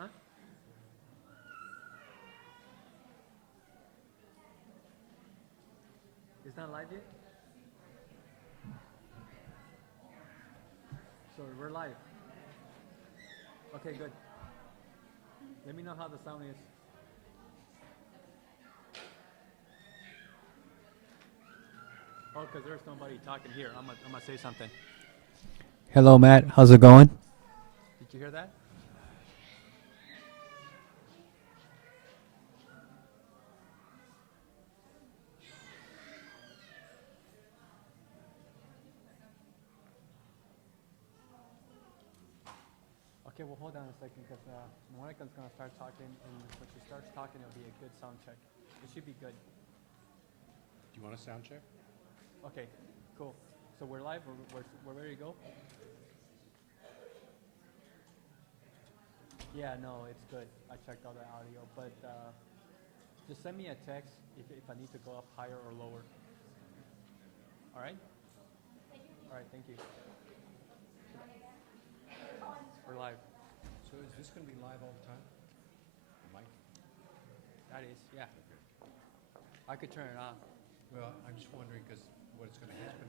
Huh? It's not live yet? So we're live. Okay, good. Let me know how the sound is. Oh, because there's nobody talking here. I'm gonna say something. Hello, Matt. How's it going? Did you hear that? Okay, well, hold on a second, because Monica's gonna start talking, and when she starts talking, it'll be a good sound check. It should be good. Do you want a sound check? Okay, cool. So we're live. We're ready to go. Yeah, no, it's good. I checked all the audio, but just send me a text if I need to go up higher or lower. All right? All right, thank you. We're live. So is this going to be live all the time? The mic? That is, yeah. Okay. I could turn it on. Well, I'm just wondering because what's going to happen,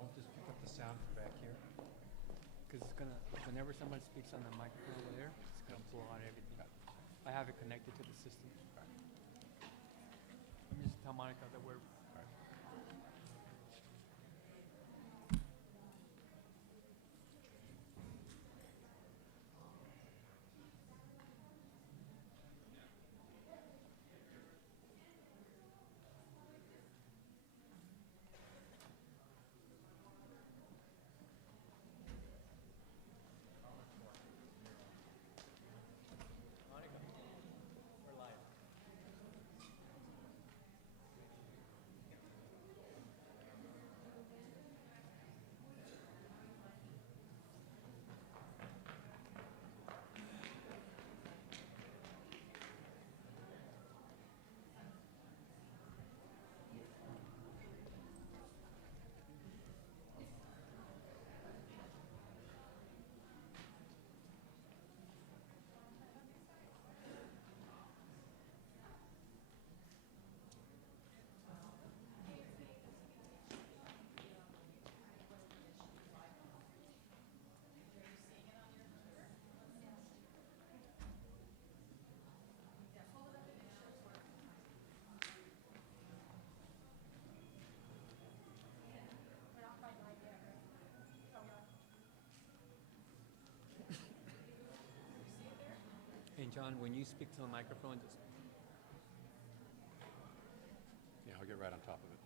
won't this pick up the sound from back here? Because it's gonna, whenever someone speaks on the microphone over there, it's gonna blow out everything. I have it connected to the system. Let me just tell Monica that we're. All right. Monica, we're live. And John, when you speak to the microphone, just Yeah, I'll get right on top of it.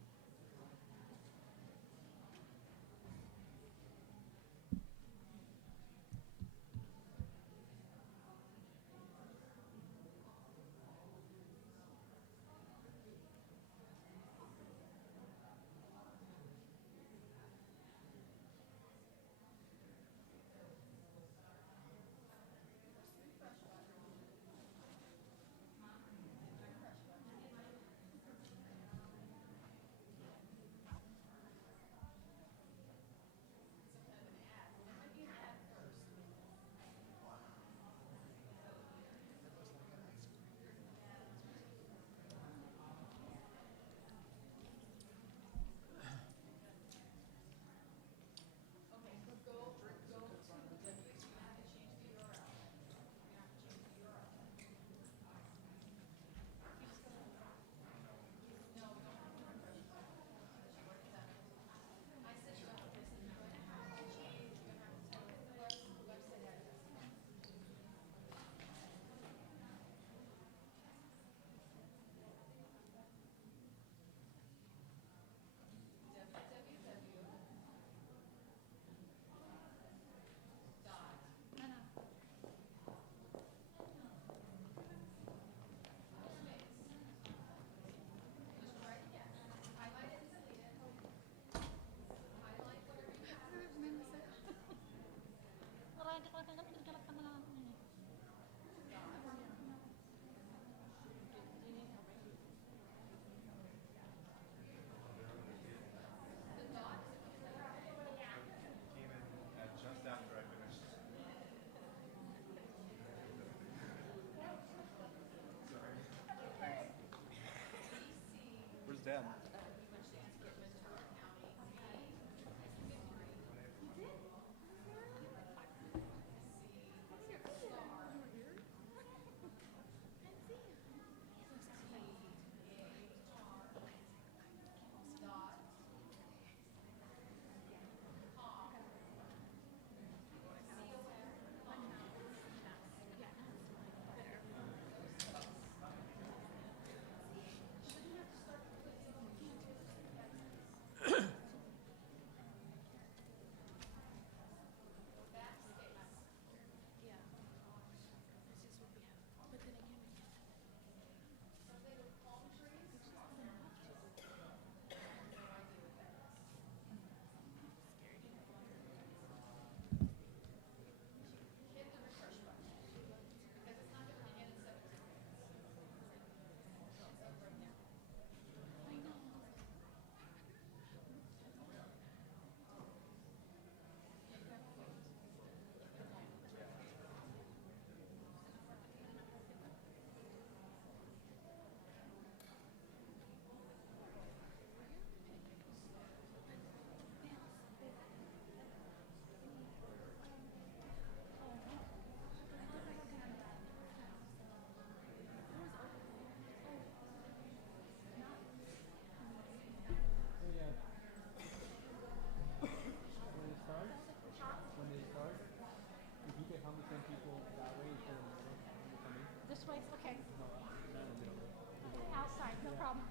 problem.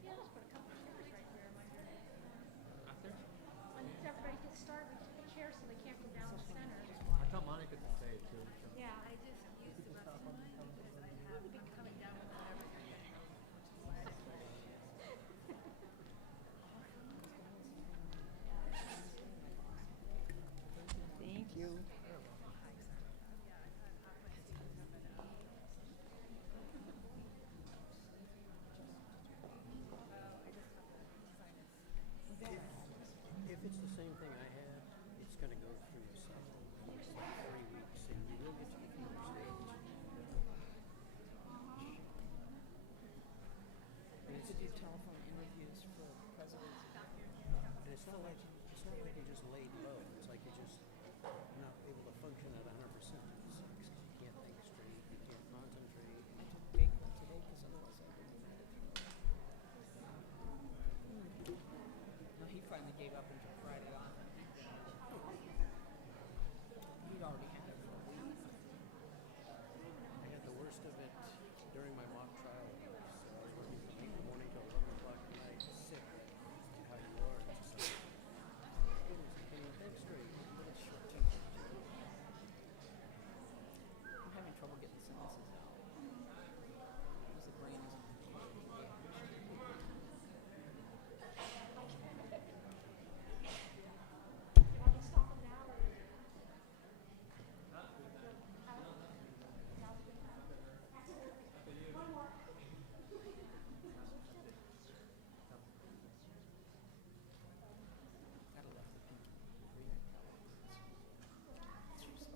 Yeah, just put a couple of chairs right there. After? When everybody gets started, we put chairs so they can't go down the center. I thought Monica could say it too. Yeah, I just used the restroom because I have been coming down with whatever you're getting. Thank you. If it's the same thing I had, it's going to go through a cycle. It's like 3 weeks, and you will get to the fever stage. And To do telephone interviews for presidents. it's not like you're just laid low. It's like you're just not able to function at 100%. It sucks. You can't think straight. You can't concentrate. I took a big one today because otherwise I wouldn't have made it through. No, he finally gave up and took Friday off. He'd already had it for a week. I had the worst of it during my mock trial. So I was working from 8 in the morning till 11 o'clock at night, sick. How you are. It's just like, goodness, I can't even think straight. But it's short tempered. I'm having trouble getting sentences out. Because the brain isn't Are they stopping now? gotta let the people read. It's just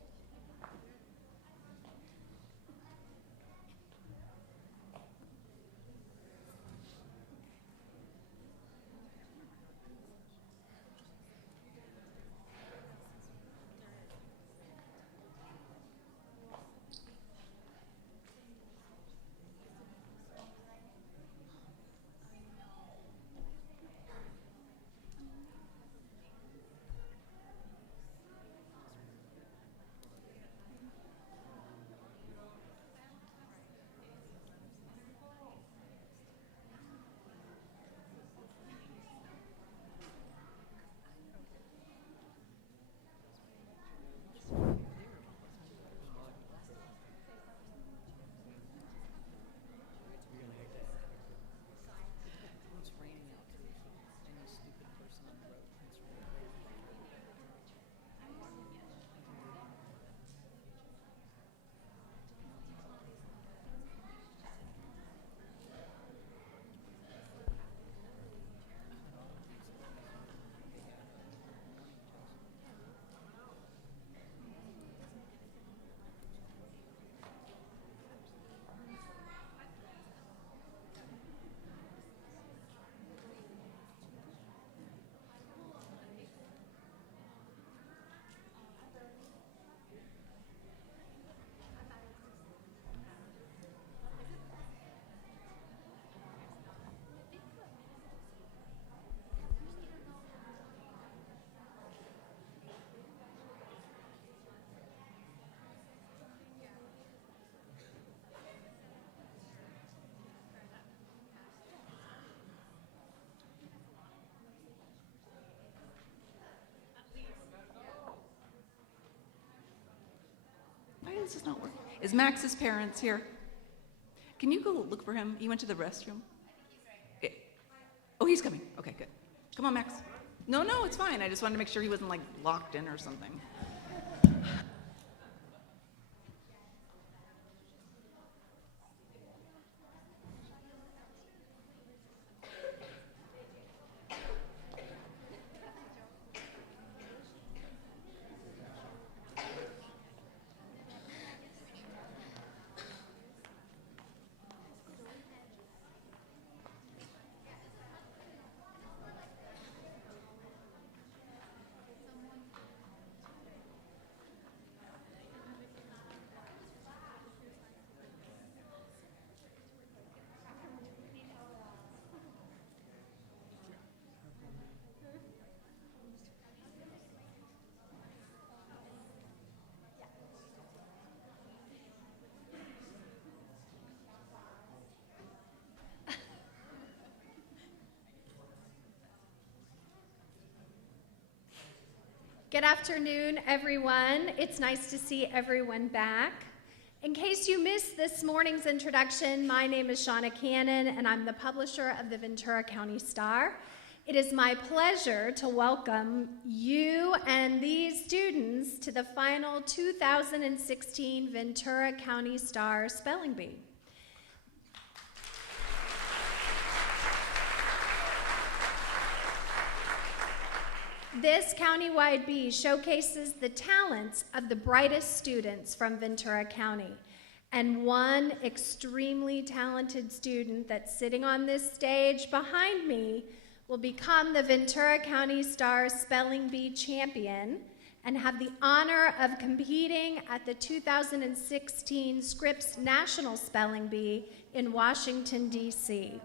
it's raining out too. So any stupid person on the road thinks we're crazy. Why does this not work? Is Max's parents here? Can you go look for him? He went to the restroom. Eh, Oh, he's coming. Okay, good. Come on, Max. No, no, it's fine. I just wanted to make sure he wasn't like locked in or something. Good afternoon, everyone. It's nice to see everyone back. In case you missed this morning's introduction, my name is Shauna Cannon, and I'm the publisher of the Ventura County Star. It is my pleasure to welcome you and these students to the final 2016 Ventura County Star Spelling Bee. This countywide bee showcases the talents of the brightest students from Ventura County. And one extremely talented student that's sitting on this stage behind me will become the Ventura County Star Spelling Bee champion and have the honor of competing at the 2016 Scripps National Spelling Bee in Washington, D.C.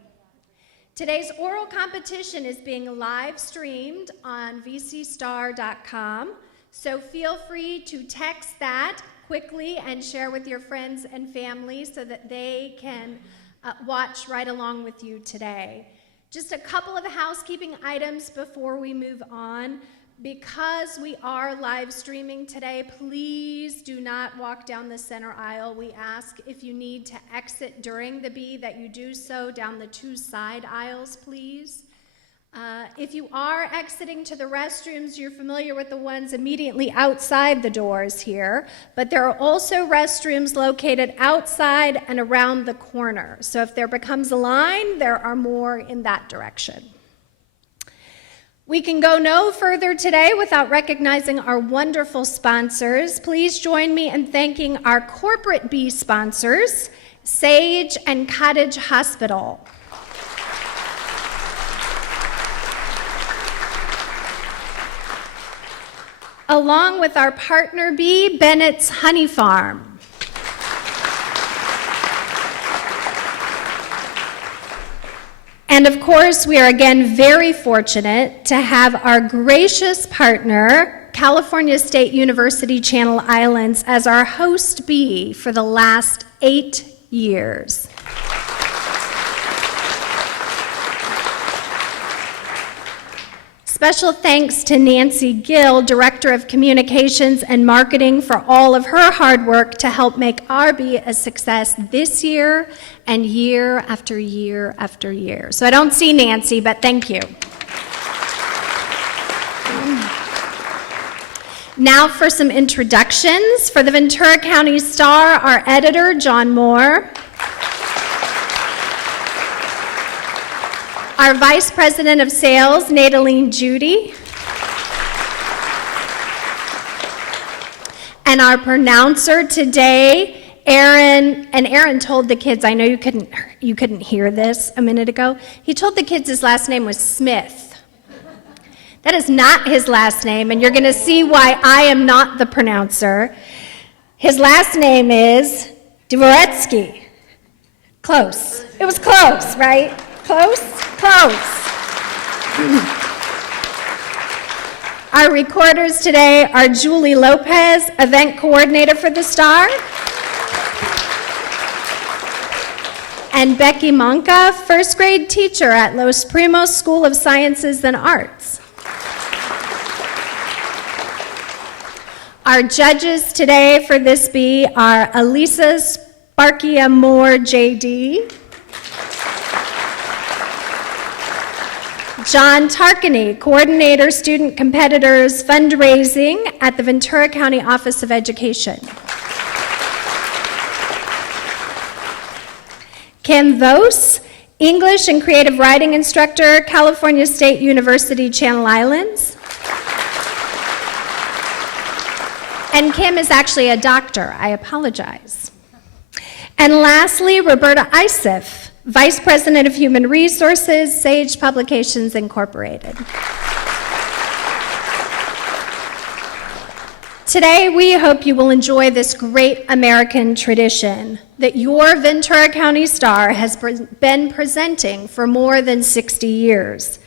Today's oral competition is being live streamed on vcstar.com, so feel free to text that quickly and share with your friends and family so that they can watch right along with you today. Just a couple of housekeeping items before we move on. Because we are live streaming today, please do not walk down the center aisle. We ask if you need to exit during the bee that you do so down the two side aisles, please. If you are exiting to the restrooms, you're familiar with the ones immediately outside the doors here, but there are also restrooms located outside and around the corner. So if there becomes a line, there are more in that direction. We can go no further today without recognizing our wonderful sponsors. Please join me in thanking our corporate bee sponsors, Sage and Cottage Hospital. Along with our partner bee, Bennett's Honey Farm. And of course, we are again very fortunate to have our gracious partner, California State University Channel Islands, as our host bee for the last 8 years. Special thanks to Nancy Gill, Director of Communications and Marketing, for all of her hard work to help make our bee a success this year and year after year after year. So I don't see Nancy, but thank you. Now for some introductions. For the Ventura County Star, our editor, John Moore. Our Vice President of Sales, Nadaline Judy. And our pronouncer today, Aaron. And Aaron told the kids, I know you couldn't hear this a minute ago. He told the kids his last name was Smith. That is not his last name, and you're going to see why I am not the pronouncer. His last name is Dvoretsky. Close. It was close, right? Close? Close. Our recorders today are Julie Lopez, event coordinator for the Star, and Becky Monca, first grade teacher at Los Primos School of Sciences and Arts. Our judges today for this bee are Elisa Sparkia Moore, JD, John Tarkany, Coordinator, Student Competitors Fundraising at the Ventura County Office of Education. Kim Vos, English and Creative Writing Instructor, California State University, Channel Islands. And Kim is actually a doctor. I apologize. And lastly, Roberta Isif, Vice President of Human Resources, Sage Publications Incorporated. Today, we hope you will enjoy this great American tradition that your Ventura County Star has been presenting for more than 60 years.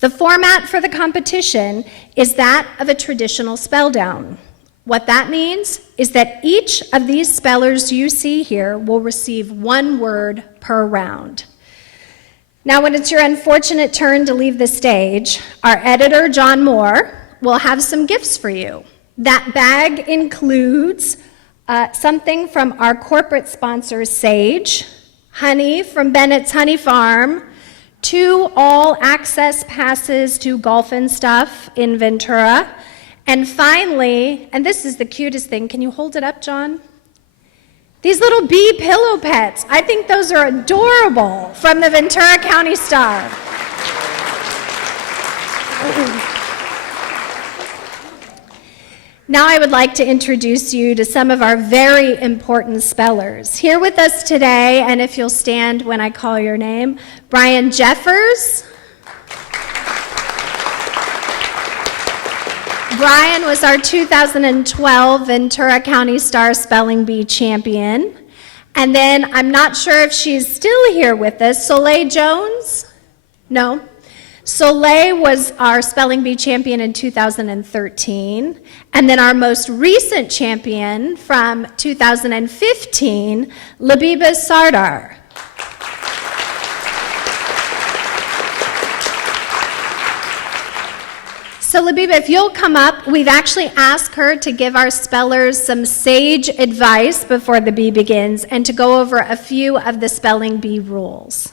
The format for the competition is that of a traditional spell down. What that means is that each of these spellers you see here will receive one word per round. Now, when it's your unfortunate turn to leave the stage, our editor, John Moore, will have some gifts for you. That bag includes something from our corporate sponsor, Sage, honey from Bennett's Honey Farm, 2 all-access passes to Golf and Stuff in Ventura, and finally, and this is the cutest thing, can you hold it up, John? These little bee pillow pets. I think those are adorable, from the Ventura County Star. Now I would like to introduce you to some of our very important spellers. Here with us today, and if you'll stand when I call your name, Brian Jeffers. Brian was our 2012 Ventura County Star Spelling Bee champion. And then, I'm not sure if she's still here with us, Soleil Jones? No? Soleil was our Spelling Bee champion in 2013. And then our most recent champion from 2015, Labiba Sardar. So Labiba, if you'll come up, we've actually asked her to give our spellers some sage advice before the bee begins and to go over a few of the spelling bee rules.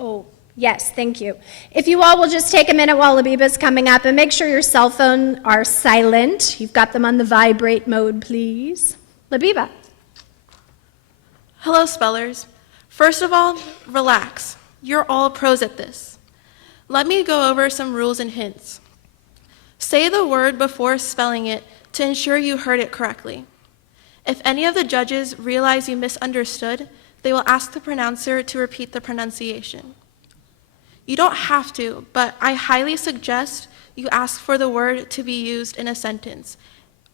Oh, yes, thank you. If you all will just take a minute while Labiba's coming up and make sure your cell phone are silent. You've got them on the vibrate mode, please. Labiba. Hello, spellers. First of all, relax. You're all pros at this. Let me go over some rules and hints. Say the word before spelling it to ensure you heard it correctly. If any of the judges realize you misunderstood, they will ask the pronouncer to repeat the pronunciation. You don't have to, but I highly suggest you ask for the word to be used in a sentence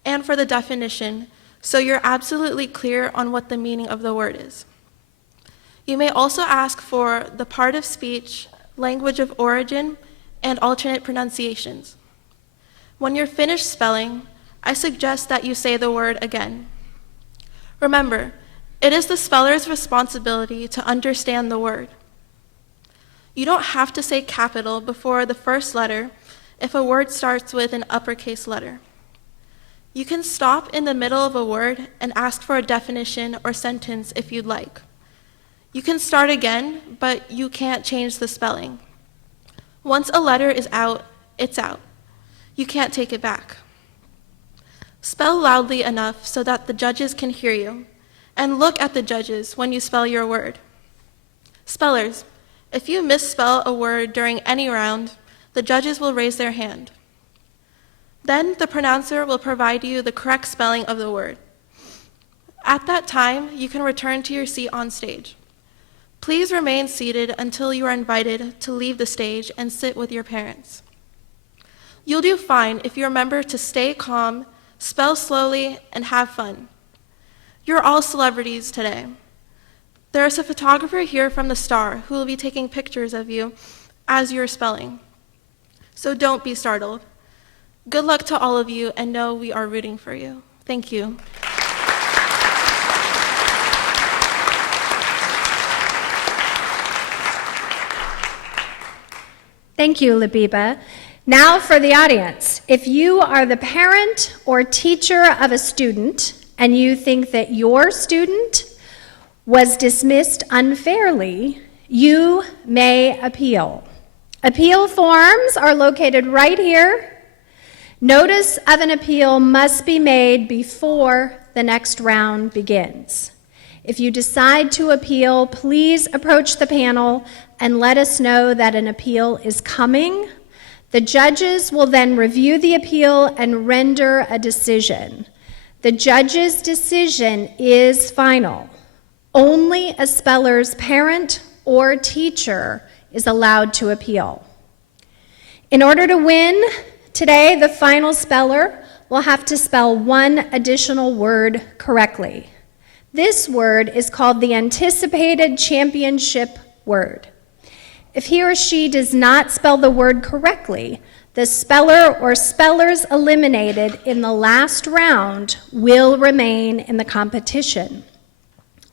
and for the definition so you're absolutely clear on what the meaning of the word is. You may also ask for the part of speech, language of origin, and alternate pronunciations. When you're finished spelling, I suggest that you say the word again. Remember, it is the speller's responsibility to understand the word. You don't have to say capital before the first letter if a word starts with an uppercase letter. You can stop in the middle of a word and ask for a definition or sentence if you'd like. You can start again, but you can't change the spelling. Once a letter is out, it's out. You can't take it back. Spell loudly enough so that the judges can hear you, and look at the judges when you spell your word. Spellers, if you misspell a word during any round, the judges will raise their hand. Then the pronouncer will provide you the correct spelling of the word. At that time, you can return to your seat on stage. Please remain seated until you are invited to leave the stage and sit with your parents. You'll do fine if you remember to stay calm, spell slowly, and have fun. You're all celebrities today. There's a photographer here from the Star who will be taking pictures of you as you're spelling. So don't be startled. Good luck to all of you, and know we are rooting for you. Thank you. Thank you, Labiba. Now for the audience. If you are the parent or teacher of a student and you think that your student was dismissed unfairly, you may appeal. Appeal forms are located right here. Notice of an appeal must be made before the next round begins. If you decide to appeal, please approach the panel and let us know that an appeal is coming. The judges will then review the appeal and render a decision. The judge's decision is final. Only a speller's parent or teacher is allowed to appeal. In order to win today, the final speller will have to spell one additional word correctly. This word is called the anticipated championship word. If he or she does not spell the word correctly, the speller or spellers eliminated in the last round will remain in the competition.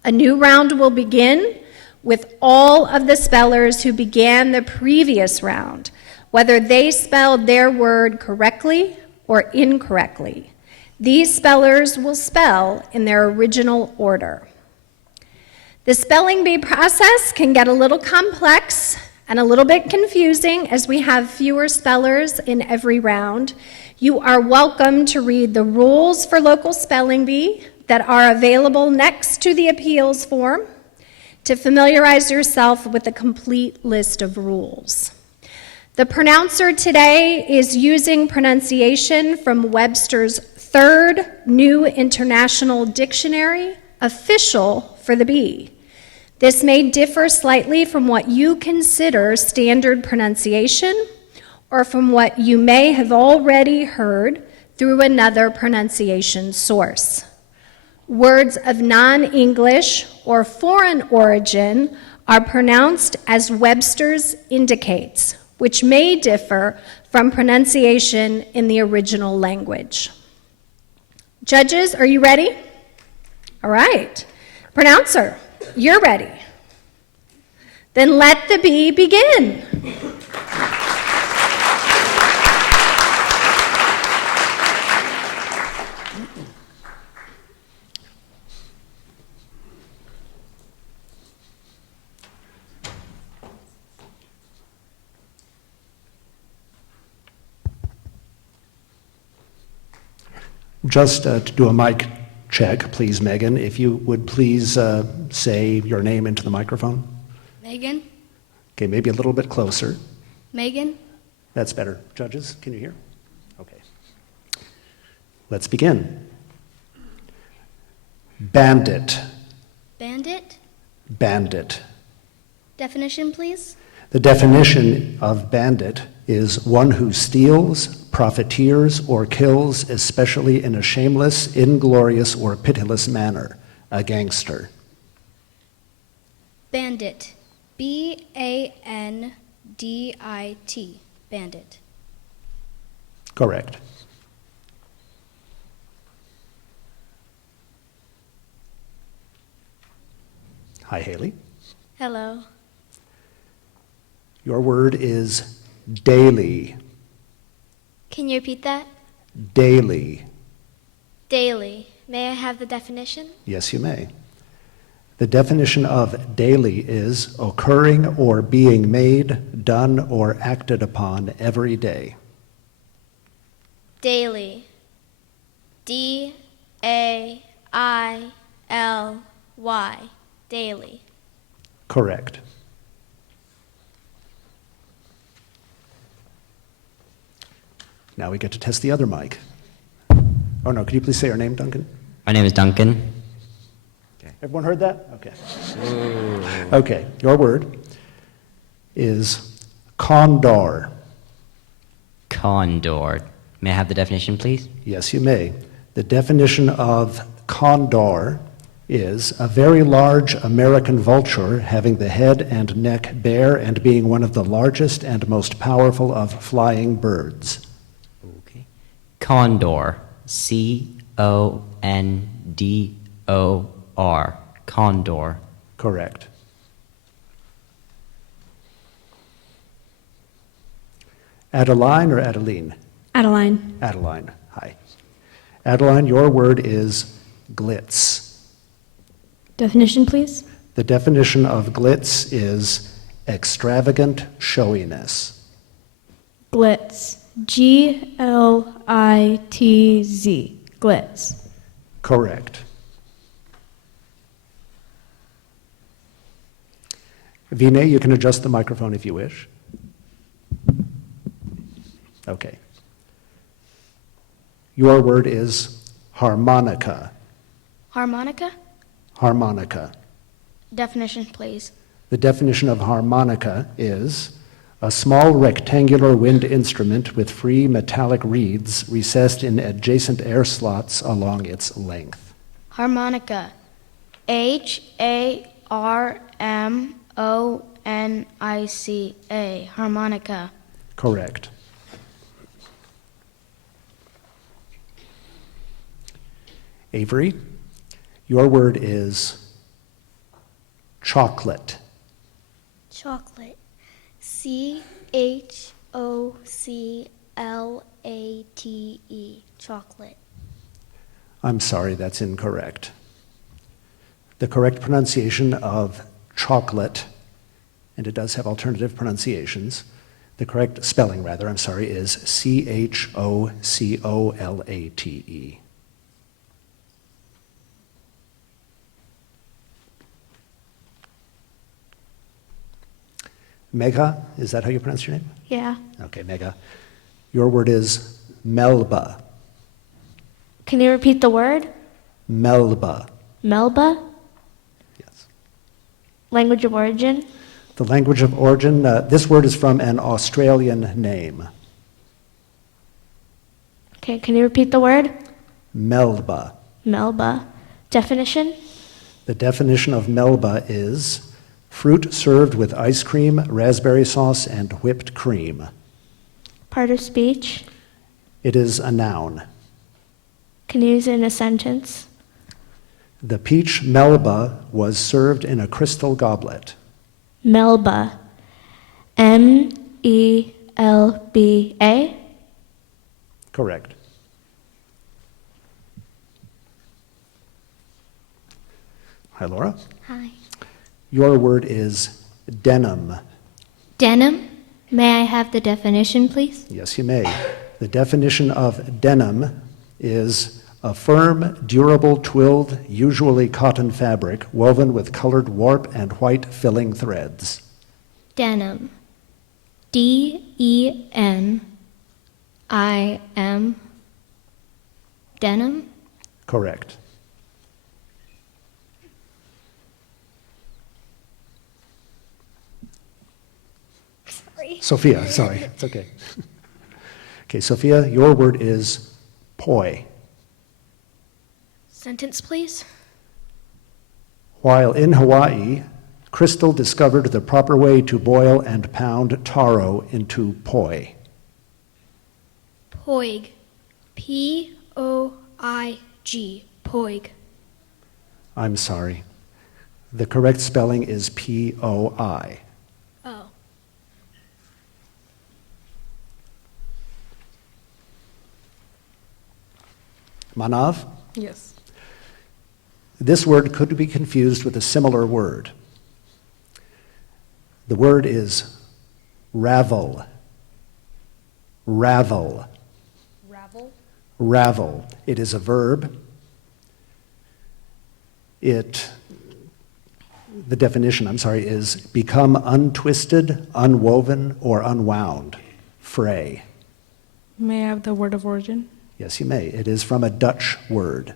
A new round will begin with all of the spellers who began the previous round, whether they spelled their word correctly or incorrectly. These spellers will spell in their original order. The spelling bee process can get a little complex and a little bit confusing as we have fewer spellers in every round. You are welcome to read the rules for local spelling bee that are available next to the appeals form to familiarize yourself with the complete list of rules. The pronouncer today is using pronunciation from Webster's third New International Dictionary, official for the bee. This may differ slightly from what you consider standard pronunciation or from what you may have already heard through another pronunciation source. Words of non-English or foreign origin are pronounced as Webster's indicates, which may differ from pronunciation in the original language. Judges, are you ready? All right. Pronouncer, you're ready. Then let the bee begin. Just to do a mic check, please, Megan, if you would please say your name into the microphone. Megan? Okay, maybe a little bit closer. Megan? That's better. Judges, can you hear? Okay. Let's begin. Bandit. Bandit? Bandit. Definition, please? The definition of bandit is one who steals, profiteers, or kills, especially in a shameless, inglorious, or pitiless manner, a gangster. Bandit. B-A-N-D-I-T. Bandit. Correct. Hi, Haley. Hello. Your word is daily. Can you repeat that? Daily. Daily. May I have the definition? Yes, you may. The definition of daily is occurring or being made, done, or acted upon every day. Daily. D-A-I-L-Y. Daily. Correct. Now we get to test the other mic. Oh no, could you please say your name, Duncan? My name is Duncan. Okay. Everyone heard that? Okay. Okay, your word is condor. Condor. May I have the definition, please? Yes, you may. The definition of condor is a very large American vulture having the head and neck bare and being one of the largest and most powerful of flying birds. Okay. Condor. C-O-N-D-O-R. Condor. Correct. Adeline or Adeline? Adeline. Adeline, hi. Adeline, your word is glitz. Definition, please. The definition of glitz is extravagant showiness. Glitz. G-L-I-T-Z. Glitz. Correct. Vinay, you can adjust the microphone if you wish. Okay. Your word is harmonica. Harmonica? Harmonica. Definition, please. The definition of harmonica is a small rectangular wind instrument with free metallic reeds recessed in adjacent air slots along its length. Harmonica. H-A-R-M-O-N-I-C-A. Harmonica. Correct. Avery, your word is chocolate. Chocolate. Choclate. Chocolate. I'm sorry, that's incorrect. The correct pronunciation of chocolate, and it does have alternative pronunciations, the correct spelling, rather, I'm sorry, is Chocolate. Megha, is that how you pronounce your name? Yeah. Okay, Megha. Your word is Melba. Can you repeat the word? Melba. Melba? Yes. Language of origin? The language of origin, this word is from an Australian name. Okay, can you repeat the word? Melba. Melba. Definition? The definition of Melba is fruit served with ice cream, raspberry sauce, and whipped cream. Part of speech? It is a noun. Can you use it in a sentence? The peach Melba was served in a crystal goblet. Melba. Melba? Correct. Hi, Laura. Hi. Your word is denim. Denim? May I have the definition, please? Yes, you may. The definition of denim is a firm, durable, twilled, usually cotton fabric woven with colored warp and white filling threads. Denim. Denim. Denim? Correct. Sophia, sorry, it's okay. Okay, Sophia, your word is poi. Sentence, please. While in Hawaii, Crystal discovered the proper way to boil and pound taro into poi. Poig. Poig. Poig. I'm sorry. The correct spelling is poi. Oh. Manav? Yes. This word could be confused with a similar word. The word is ravel. Ravel. Ravel? Ravel. It is a verb. The definition, is become untwisted, unwoven, or unwound. Fray. May I have the word of origin? Yes, you may. It is from a Dutch word.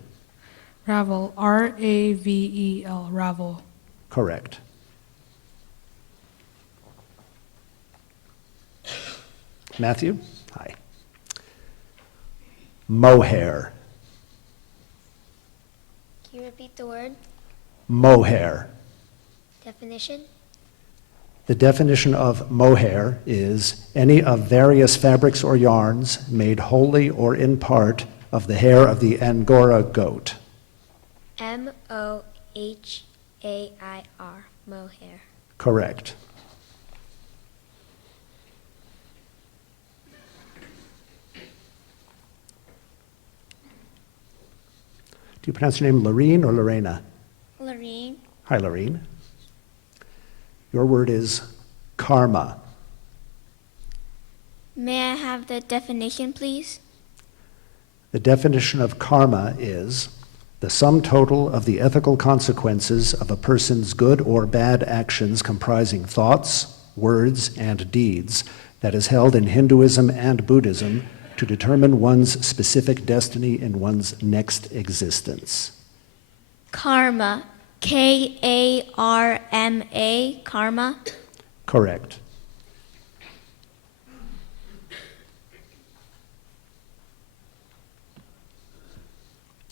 Ravel. Ravel. Ravel. Correct. Matthew? Hi. Mohair. Can you repeat the word? Mohair. Definition? The definition of mohair is any of various fabrics or yarns made wholly or in part of the hair of the Angora goat. Mohair. Mohair. Correct. Do you pronounce your name Lorene or Lorena? Lorene. Hi, Lorene. Your word is karma. May I have the definition, please? The definition of karma is the sum total of the ethical consequences of a person's good or bad actions comprising thoughts, words, and deeds that is held in Hinduism and Buddhism to determine one's specific destiny in one's next existence. Karma. Karma. Karma. Correct.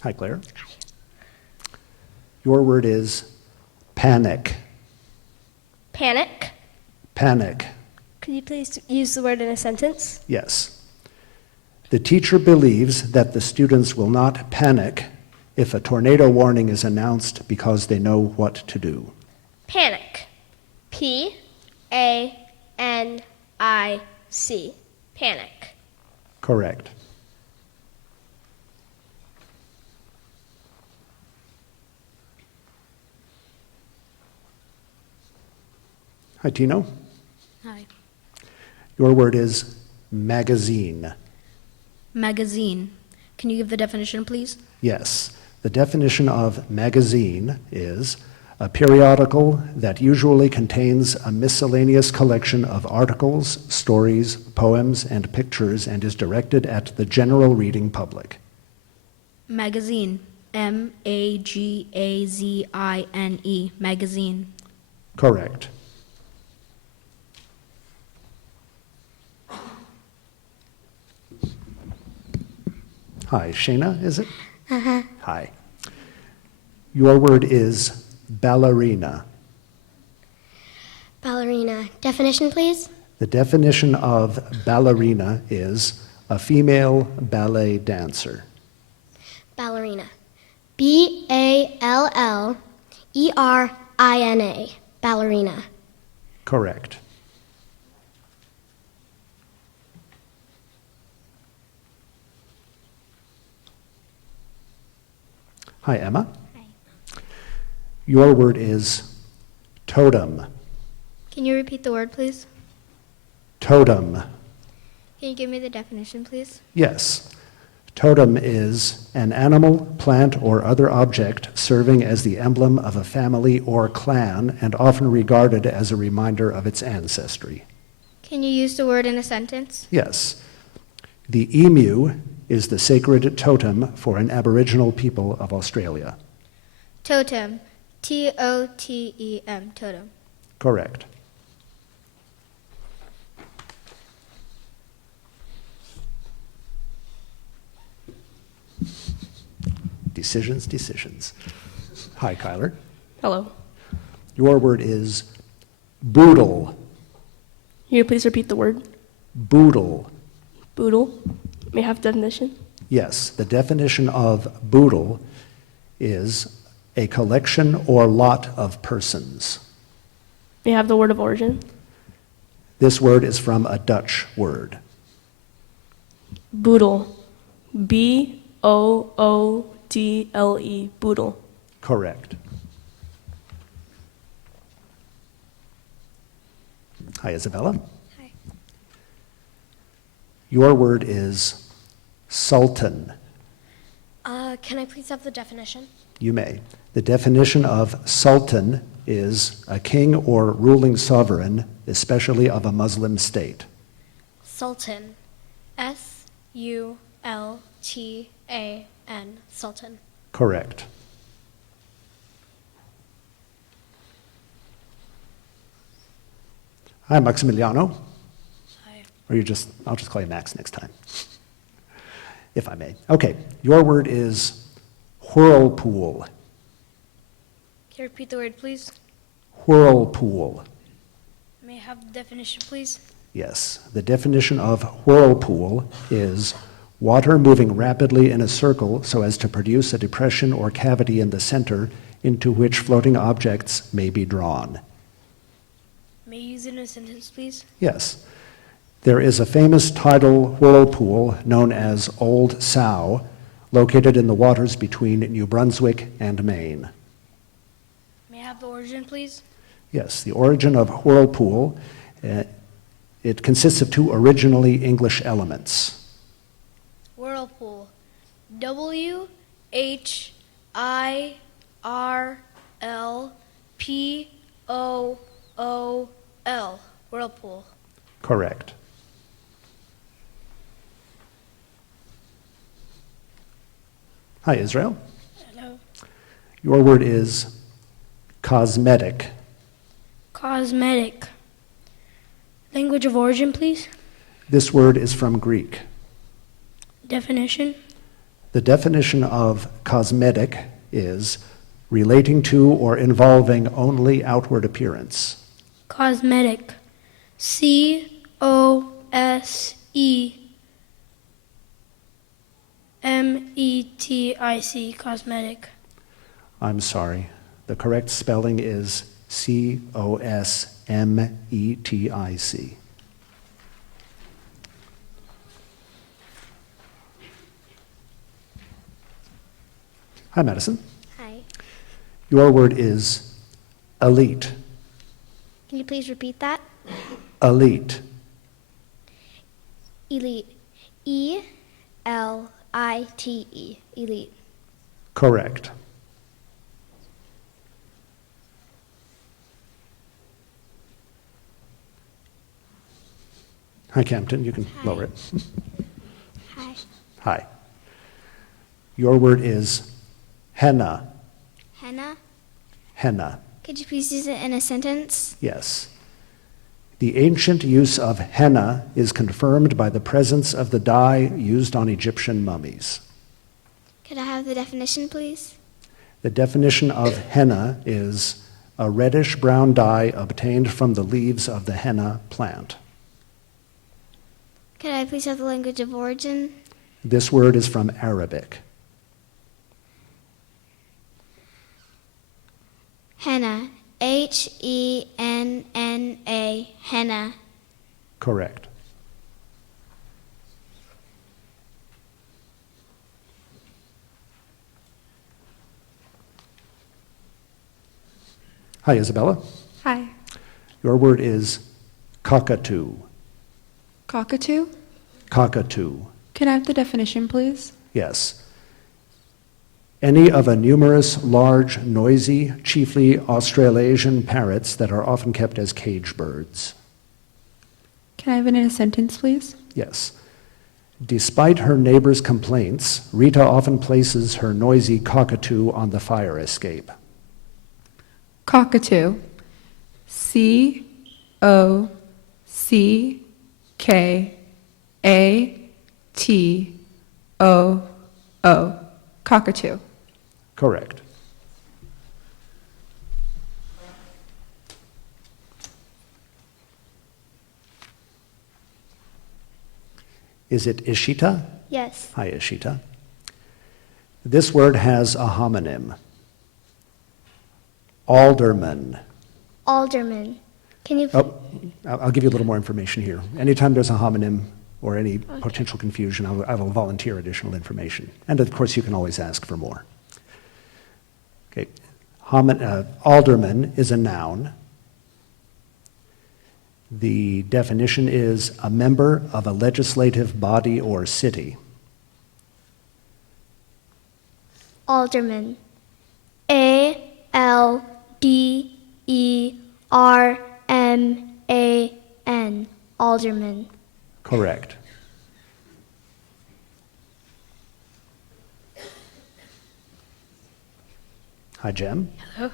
Hi, Claire. Hi. Your word is panic. Panic. Panic. Could you please use the word in a sentence? Yes. The teacher believes that the students will not panic if a tornado warning is announced because they know what to do. Panic. Panic. Panic. Correct. Hi, Tino. Hi. Your word is magazine. Magazine. Can you give the definition, please? Yes. The definition of magazine is a periodical that usually contains a miscellaneous collection of articles, stories, poems, and pictures and is directed at the general reading public. Magazine. M-A-G-A-Z-I-N-E. Magazine. Correct. Hi, Shayna, is it? Uh-huh. Hi. Your word is ballerina. Ballerina. Definition, please? The definition of ballerina is a female ballet dancer. Ballerina. B-A-L-L-E-R-I-N-A. Ballerina. Correct. Hi, Emma. Hi. Your word is totem. Can you repeat the word, please? Totem. Can you give me the definition, please? Yes. Totem is an animal, plant, or other object serving as the emblem of a family or clan and often regarded as a reminder of its ancestry. Can you use the word in a sentence? Yes. The emu is the sacred totem for an Aboriginal people of Australia. Totem. T-O-T-E-M. Totem. Correct. Decisions. Hi, Kyler. Hello. Your word is boodle. Can you please repeat the word? Boodle. Boodle. May I have definition? Yes, the definition of boodle is a collection or lot of persons. May I have the word of origin? This word is from a Dutch word. Boodle. B-O-O-D-L-E. Boodle. Correct. Hi, Isabella. Hi. Your word is sultan. Can I please have the definition? You may. The definition of sultan is a king or ruling sovereign, especially of a Muslim state. Sultan. S-U-L-T-A-N. Sultan. Correct. Hi, Maximiliano. Hi. Or I'll just call you Max next time, if I may. Okay, your word is whirlpool. Can you repeat the word, please? Whirlpool. May I have the definition, please? Yes, the definition of whirlpool is water moving rapidly in a circle so as to produce a depression or cavity in the center into which floating objects may be drawn. May you use it in a sentence, please? Yes. There is a famous tidal whirlpool known as Old Sow, located in the waters between New Brunswick and Maine. May I have the origin, please? Yes, the origin of whirlpool, it consists of two originally English elements. Whirlpool. W-H-I-R-L-P-O-O-L. Whirlpool. Correct. Hi, Israel. Hello. Your word is cosmetic. Cosmetic. Language of origin, please? This word is from Greek. Definition? The definition of cosmetic is relating to or involving only outward appearance. Cosmetic. C-O-S-E-M-E-T-I-C. Cosmetic. I'm sorry. The correct spelling is Cosmetic. Hi, Madison. Hi. Your word is elite. Can you please repeat that? Elite. Elite. E-L-I-T-E. Elite. Correct. Hi, Campton. You can lower it. Hi. Hi. Your word is henna. Henna. Henna. Could you please use it in a sentence? Yes. The ancient use of henna is confirmed by the presence of the dye used on Egyptian mummies. Could I have the definition, please? The definition of henna is a reddish-brown dye obtained from the leaves of the henna plant. Could I please have the language of origin? This word is from Arabic. Henna. H-E-N-N-A. Henna. Correct. Hi, Isabella. Hi. Your word is cockatoo. Cockatoo? Cockatoo. Can I have the definition, please? Yes. Any of a numerous, large, noisy, chiefly Australasian parrots that are often kept as cage birds. Can I have it in a sentence, please? Yes. Despite her neighbor's complaints, Rita often places her noisy cockatoo on the fire escape. Cockatoo. C-O-C-K-A-T-O-O. Cockatoo. Correct. Is it Ishita? Yes. Hi, Ishita. This word has a homonym. Alderman. Alderman. Can you... Oh, I'll give you a little more information here. Anytime there's a homonym or any potential confusion, I will volunteer additional information. And of course, you can always ask for more. Okay. Alderman is a noun. The definition is a member of a legislative body or city. Alderman. A-L-D-E-R-M-A-N. Alderman. Correct. Hi, Jem. Hello.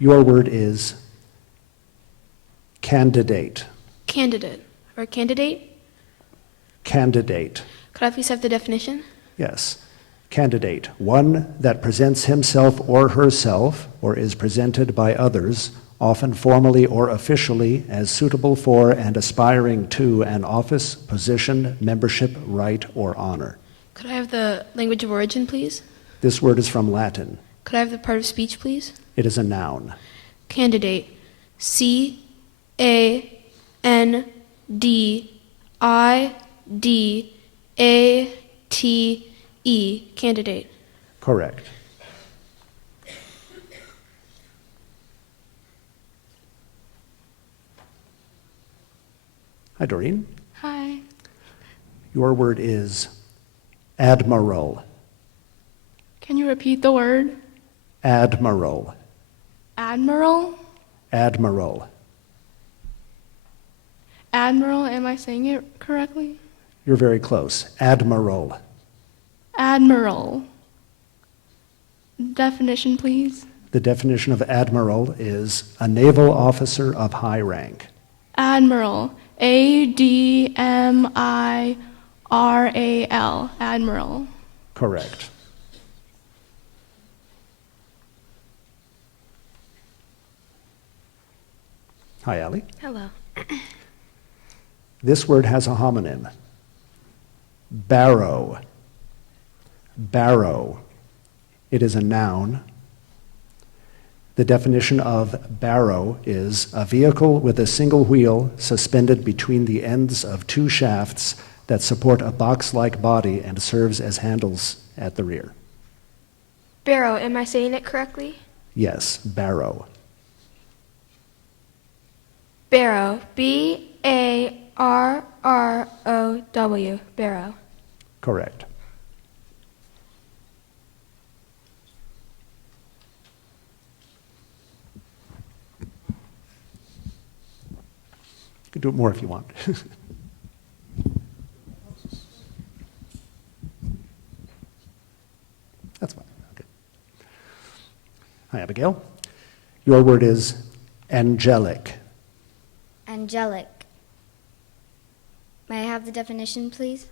Your word is candidate. Candidate or candidate? Candidate. Could I please have the definition? Yes. Candidate, one that presents himself or herself or is presented by others, often formally or officially, as suitable for and aspiring to an office, position, membership, right, or honor. Could I have the language of origin, please? This word is from Latin. Could I have the part of speech, please? It is a noun. Candidate. C-A-N-D-I-D-A-T-E. Candidate. Correct. Hi, Doreen. Hi. Your word is admiral. Can you repeat the word? Admiral. Admiral? Admiral. Admiral, am I saying it correctly? You're very close. Admiral. Admiral. Definition, please. The definition of admiral is a naval officer of high rank. Admiral. A-D-M-I-R-A-L. Admiral. Correct. Hi, Allie. Hello. This word has a homonym. Barrow. Barrow. It is a noun. The definition of barrow is a vehicle with a single wheel suspended between the ends of two shafts that support a box-like body and serves as handles at the rear. Barrow, am I saying it correctly? Yes, barrow. Barrow. B-A-R-R-O-W. Barrow. Correct. You can do it more if you want. That's fine. Okay. Hi, Abigail. Your word is angelic. Angelic. May I have the definition, please?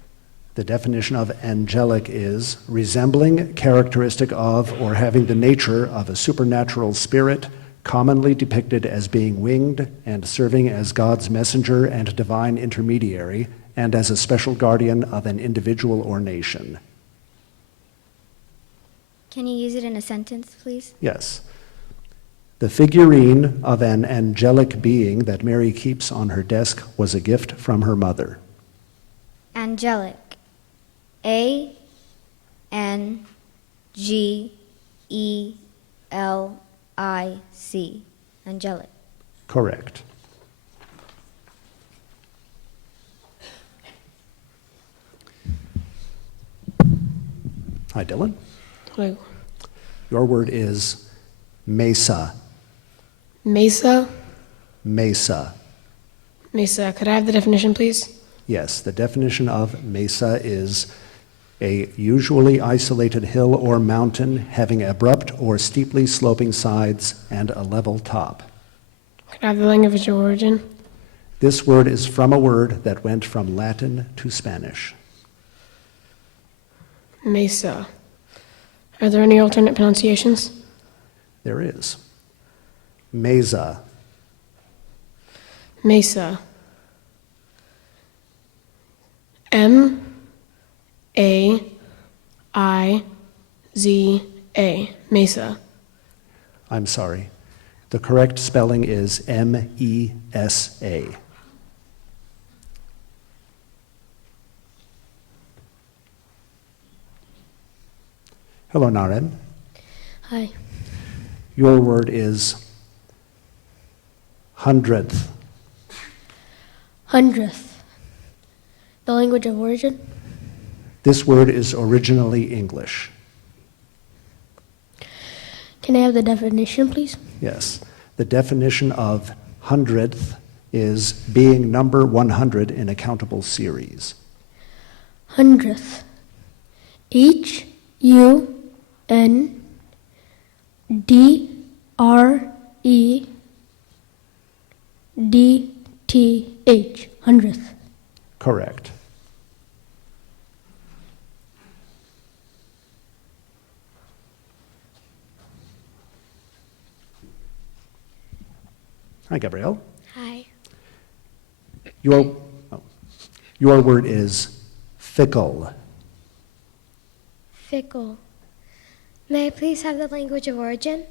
The definition of angelic is resembling, characteristic of, or having the nature of a supernatural spirit, commonly depicted as being winged and serving as God's messenger and divine intermediary, and as a special guardian of an individual or nation. Can you use it in a sentence, please? Yes. The figurine of an angelic being that Mary keeps on her desk was a gift from her mother. Angelic. A-N-G-E-L-I-C. Angelic. Correct. Hi, Dylan. Hello. Your word is mesa. Mesa? Mesa. Mesa. Could I have the definition, please? Yes, the definition of mesa is a usually isolated hill or mountain having abrupt or steeply sloping sides and a level top. Could I have the language of origin? This word is from a word that went from Latin to Spanish. Mesa. Are there any alternate pronunciations? There is. Mesa. Mesa. M-A-I-Z-A. Mesa. I'm sorry. The correct spelling is M-E-S-A. Hello, Naren. Hi. Your word is hundredth. Hundredth. The language of origin? This word is originally English. Can I have the definition, please? Yes. The definition of hundredth is being number 100 in a countable series. Hundredth. H-U-N-D-R-E-D-T-H. Hundredth. Correct. Hi, Gabrielle. Hi. Your word is fickle. Fickle. May I please have the language of origin?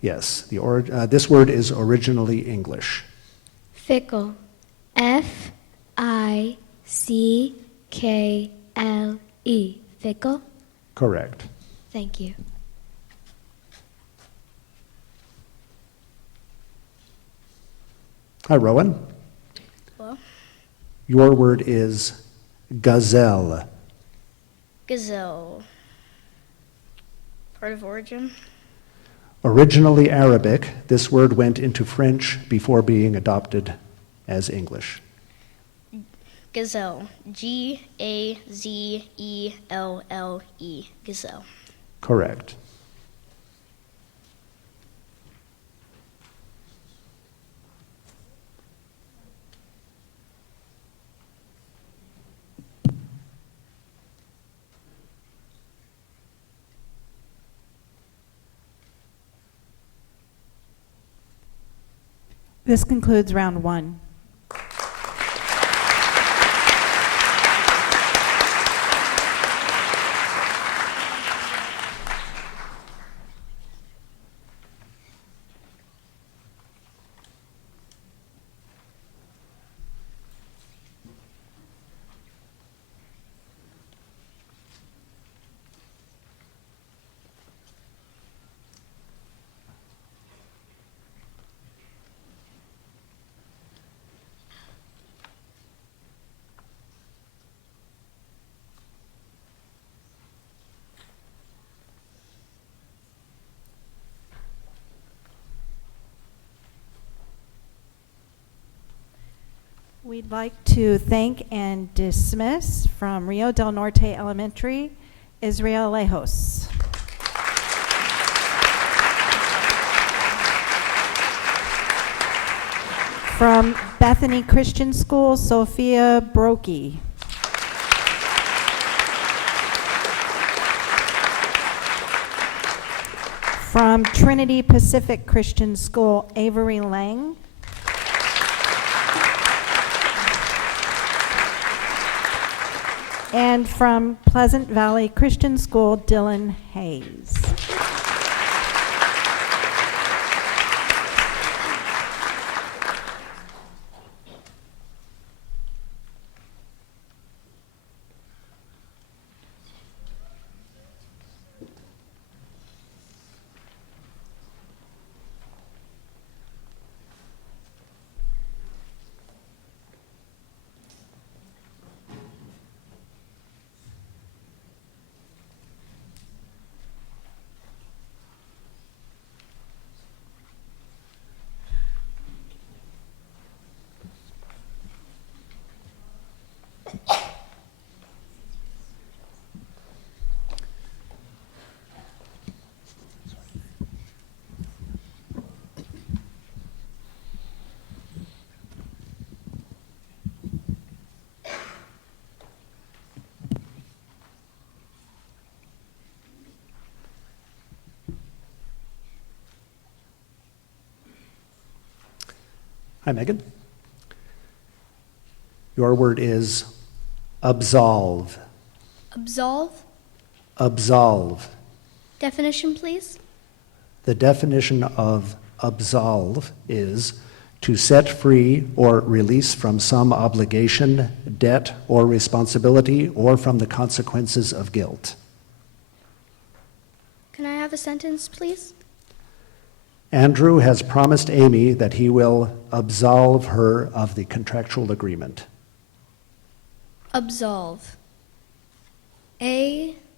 Yes, this word is originally English. Fickle. F-I-C-K-L-E. Fickle? Correct. Thank you. Hi, Rowan. Hello? Your word is gazelle. Gazelle. Part of origin? Originally Arabic, this word went into French before being adopted as English. Gazelle. G-A-Z-E-L-L-E. Gazelle. Correct. This concludes round one. We'd like to thank and dismiss from Rio del Norte Elementary, Israel Lejos. From Bethany Christian School, Sophia Brokey. From Trinity Pacific Christian School, Avery Lang. And from Pleasant Valley Christian School, Dylan Hayes. Hi, Megan. Your word is absolve. Absolve? Absolve. Definition, please. The definition of absolve is to set free or release from some obligation, debt, or responsibility, or from the consequences of guilt. Can I have a sentence, please? Andrew has promised Amy that he will absolve her of the contractual agreement. Absolve. A-B-S-O-L-V-E.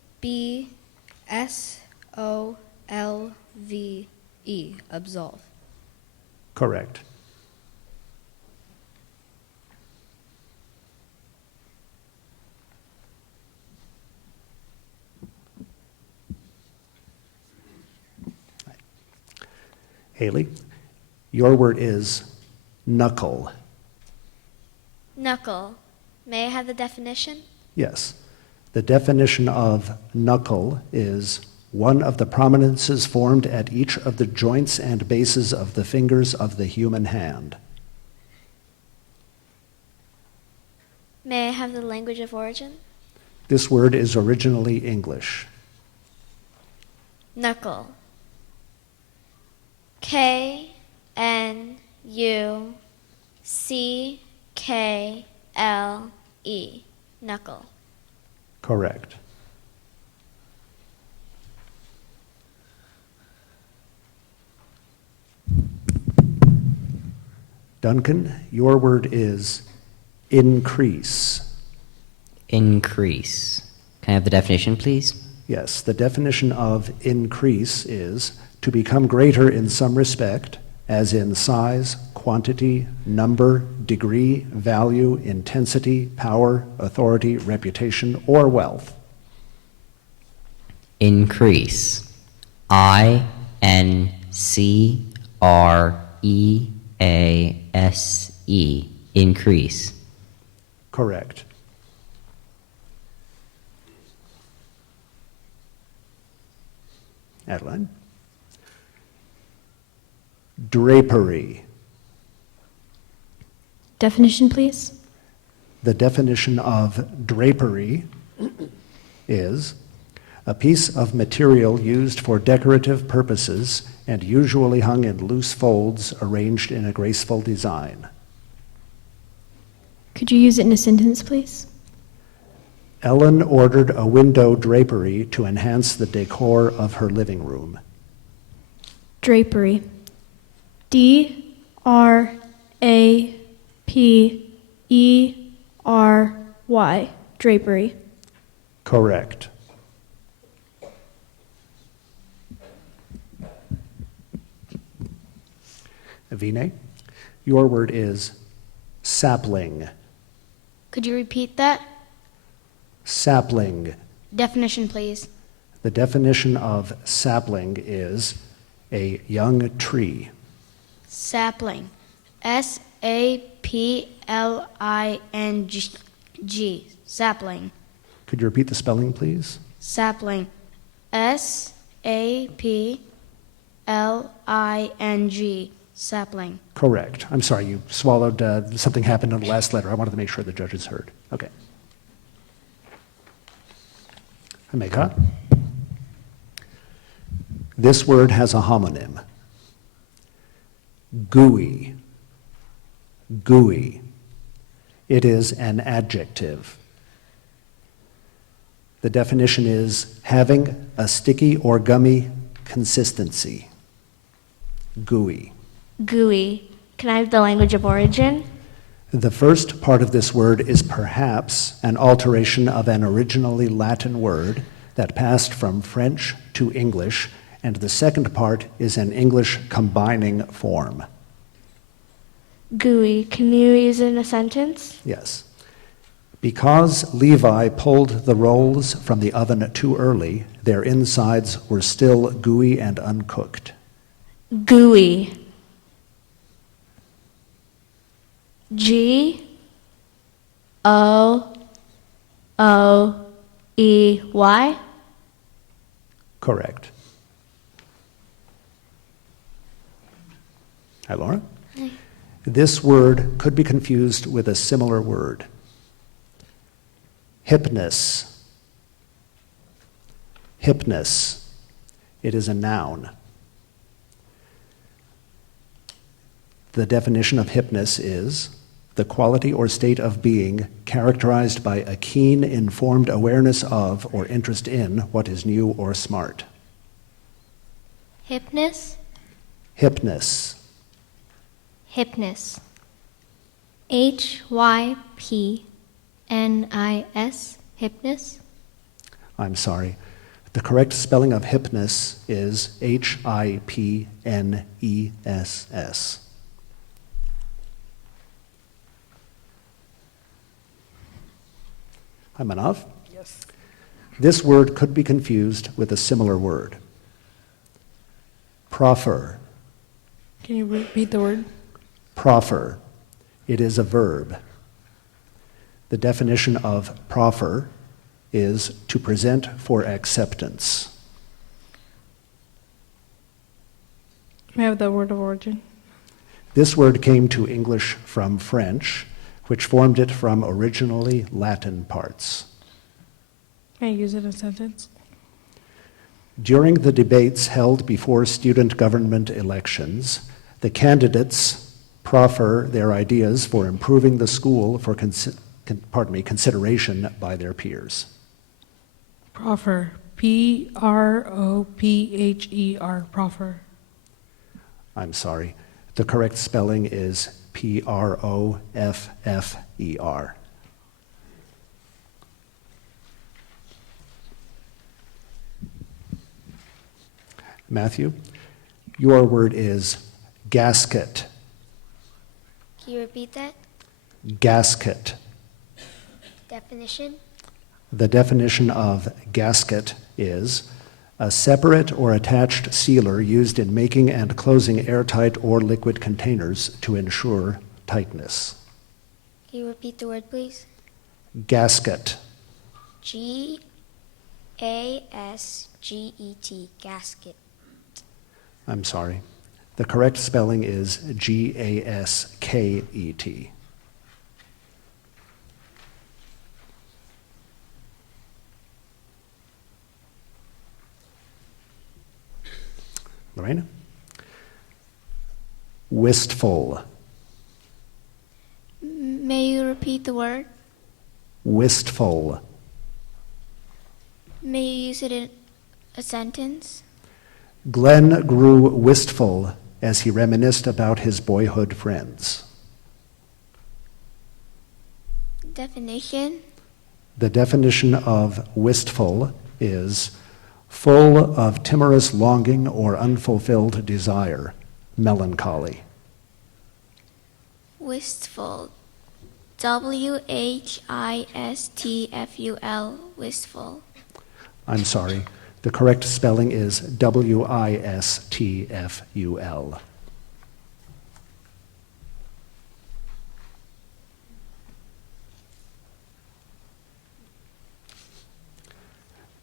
Absolve. Correct. Haley, your word is knuckle. Knuckle. May I have the definition? Yes. The definition of knuckle is one of the prominences formed at each of the joints and bases of the fingers of the human hand. May I have the language of origin? This word is originally English. Knuckle. K-N-U-C-K-L-E. Knuckle. Correct. Duncan, your word is increase. Increase. Can I have the definition, please? Yes, the definition of increase is to become greater in some respect, as in size, quantity, number, degree, value, intensity, power, authority, reputation, or wealth. Increase. I-N-C-R-E-A-S-E. Increase. Correct. Adeline. Drapery. Definition, please. The definition of drapery is a piece of material used for decorative purposes and usually hung in loose folds arranged in a graceful design. Could you use it in a sentence, please? Ellen ordered a window drapery to enhance the decor of her living room. Drapery. D-R-A-P-E-R-Y. Drapery. Correct. Vinay, your word is Sapling. Could you repeat that? Sapling. Definition, please. The definition of sapling is a young tree. Sapling. S-A-P-L-I-N-G. Sapling. Could you repeat the spelling, please? Sapling. S-A-P-L-I-N-G. Sapling. Correct. I'm sorry, you swallowed, something happened on the last letter. I wanted to make sure the judges heard. Okay. Hameka. This word has a homonym. Gooey. Gooey. It is an adjective. The definition is having a sticky or gummy consistency. Gooey. Gooey. Can I have the language of origin? The first part of this word is perhaps an alteration of an originally Latin word that passed from French to English, and the second part is an English combining form. Gooey. Can you use it in a sentence? Yes. Because Levi pulled the rolls from the oven too early, their insides were still gooey and uncooked. Gooey. G-O-O-E-Y? Correct. Hi, Laura. Hi. This word could be confused with a similar word. Hypnus. Hypnus. It is a noun. The definition of hypnus is the quality or state of being characterized by a keen, informed awareness of or interest in what is new or smart. Hypnus? Hypnus. Hypnus. H-Y-P-N-I-S. Hypnus? I'm sorry. The correct spelling of hypnus is H-I-P-N-E-S-S. I'm enough? Yes. This word could be confused with a similar word. Proffer. Can you repeat the word? Proffer. It is a verb. The definition of proffer is to present for acceptance. May I have the word of origin? This word came to English from French, which formed it from originally Latin parts. May I use it in a sentence? During the debates held before student government elections, the candidates proffer their ideas for improving the school for consideration by their peers. Proffer. P-R-O-P-H-E-R. Proffer. I'm sorry. The correct spelling is P-R-O-F-F-E-R. Matthew, your word is gasket. Can you repeat that? Gasket. Definition? The definition of gasket is a separate or attached sealer used in making and closing airtight or liquid containers to ensure tightness. Can you repeat the word, please? Gasket. G-A-S-G-E-T. Gasket. I'm sorry. The correct spelling is G-A-S-K-E-T. Lorena? Wistful. May you repeat the word? Wistful. May you use it in a sentence? Glenn grew wistful as he reminisced about his boyhood friends. Definition? The definition of wistful is full of timorous longing or unfulfilled desire, melancholy. Wistful. WHISTFUL, wistful. I'm sorry. The correct spelling is WISTFUL.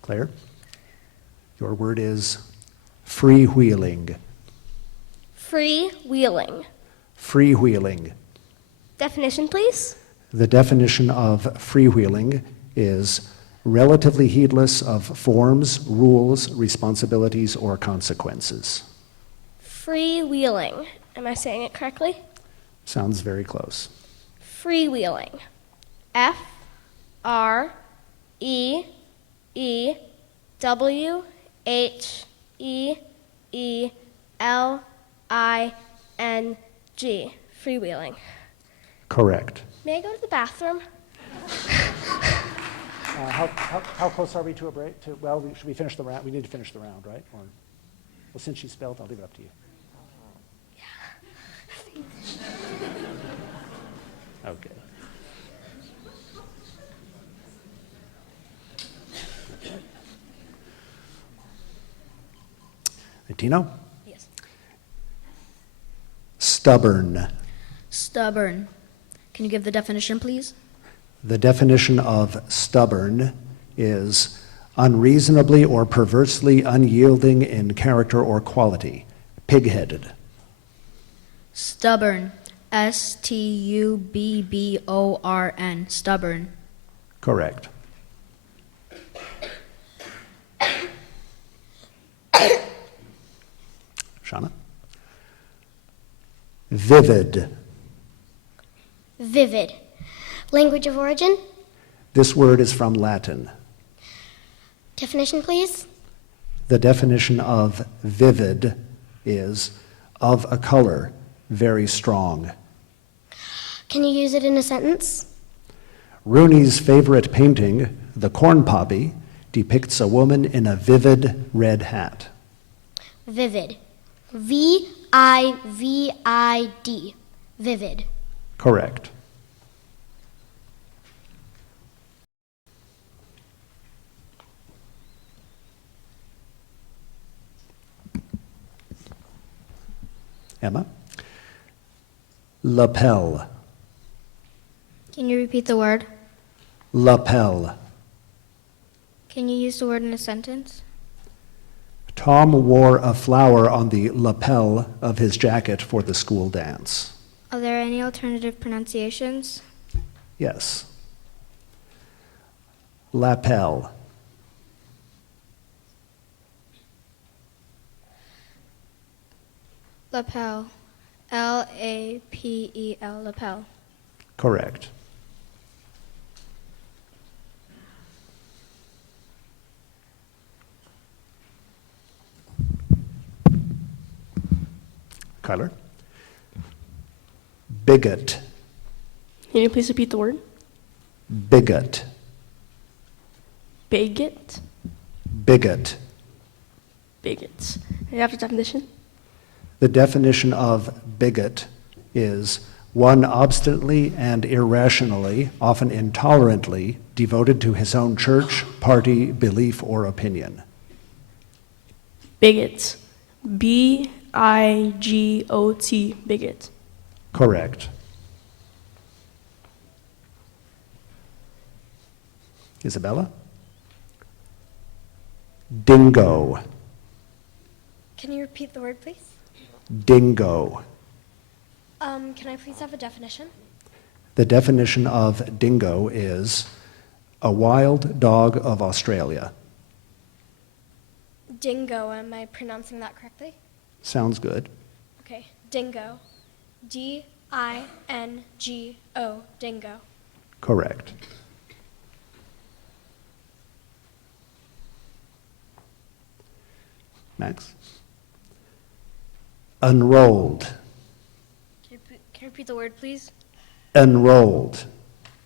Claire, your word is freewheeling. Freewheeling. Freewheeling. Definition, please. The definition of freewheeling is relatively heedless of forms, rules, responsibilities, or consequences. Freewheeling. Am I saying it correctly? Sounds very close. Freewheeling. Freewheeling. Freewheeling. Correct. May I go to the bathroom? How close are we to a break? Should we finish the round? We need to finish the round, right? Well, since she spelled, I'll leave it up to you. Okay. Tino? Yes. Stubborn. Stubborn. Can you give the definition, please? The definition of stubborn is unreasonably or perversely unyielding in character or quality, pig-headed. Stubborn. STUBBORN. Stubborn. Correct. Shauna? Vivid. Vivid. Language of origin? This word is from Latin. Definition, please. The definition of vivid is of a color, very strong. Can you use it in a sentence? Rooney's favorite painting, The Corn Poppy, depicts a woman in a vivid red hat. Vivid. VIVID. Vivid. Correct. Emma? Lapel. Can you repeat the word? Lapel. Can you use the word in a sentence? Tom wore a flower on the lapel of his jacket for the school dance. Are there any alternative pronunciations? Yes. Lapel. Lapel. LAPEL. Lapel. Correct. Kyler? Bigot. Can you please repeat the word? Bigot. Bigot? Bigot. Bigots. Do you have a definition? The definition of bigot is one obstinately and irrationally, often intolerantly, devoted to his own church, party, belief, or opinion. Bigots. BIGOT. Bigot. Correct. Isabella? Dingo. Can you repeat the word, please? Dingo. Can I please have a definition? The definition of dingo is a wild dog of Australia. Dingo. Am I pronouncing that correctly? Sounds good. Okay. Dingo. DINGO. Dingo. Correct. Max? Unrolled. Can you repeat the word, please? Enrolled.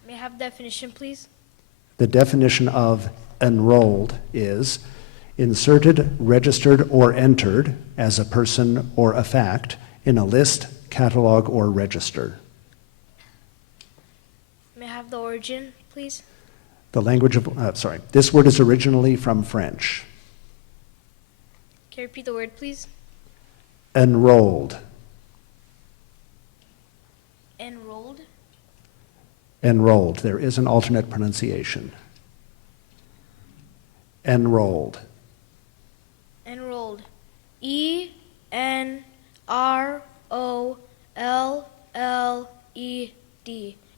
May I have a definition, please? The definition of enrolled is inserted, registered, or entered as a person or a fact in a list, catalog, or register. origin, please? The language of, this word is originally from French. Can you repeat the word, please? Enrolled. Enrolled? Enrolled. There is an alternate pronunciation. Enrolled. Enrolled. E-N-R-O-L-L-E-D.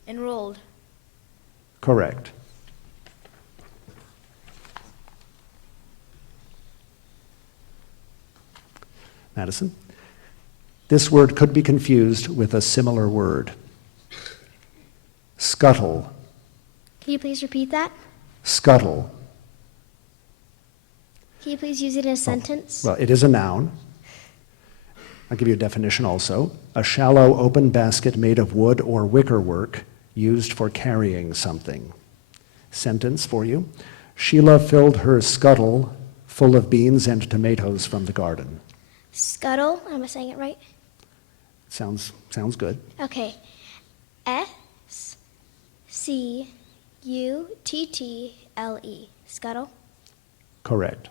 Enrolled. Correct. Madison? This word could be confused with a similar word. Scuttle. Can you please repeat that? Scuttle. Can you please use it in a sentence? Well, it is a noun. I'll give you a definition also. A shallow open basket made of wood or wickerwork used for carrying something. Sentence for you. Sheila filled her scuttle full of beans and tomatoes from the garden. Scuttle, am I saying it right? Sounds good. Okay. S-C-U-T-T-L-E. Scuttle. Correct.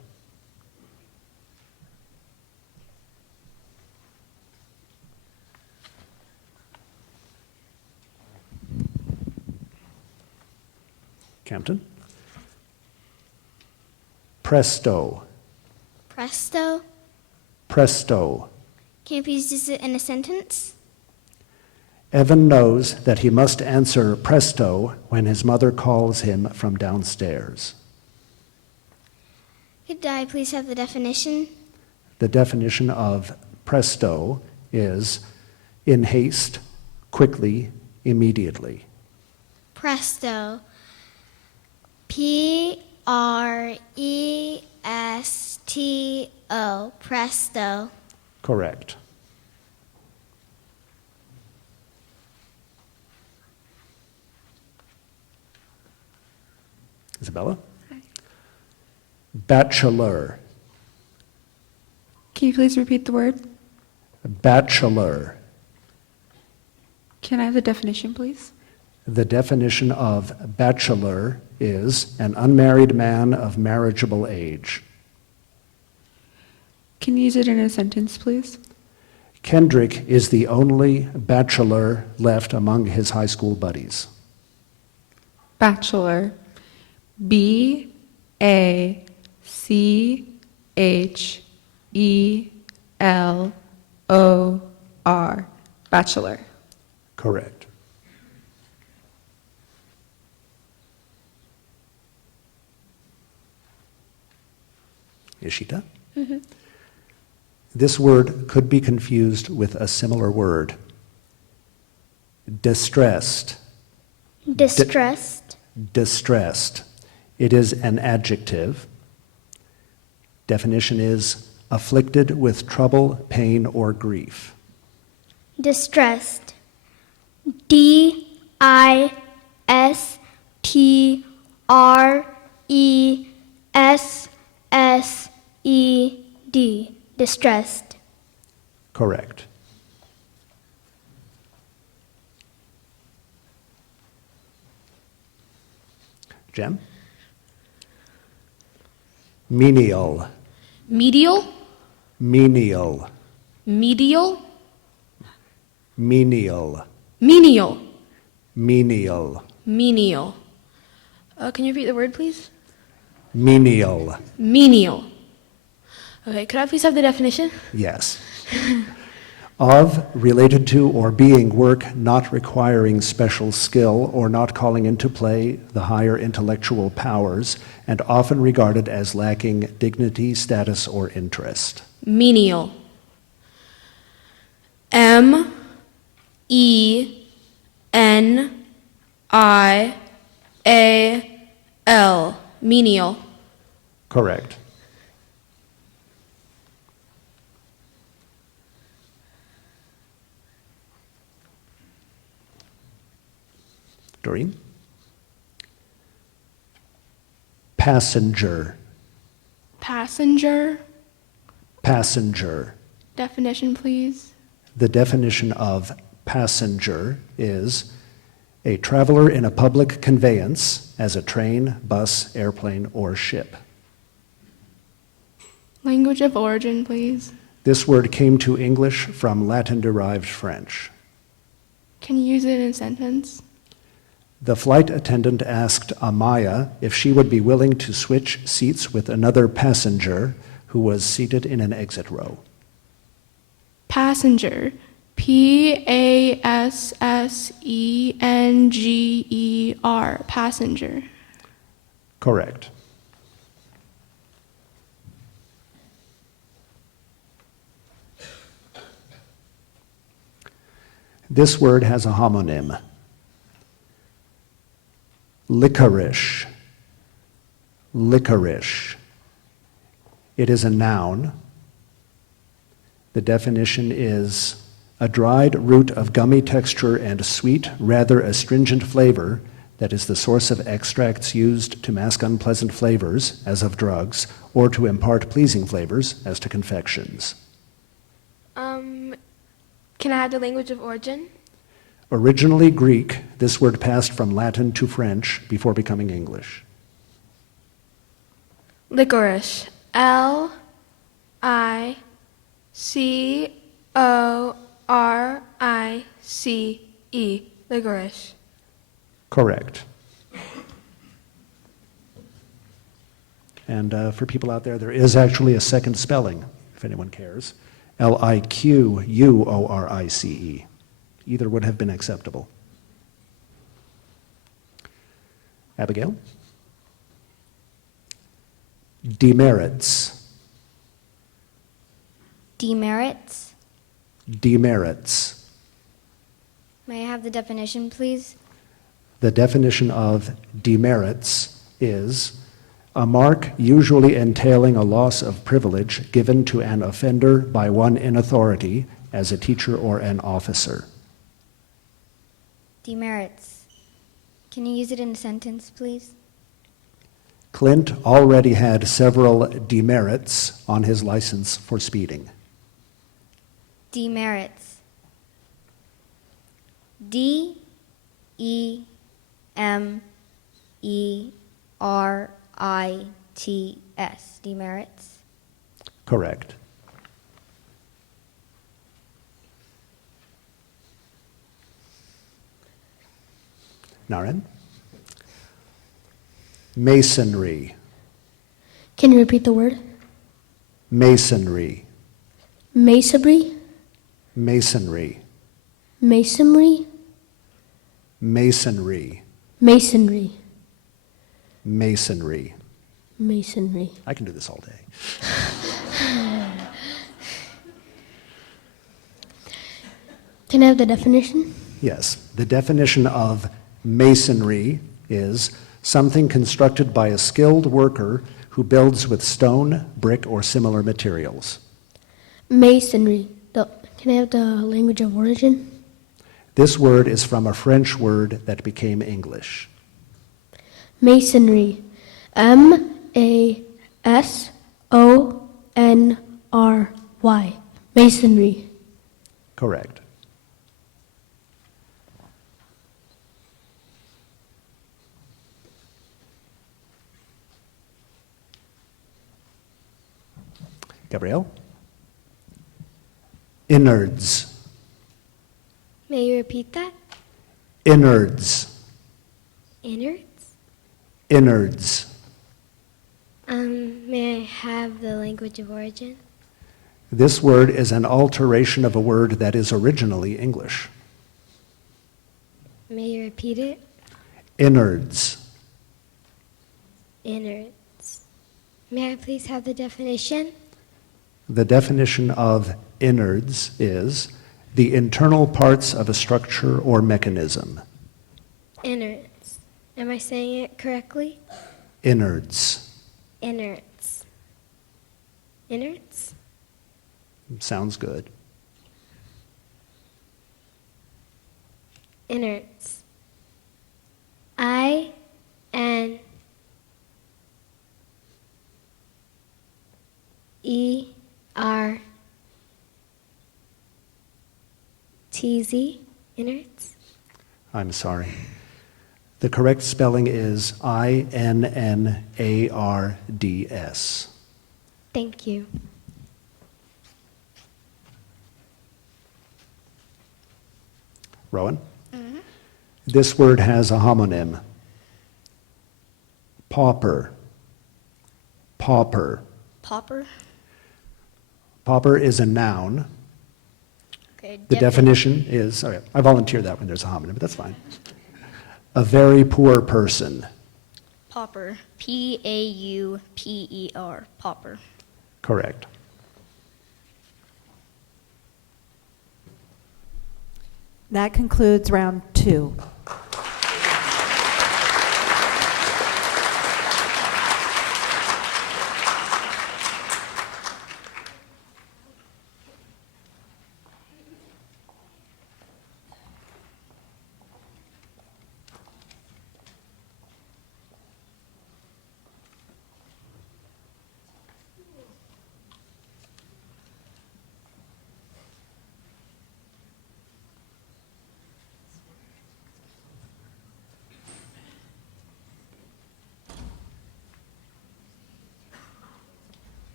Campton? Presto. Presto. Presto. Can you please use it in a sentence? Evan knows that he must answer presto when his mother calls him from downstairs. Could I please have the definition? The definition of presto is in haste, quickly, immediately. Presto. P-R-E-S-T-O. Presto. Correct. Isabella? Bachelor. Can you please repeat the word? Bachelor. Can I have the definition, please? The definition of bachelor is an unmarried man of marriageable age. Can you use it in a sentence, please? Kendrick is the only bachelor left among his high school buddies. Bachelor. B-A-C-H-E-L-O-R. Bachelor. Correct. Ishita? Mm-hmm. This word could be confused with a similar word. Distressed. Distressed. Distressed. It is an adjective. Definition is afflicted with trouble, pain, or grief. Distressed. D-I-S-T-R-E-S-S-E-D. Distressed. Correct. Jem? Menial. Medial? Menial. Medial? Menial. Menial. Menial. Menial. Can you repeat the word, please? Menial. Menial. Okay, could I please have the definition? Yes. Of, related to, or being work not requiring special skill or not calling into play the higher intellectual powers and often regarded as lacking dignity, status, or interest. Menial. M-E-N-I-A-L. Menial. Correct. Doreen? Passenger. Passenger. Passenger. Definition, please. The definition of passenger is A traveler in a public conveyance, as a train, bus, airplane, or ship. Language of origin, please. This word came to English from Latin-derived French. Can you use it in a sentence? The flight attendant asked Amaya if she would be willing to switch seats with another passenger who was seated in an exit row. Passenger. Passenger. Passenger. Correct. This word has a homonym. Licorice. Licorice. It is a noun. The definition is a dried root of gummy texture and sweet, rather astringent flavor that is the source of extracts used to mask unpleasant flavors, as of drugs, or to impart pleasing flavors, as to confections. Can I have the language of origin? Originally Greek, this word passed from Latin to French before becoming English. Licorice. Licorice. Licorice. Correct. And for people out there is actually a second spelling, if anyone cares. Liquorice. Either would have been acceptable. Abigail? Demerits. Demerits. Demerits. May I have the definition, please? The definition of demerits is a mark usually entailing a loss of privilege given to an offender by one in authority as a teacher or an officer. Demerits. Can you use it in a sentence, please? Clint already had several demerits on his license for speeding. Demerits. Demerits. Demerits. Correct. Naren? Masonry. Can you repeat the word? Masonry. Masonry. Masonry. Masonry. Masonry. Masonry. Masonry. Masonry. I can do this all day. Can I have the definition? Yes. The definition of masonry is something constructed by a skilled worker who builds with stone, brick, or similar materials. Masonry. Can I have the language of origin? This word is from a French word that became English. Masonry. Masonry. Masonry. Correct. Gabrielle? Innards. May you repeat that? Innards. Innards? Innards. May I have the language of origin? This word is an alteration of a word that is originally English. May you repeat it? Innards. Innards. May I please have the definition? The definition of innards is the internal parts of a structure or mechanism. Innards. Am I saying it correctly? Innards. Innards. Innards? Sounds good. Innards. I-N E-R-T-Z. Innards? I'm sorry. The correct spelling is INNARDS. Thank you. Rowan? This word has a homonym. Pauper. Pauper. Popper? Pauper is a noun. Okay. The definition is, okay, I volunteer that when there's a homonym, but that's fine. A very poor person. Pauper. Pauper. Pauper. Correct. That concludes round 2.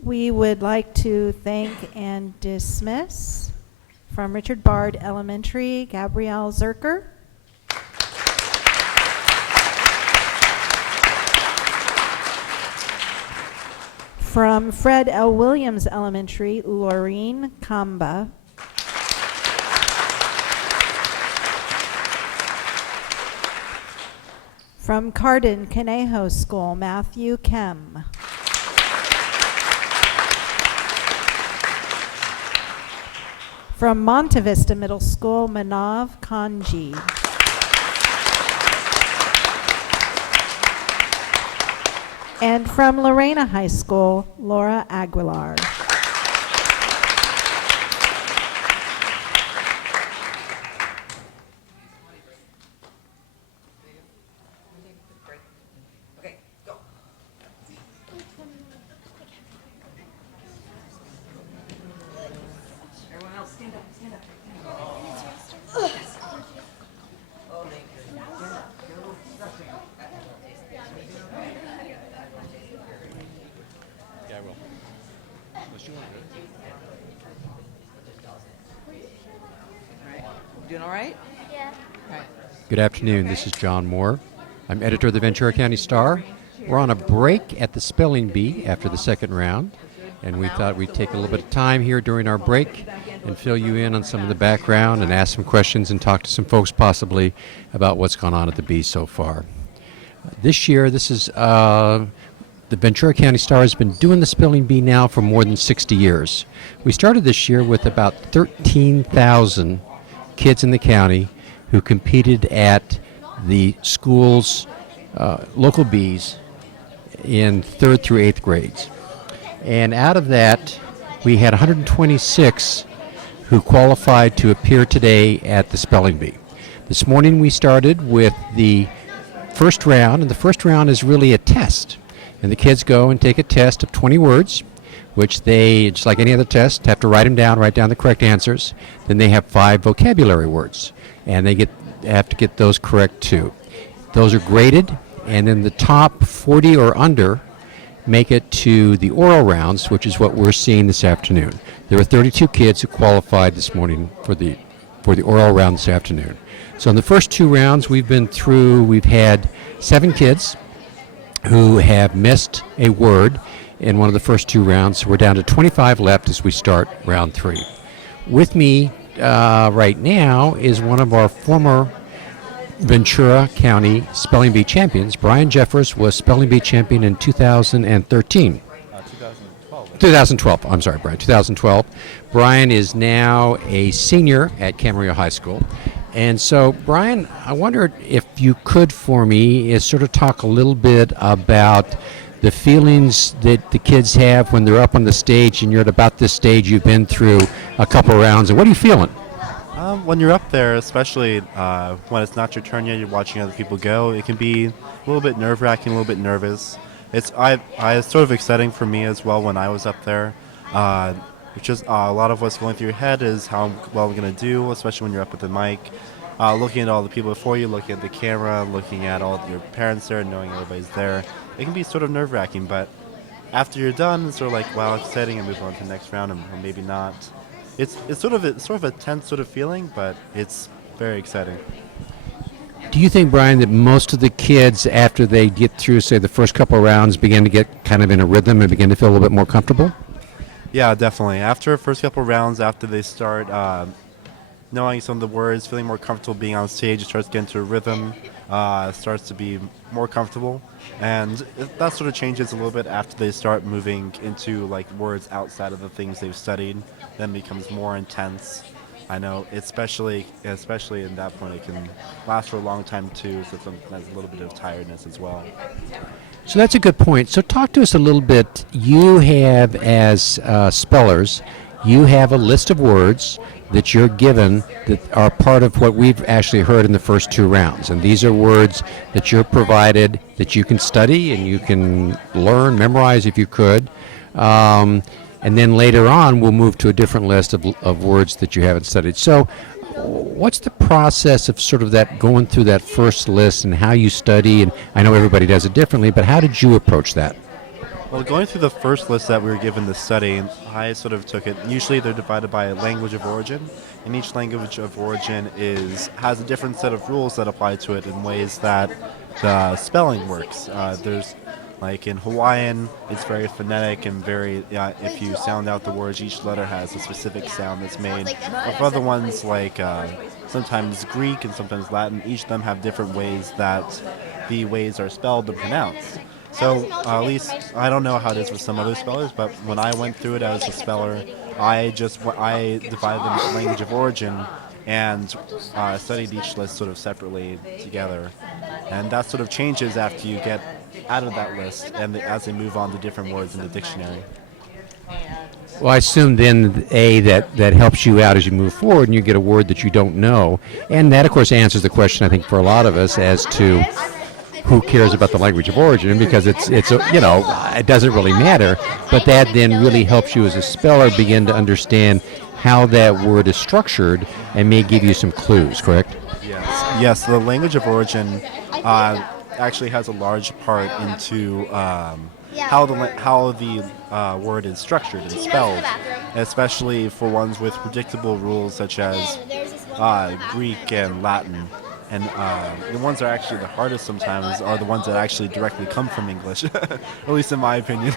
We would like to thank and dismiss from Richard Bard Elementary, Gabrielle Zerker. From Fred L. Williams Elementary, Laureen Kamba. From Cardin Conejo School, Matthew Kem. From Monte Vista Middle School, Manav Kanji. And from Lorena High School, Laura Aguilar. Yeah, I will. Unless you want to. Doing all right? Yeah. All right. Good afternoon. This is John Moore. I'm editor of the Ventura County Star. We're on a break at the spelling bee after the second round, and we thought we'd take a little bit of time here during our break and fill you in on some of the background and ask some questions and talk to some folks possibly about what's gone on at the bee so far. This year, this is the Ventura County Star has been doing the spelling bee now for more than 60 years. We started this year with about 13,000 kids in the county who competed at the school's local bees in 3rd through 8th grades. And out of that, we had 126 who qualified to appear today at the spelling bee. This morning we started with the first round, and the first round is really a test. And the kids go and take a test of 20 words, which they, just like any other test, have to write down the correct answers. Then they have 5 vocabulary words, and they have to get those correct too. Those are graded, and then the top 40 or under make it to the oral rounds, which is what we're seeing this afternoon. There were 32 kids who qualified this morning for the oral round this afternoon. So in the first 2 rounds we've had 7 kids who have missed a word in one of the first 2 rounds. So we're down to 25 left as we start round 3. With me right now is one of our former Ventura County Spelling Bee champions. Brian Jeffers was Spelling Bee champion in 2013. 2012. I'm sorry, Brian. 2012. Brian is now a senior at Camarillo High School. And so, Brian, I wondered if you could for me is sort of talk a little bit about the feelings that the kids have when they're up on the stage and you're at about this stage, you've been through a couple rounds. And what are you feeling? When you're up there, especially when it's not your turn yet, you're watching other people go, it can be a little bit nerve-wracking, a little bit nervous. It's sort of exciting for me as well when I was up there. which is a lot of what's going through your head is how well we're going to do, especially when you're up at the mic. Looking at all the people before you, looking at the camera, looking at all your parents there, knowing everybody's there. It can be sort of nerve-wracking, but after you're done, it's sort of like, wow, exciting, and move on to the next round, or maybe not. It's sort of a tense sort of feeling, but it's very exciting. Do you think, Brian, that most of the kids, after they get through, say, the first couple of rounds, begin to get kind of in a rhythm and begin to feel a little bit more comfortable? Yeah, definitely. After the first couple of rounds, after they start knowing some of the words, feeling more comfortable being on stage, it starts to get into a rhythm, starts to be more comfortable. And that sort of changes a little bit after they start moving into like words outside of the things they've studied, then becomes more intense. I know, especially in that point, it can last for a long time too, so sometimes a little bit of tiredness as well. So that's a good point. So talk to us a little bit. You have, as spellers, you have a list of words that you're given that are part of what we've actually heard in the first 2 rounds. And these are words that you're provided that you can study and you can learn, memorize if you could. And then later on, we'll move to a different list of words that you haven't studied. So what's the process of sort of that going through that first list and how you study? And I know everybody does it differently, but how did you approach that? Well, going through the first list that we were given to study, I sort of took it. Usually they're divided by language of origin, and each language of origin has a different set of rules that apply to it in ways that the spelling works. There's, like in Hawaiian, it's very phonetic and very, if you sound out the words, each letter has a specific sound that's made. But for other ones, like sometimes Greek and sometimes Latin, each of them have different ways that the ways are spelled and pronounced. So at least, I don't know how it is with some other spellers, but when I went through it as a speller, I divided them into language of origin and studied each list sort of separately together. And that sort of changes after you get out of that list and as they move on to different words in the dictionary. Well, I assume then, that helps you out as you move forward and you get a word that you don't know. And that, of course, answers the question, I think, for a lot of us as to who cares about the language of origin, because it doesn't really matter. But that then really helps you as a speller begin to understand how that word is structured and may give you some clues, correct? Yes, the language of origin actually has a large part into how the word is structured and spelled, especially for ones with predictable rules such as Greek and Latin. And the ones that are actually the hardest sometimes are the ones that actually directly come from English, at least in my opinion.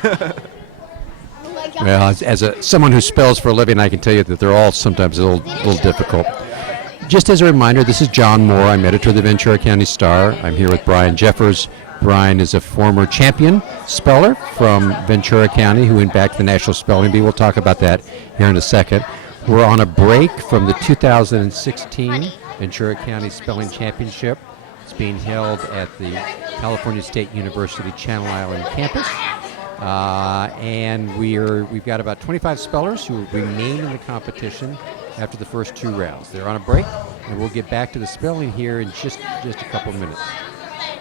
Well, as someone who spells for a living, I can tell you that they're all sometimes a little difficult. Just as a reminder, this is John Moore. I'm editor of the Ventura County Star. I'm here with Brian Jeffers. Brian is a former champion speller from Ventura County who went back to the National Spelling Bee. We'll talk about that here in a second. We're on a break from the 2016 Ventura County Spelling Championship. It's being held at the California State University Channel Island campus. And we've got about 25 spellers who remain in the competition after the first 2 rounds. They're on a break, and we'll get back to the spelling here in just a couple of minutes.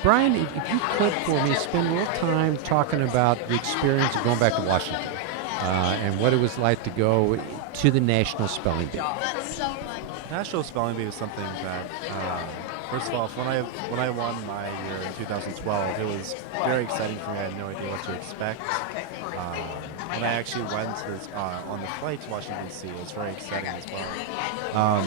Brian, if you could for me, spend a little time talking about the experience of going back to Washington and what it was like to go to the National Spelling Bee. National Spelling Bee was something that, first of all, when I won my year in 2012, it was very exciting for me. I had no idea what to expect. When I actually went on the flight to Washington D.C., it was very exciting as well.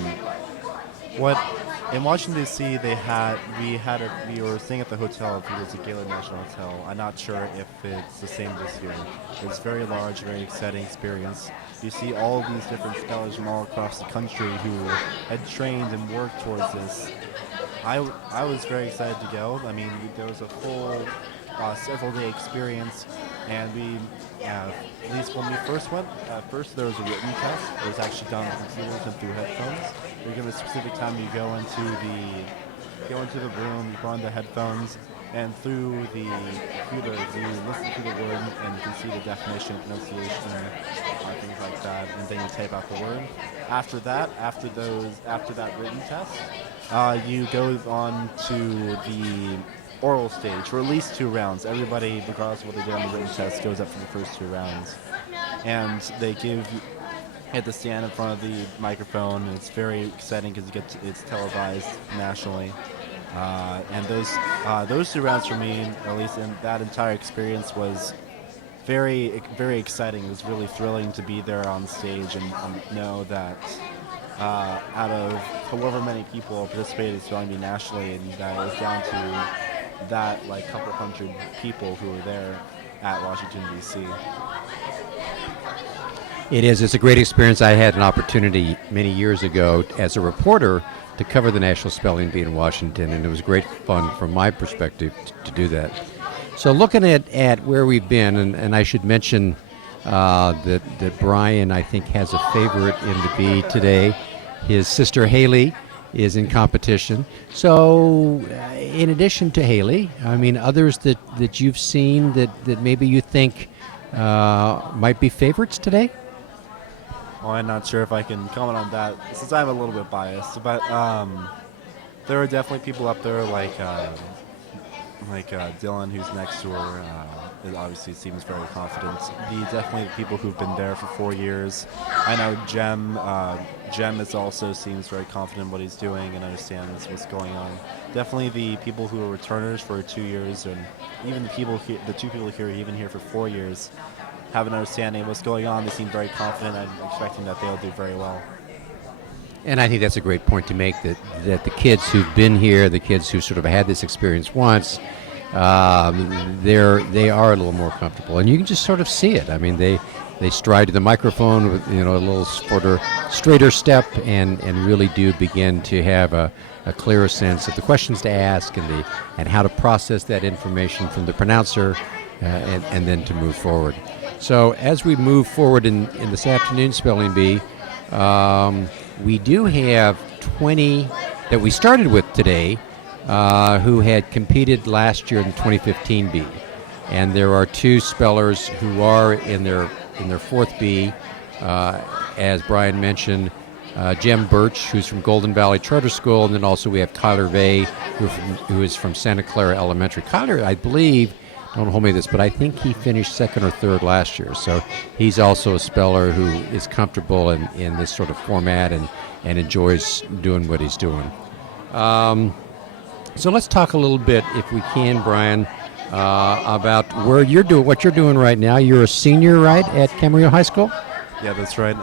In Washington D.C., we were staying at the hotel. I think it was the Gaylord National Hotel. I'm not sure if it's the same this year. It's very large, very exciting experience. You see all of these different spellers from all across the country who had trained and worked towards this. I was very excited to go. I mean, there was a full several-day experience, and at least when we first went, first there was a written test. It was actually done on computers and through headphones. You're given a specific time. You go into the room, you put on the headphones, and through the computer you listen to the word and you can see the definition, pronunciation, things like that, and then you type out the word. After that written test, you go on to the oral stage for at least 2 rounds. Everybody, regardless of what they did on the written test, goes up for the first 2 rounds. and they give you have to stand in front of the microphone, and it's very exciting because it's televised nationally. And those 2 rounds for me, at least in that entire experience, was very, very exciting. It was really thrilling to be there on stage and know that out of however many people participated in Spelling Bee nationally, and that it was down to that like couple hundred people who were there at Washington, D.C. It is. It's a great experience. I had an opportunity many years ago as a reporter to cover the National Spelling Bee in Washington, and it was great fun from my perspective to do that. So looking at where we've been, and I should mention that Brian, I think, has a favorite in the bee today. His sister Haley is in competition. So in addition to Haley, I mean, others that you've seen that maybe you think might be favorites today? Well, I'm not sure if I can comment on that since I'm a little bit biased, but there are definitely people up there like Dylan, who's next to her. It obviously seems very confident. Definitely the people who've been there for 4 years. I know Jem also seems very confident in what he's doing and understands what's going on. Definitely the people who are returners for 2 years, and even the 2 people here, even here for 4 years, have an understanding of what's going on. They seem very confident. I'm expecting that they'll do very well. And I think that's a great point to make, that the kids who've been here, the kids who sort of had this experience once, they are a little more comfortable. And you can just sort of see it. I mean, they stride to the microphone with a little straighter step and really do begin to have a clearer sense of the questions to ask and how to process that information from the pronouncer and then to move forward. So as we move forward in this afternoon Spelling Bee, we do have 20 that we started with today who had competed last year in the 2015 Bee. And there are 2 spellers who are in their 4th Bee. As Brian mentioned, Jem Birch, who's from Golden Valley Charter School, and then also we have Kyler Vay, who is from Santa Clara Elementary. Kyler, I believe, don't hold me to this, but I think he finished 2nd or 3rd last year. So he's also a speller who is comfortable in this sort of format and enjoys doing what he's doing. So let's talk a little bit, if we can, Brian, about what you're doing right now. You're a senior, right, at Camarillo High School? Yeah, that's right.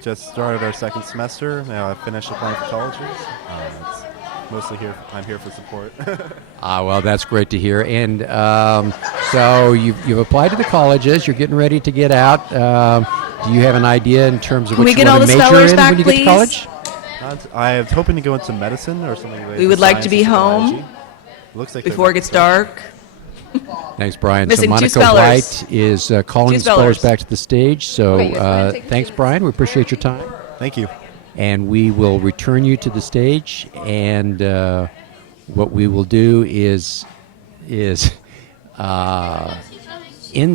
Just started our 2nd semester. I finished applying for colleges. Mostly here. I'm here for support. Well, that's great to hear. And so you've applied to the colleges. You're getting ready to get out. Do you have an idea in terms of what you want to major in when you get to college? I'm hoping to go into medicine or something related. We would like to be home before it gets dark. Thanks, Brian. Missing so 2 Monica spellers. White is calling the spellers back to the stage. So thanks, Brian. We appreciate your time. Thank you. And we will return you to the stage. And what we will do is in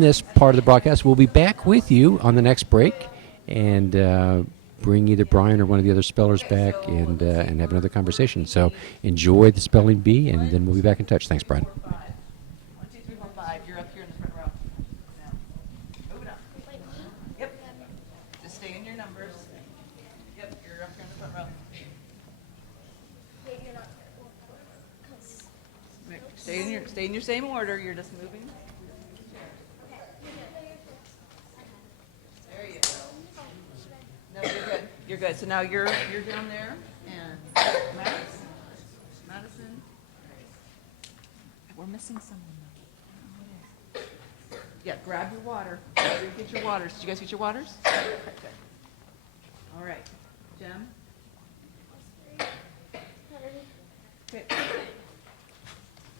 this part of the broadcast, we'll be back with you on the next break and bring either Brian or one of the other spellers back and have another conversation. So enjoy the Spelling Bee, and then we'll be back in touch. Thanks, Brian. 1, 2, 3, 4, 5. You're up here in the front row. Now, move it up. Yep. Just stay in your numbers. Yep, you're up here in the front row. Stay in your same order. You're just moving. There you go. No, you're good. You're good. So now you're down there, and Madison. We're missing someone though. Yeah, grab your water. Get your waters. Did you guys get your waters? Okay, good. All right, Jem. Okay.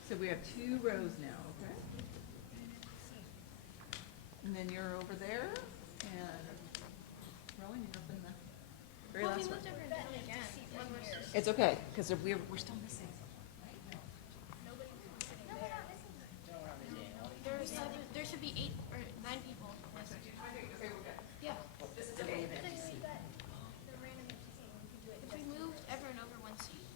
So we have 2 rows now, okay? And then you're over there, and Rowan, you're up in the very last one. It's okay, because we're still missing. There should be 8 or 9 people. Yeah. If we moved everyone over 1 seat.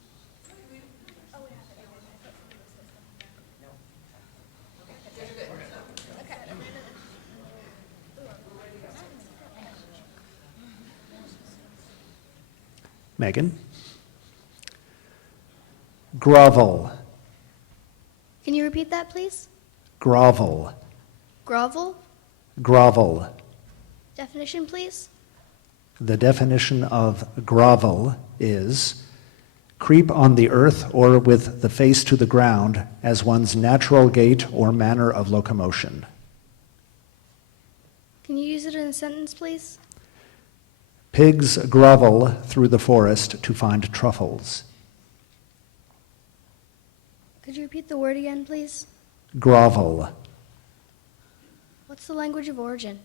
Megan. Grovel. Can you repeat that, please? Grovel. Grovel? Grovel. Definition, please? The definition of grovel is creep on the earth or with the face to the ground as one's natural gait or manner of locomotion. Can you use it in a sentence, please? Pigs grovel through the forest to find truffles. Could you repeat the word again, please? Grovel. What's the language of origin?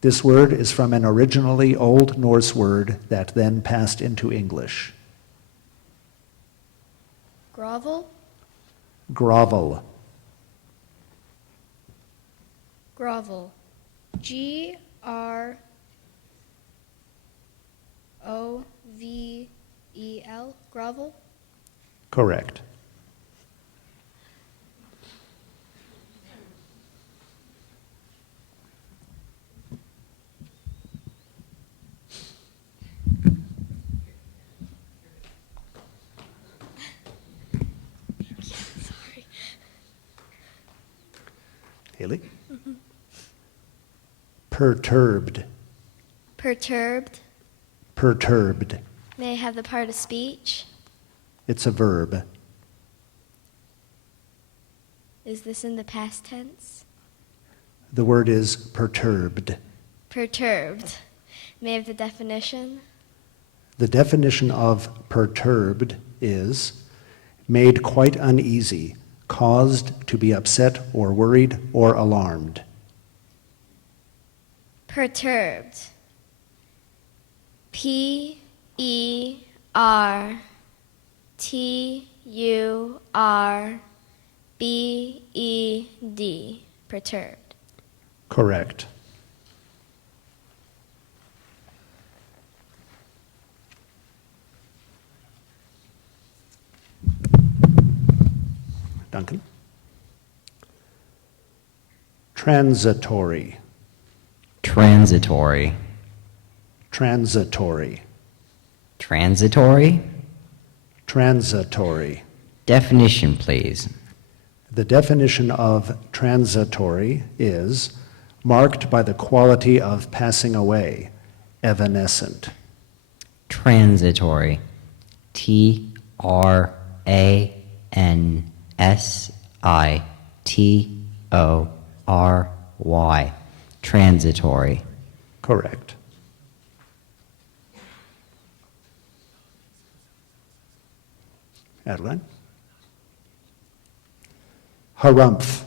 This word is from an originally Old Norse word that then passed into English. Grovel? Grovel. Grovel. Grovel? Grovel? Correct. Sorry. Haley? Perturbed. Perturbed? Perturbed. May I have the part of speech? It's a verb. Is this in the past tense? The word is perturbed. Perturbed. May I have the definition? The definition of perturbed is made quite uneasy, caused to be upset or worried or alarmed. Perturbed. Perturbed. Perturbed. Correct. Duncan? Transitory. Transitory. Transitory. Transitory? Transitory. Definition, please. The definition of transitory is marked by the quality of passing away, evanescent. Transitory. Transitory. Transitory. Correct. Adeline? Harumph.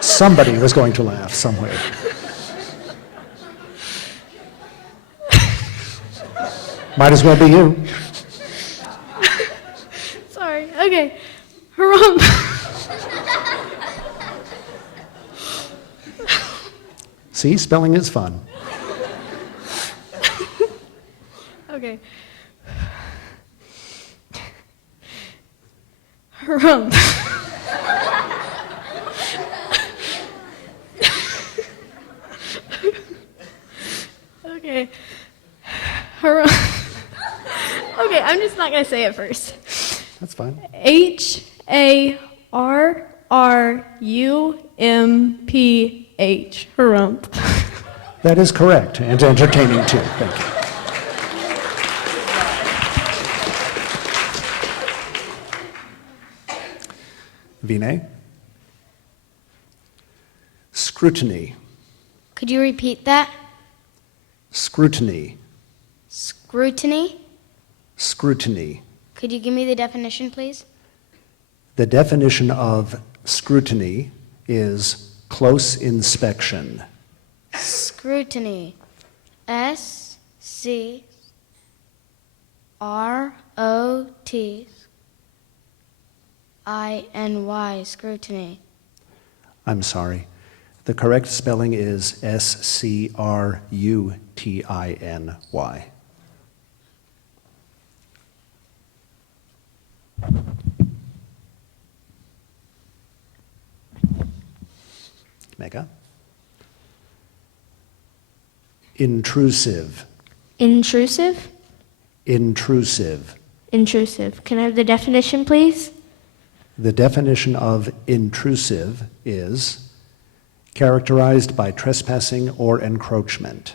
Somebody was going to laugh somewhere. Might as well be you. Sorry. Okay. Harumph. See, spelling is fun. Okay. Harumph. Okay. Harumph. Okay, I'm just not going to say it first. That's fine. Harumph. Harumph. That is correct, and entertaining too. Thank you. Vinay? Scrutiny. Could you repeat that? Scrutiny. Scrutiny? Scrutiny. Could you give me the definition, please? The definition of scrutiny is close inspection. Scrutiny. SCROT. INY. Scrutiny. I'm sorry. The correct spelling is SCRUTINY. Mega? Intrusive. Intrusive? Intrusive. Intrusive. Can I have the definition, please? The definition of intrusive is characterized by trespassing or encroachment.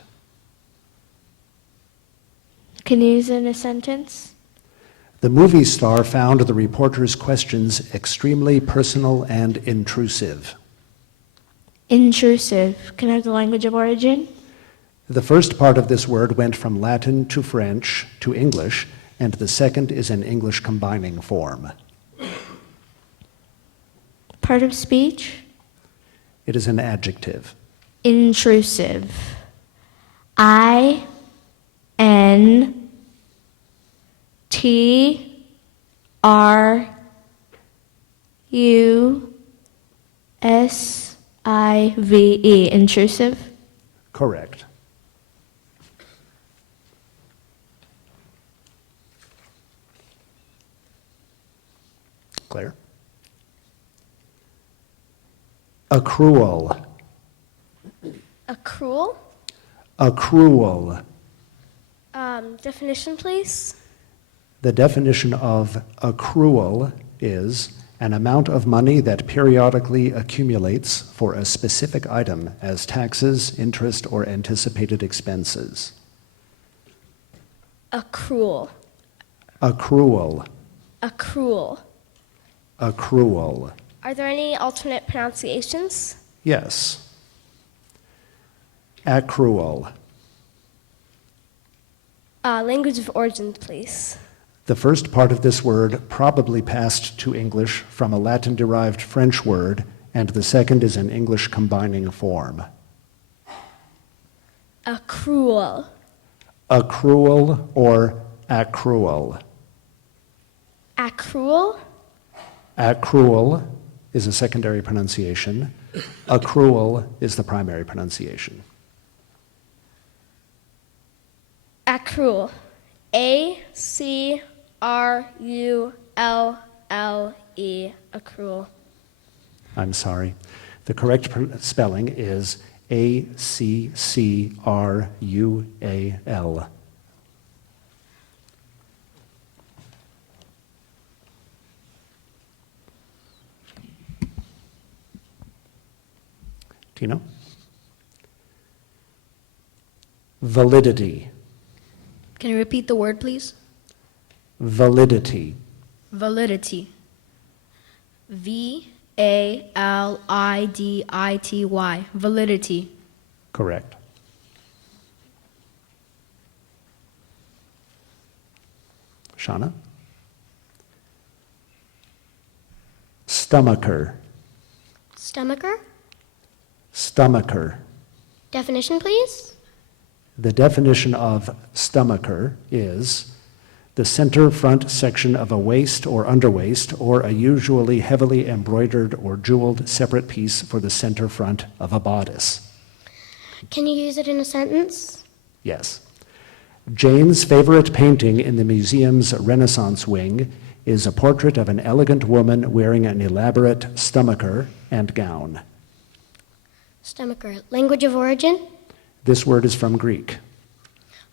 Can you use it in a sentence? The movie star found the reporter's questions extremely personal and intrusive. Intrusive. Can I have the language of origin? The first part of this word went from Latin to French to English, and the second is an English combining form. Part of speech? It is an adjective. Intrusive. INTRUSIVE. Intrusive. Correct. Claire? Accrual. Accrual? Accrual. Definition, please. The definition of accrual is an amount of money that periodically accumulates for a specific item as taxes, interest, or anticipated expenses. Accrual. Accrual. Accrual. Accrual. Are there any alternate pronunciations? Yes. Accrual. Language of origin, please. The first part of this word probably passed to English from a Latin-derived French word, and the second is an English combining form. Accrual. Accrual or accrual. Accrual? Accrual is a secondary pronunciation. Accrual is the primary pronunciation. Accrual. ACRULLE. Accrual. I'm sorry. The correct spelling is ACCRUAL. Tino? Validity. Can you repeat the word, please? Validity. Validity. VALIDITY. Validity. Correct. Shauna? Stomacher. Stomacher? Stomacher. Definition, please. The definition of stomacher is the center front section of a waist or underwaist, or a usually heavily embroidered or jeweled separate piece for the center front of a bodice. Can you use it in a sentence? Yes. Jane's favorite painting in the museum's Renaissance wing is a portrait of an elegant woman wearing an elaborate stomacher and gown. Stomacher. Language of origin? This word is from Greek.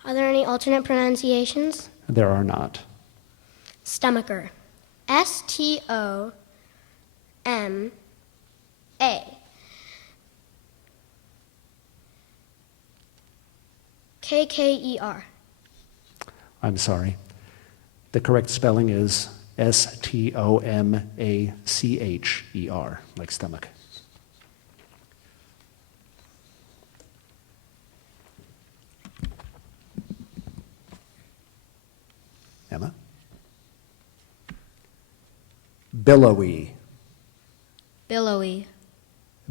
Are there any alternate pronunciations? There are not. Stomacher. STOMA. KKER. I'm sorry. The correct spelling is STOMACHER, like stomach. Emma? Billowy. Billowy.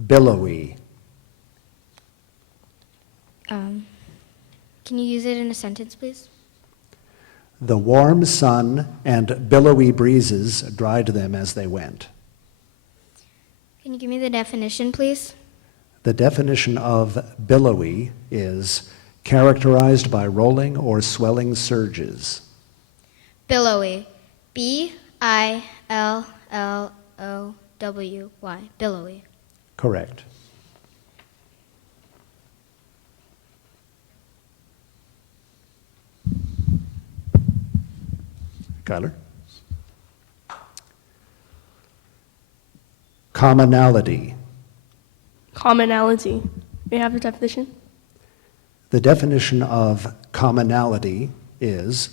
Billowy. Can you use it in a sentence, please? The warm sun and billowy breezes dried them as they went. Can you give me the definition, please? The definition of billowy is characterized by rolling or swelling surges. Billowy. BILLOWY. Billowy. Correct. Kyler? Commonality. Commonality. May I have the definition? The definition of commonality is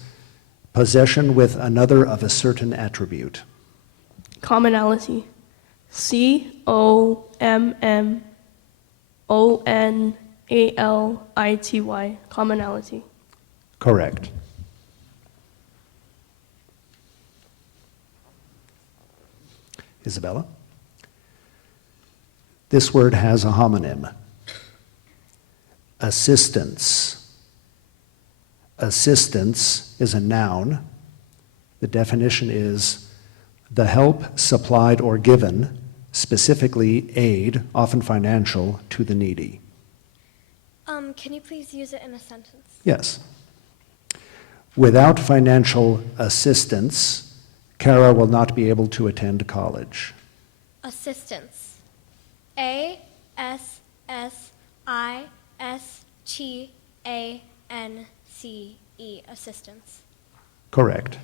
possession with another of a certain attribute. Commonality. COMMONALITY. Commonality. Correct. Isabella? This word has a homonym. Assistance. Assistance is a noun. The definition is the help supplied or given, specifically aid, often financial, to the needy. Can you please use it in a sentence? Yes. Without financial assistance, Kara will not be able to attend college. Assistance. ASSISTANCE. Assistance. Correct.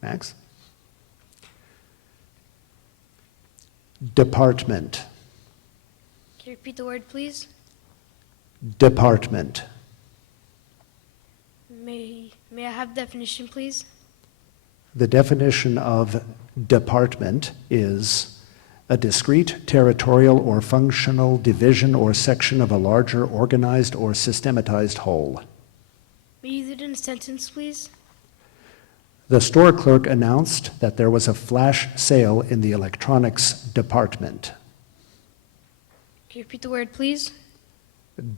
Max? Department. Can you repeat the word, please? Department. May I have definition, please? The definition of department is a discrete, territorial, or functional division or section of a larger organized or systematized whole. May you use it in a sentence, please? The store clerk announced that there was a flash sale in the electronics department. Can you repeat the word, please?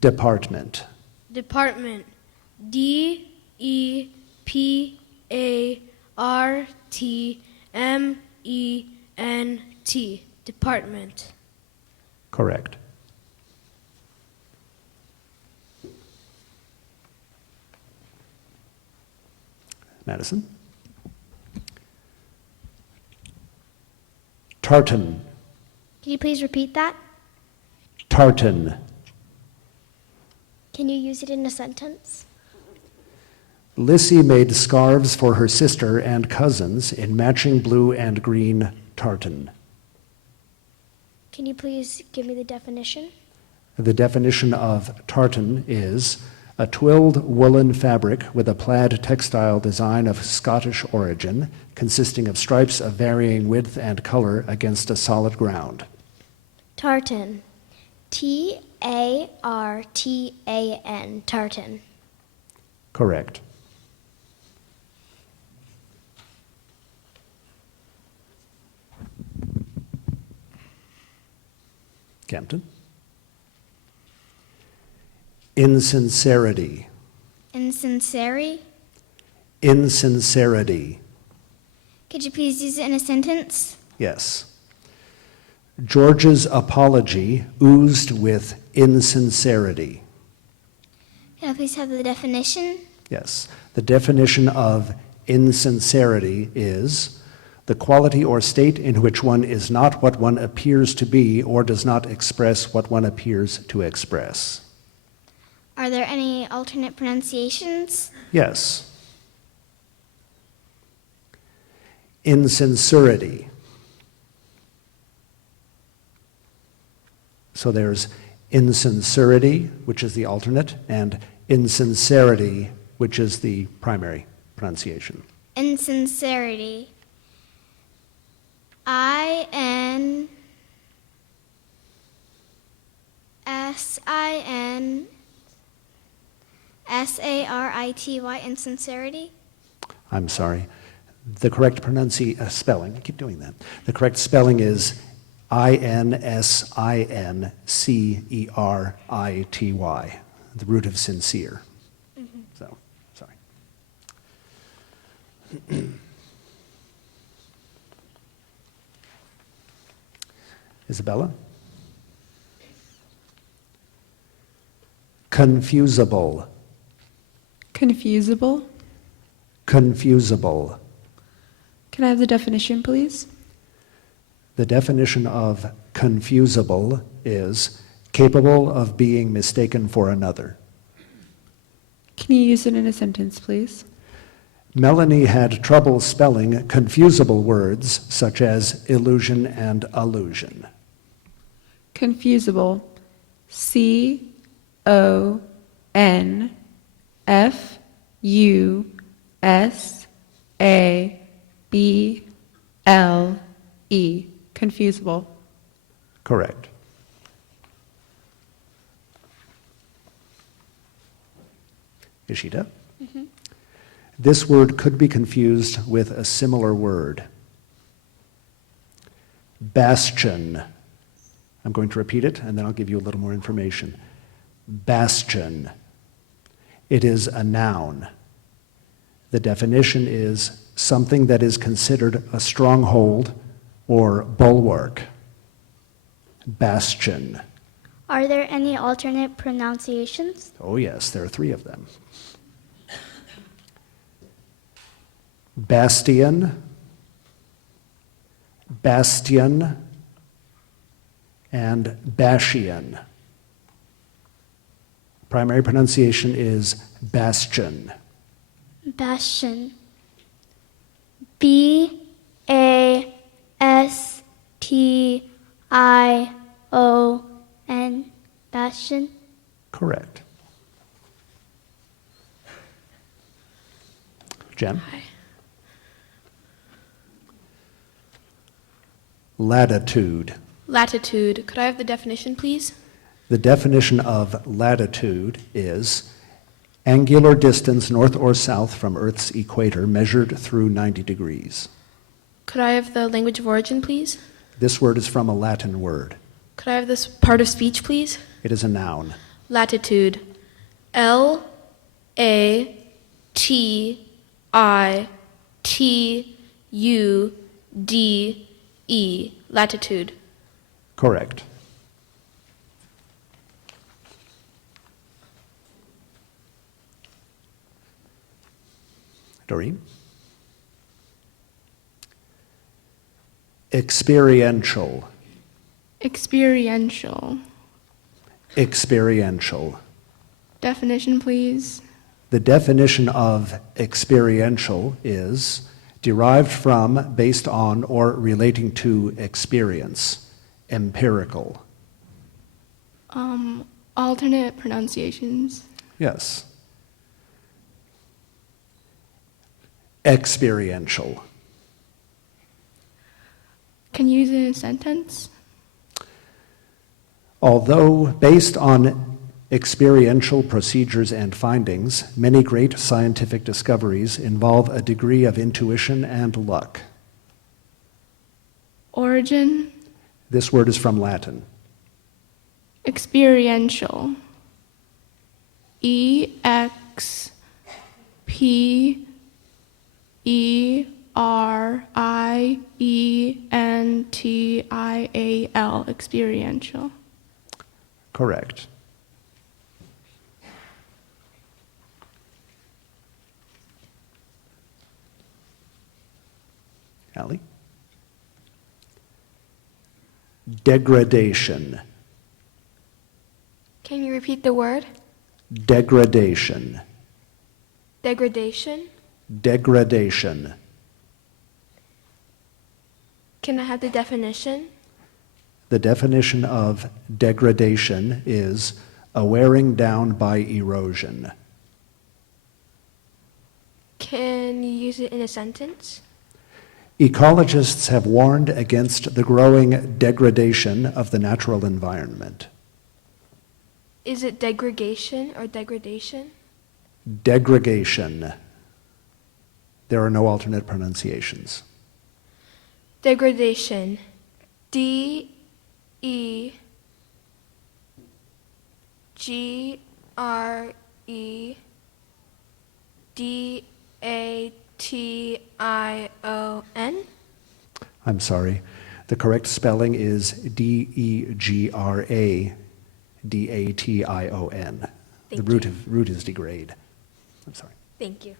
Department. Department. DEPARTMENT. Department. Correct. Madison? Tartan. Can you please repeat that? Tartan. Can you use it in a sentence? Lissy made scarves for her sister and cousins in matching blue and green tartan. Can you please give me the definition? The definition of tartan is a twilled woolen fabric with a plaid textile design of Scottish origin, consisting of stripes of varying width and color against a solid ground. Tartan. TARTAN. Tartan. Correct. Captain? Insincerity. Insincerity. Insincerity. Could you please use it in a sentence? Yes. George's apology oozed with insincerity. Can I please have the definition? Yes. The definition of insincerity is the quality or state in which one is not what one appears to be or does not express what one appears to express. Are there any alternate pronunciations? Yes. Insincerity. So there's insincerity, which is the alternate, and insincerity, which is the primary pronunciation. Insincerity. INSINSARITY. Insincerity. I'm sorry. The correct spelling, I keep doing that. The correct spelling is INSINCERITY, the root of sincere. Mm-hmm. So, sorry. Isabella? Confusable. Confusable. Confusable. Can I have the definition, please? The definition of confusable is capable of being mistaken for another. Can you use it in a sentence, please? Melanie had trouble spelling confusable words such as illusion and allusion. Confusable. C-O-N-F-U-S-A-B-L-E. Confusable. Correct. Ishita? Mm-hmm. This word could be confused with a similar word. Bastion. I'm going to repeat it, and then I'll give you a little more information. Bastion. It is a noun. The definition is something that is considered a stronghold or bulwark. Bastion. Are there any alternate pronunciations? Oh yes, there are 3 of them. Bastion, bastion, and bastion. Primary pronunciation is bastion. Bastion. B-A-S-T-I-O-N. Bastion. Correct. Jen? Hi. Latitude. Latitude. Could I have the definition, please? The definition of latitude is angular distance north or south from Earth's equator measured through 90 degrees. Could I have the language of origin, please? This word is from a Latin word. Could I have this part of speech, please? It is a noun. Latitude. L-A-T-I-T-U-D-E. Latitude. Correct. Doreen? Experiential. Experiential. Experiential. Definition, please. The definition of experiential is derived from, based on, or relating to experience, empirical. Alternate pronunciations. Yes. Experiential. Can you use it in a sentence? Although based on experiential procedures and findings, many great scientific discoveries involve a degree of intuition and luck. Origin. This word is from Latin. Experiential. E-X-P-E-R-I-E-N-T-I-A-L. Experiential. Correct. Allie? Degradation. Can you repeat the word? Degradation. Degradation. Degradation. Can I have the definition? The definition of degradation is a wearing down by erosion. Can you use it in a sentence? Ecologists have warned against the growing degradation of the natural environment. Is it degradation or degradation? Degradation. There are no alternate pronunciations. Degradation. D-E-G-R-E-D-A-T-I-O-N? I'm sorry. The correct spelling is D-E-G-R-A-D-A-T-I-O-N. The root is degrade. I'm sorry. Thank you.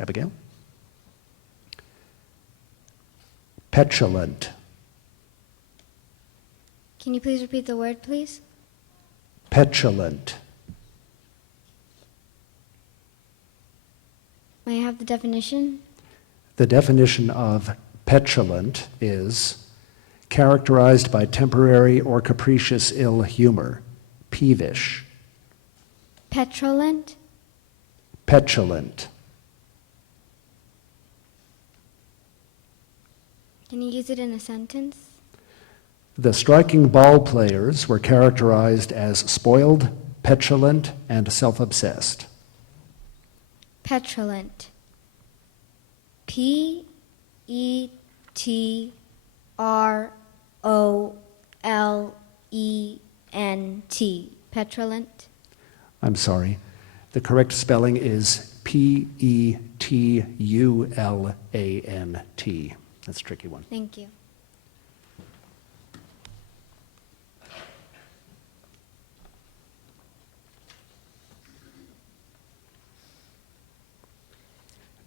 Abigail? Petulant. Can you please repeat the word, please? Petulant. May I have the definition? The definition of petulant is characterized by temporary or capricious ill humor, peevish. Petulant? Petulant. Can you use it in a sentence? The striking ball players were characterized as spoiled, petulant, and self-obsessed. Petulant. Petrolent. Petulant. I'm sorry. The correct spelling is Petulant. That's a tricky one. Thank you.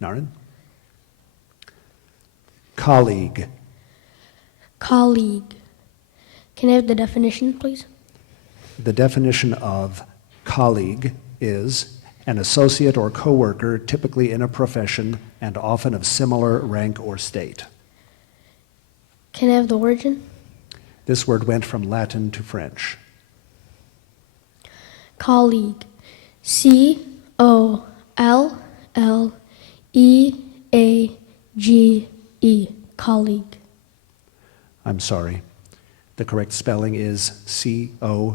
Naren? Colleague. Colleague. Can I have the definition, please? The definition of colleague is an associate or coworker, typically in a profession and often of similar rank or state. Can I have the origin? This word went from Latin to French. Colleague. C-O-L-L-E-A-G-E. Colleague. I'm sorry. The correct spelling is C-O-L-L-E-A-G-U-E.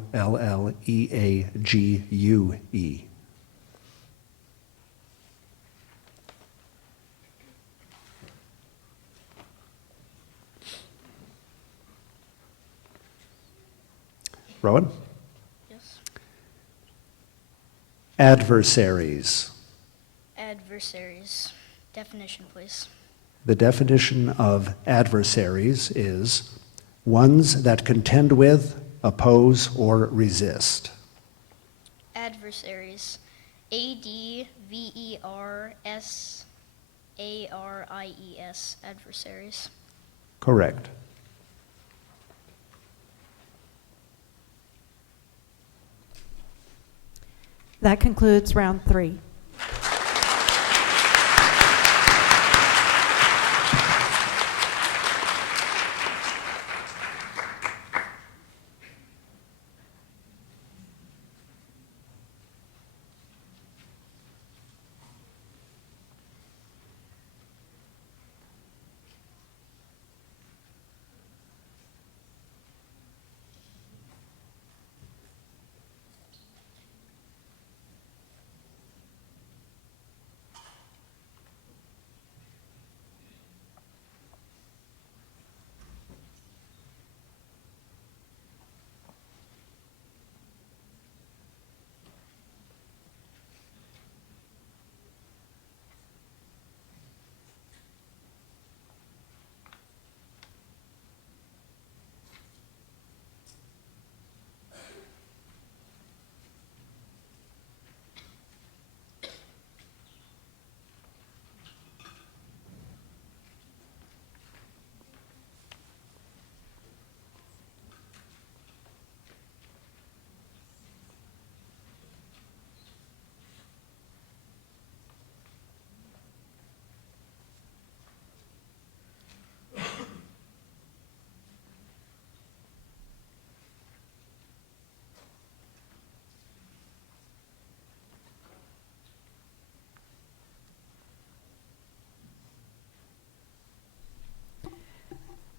Rowan? Yes. Adversaries. Adversaries. Definition, please. The definition of adversaries is ones that contend with, oppose, or resist. Adversaries. A-D-V-E-R-S-A-R-I-E-S. Adversaries. Correct. That concludes round 3.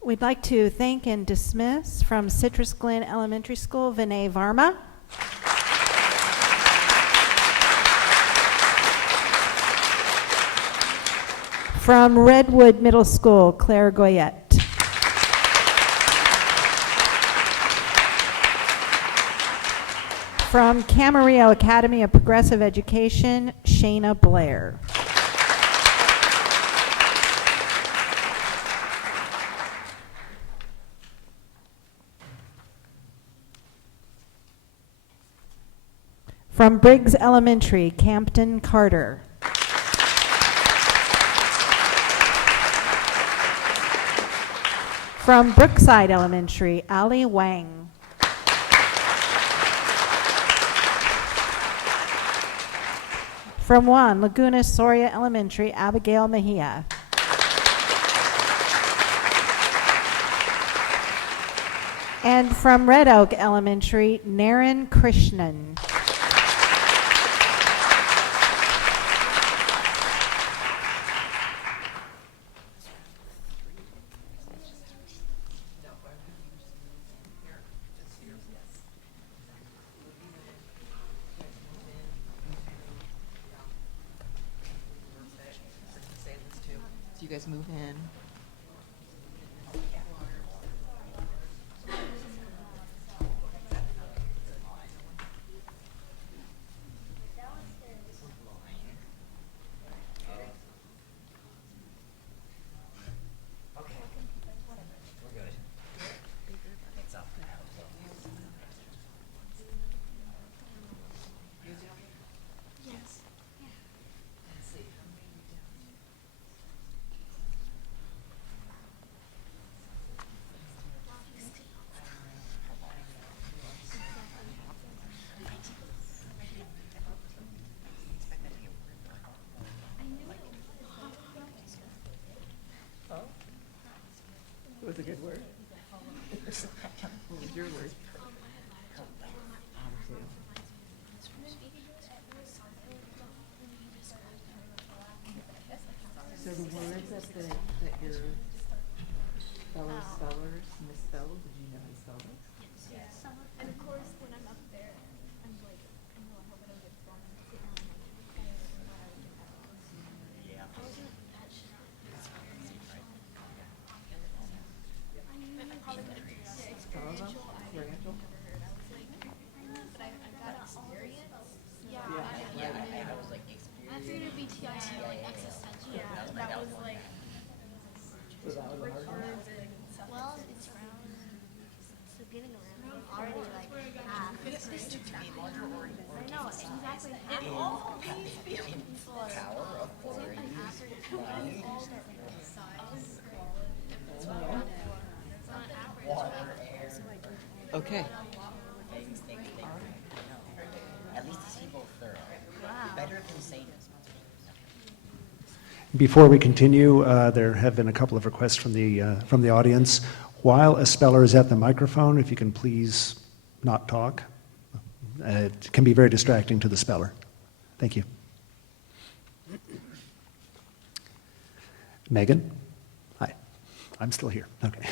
We'd like to thank and dismiss from Citrus Glen Elementary School, Vinay Varma. From Redwood Middle School, Claire Goyette. From Camarillo Academy of Progressive Education, Shayna Blair. From Briggs Elementary, Campton Carter. From Brookside Elementary, Ali Wang. From Juan Laguna Soria Elementary, Abigail Mejia. And from Red Oak Elementary, Naren Krishnan. So you guys move in. It was a good word. What was your word? So the words that your fellow spellers misspelled, did you know how to spell those? Yes. And of course, when I'm up there, I'm like, I know I hope I don't get thrown in the yeah. I wasn't that sure. I probably got experiential. Experiential? But I got experience. Yeah. I was like, I figured it'd be TIC, like existential. Yeah, that was like. So that was a hard one? Well, it's around. So getting around already like half. I know, exactly half. And all these people are Okay. At least the people thorough. Better than saying this. Before we continue, there have been a couple of requests from the audience. While a speller is at the microphone, if you can please not talk. It can be very distracting to the speller. Thank you. Megan? Hi. I'm still here. Okay.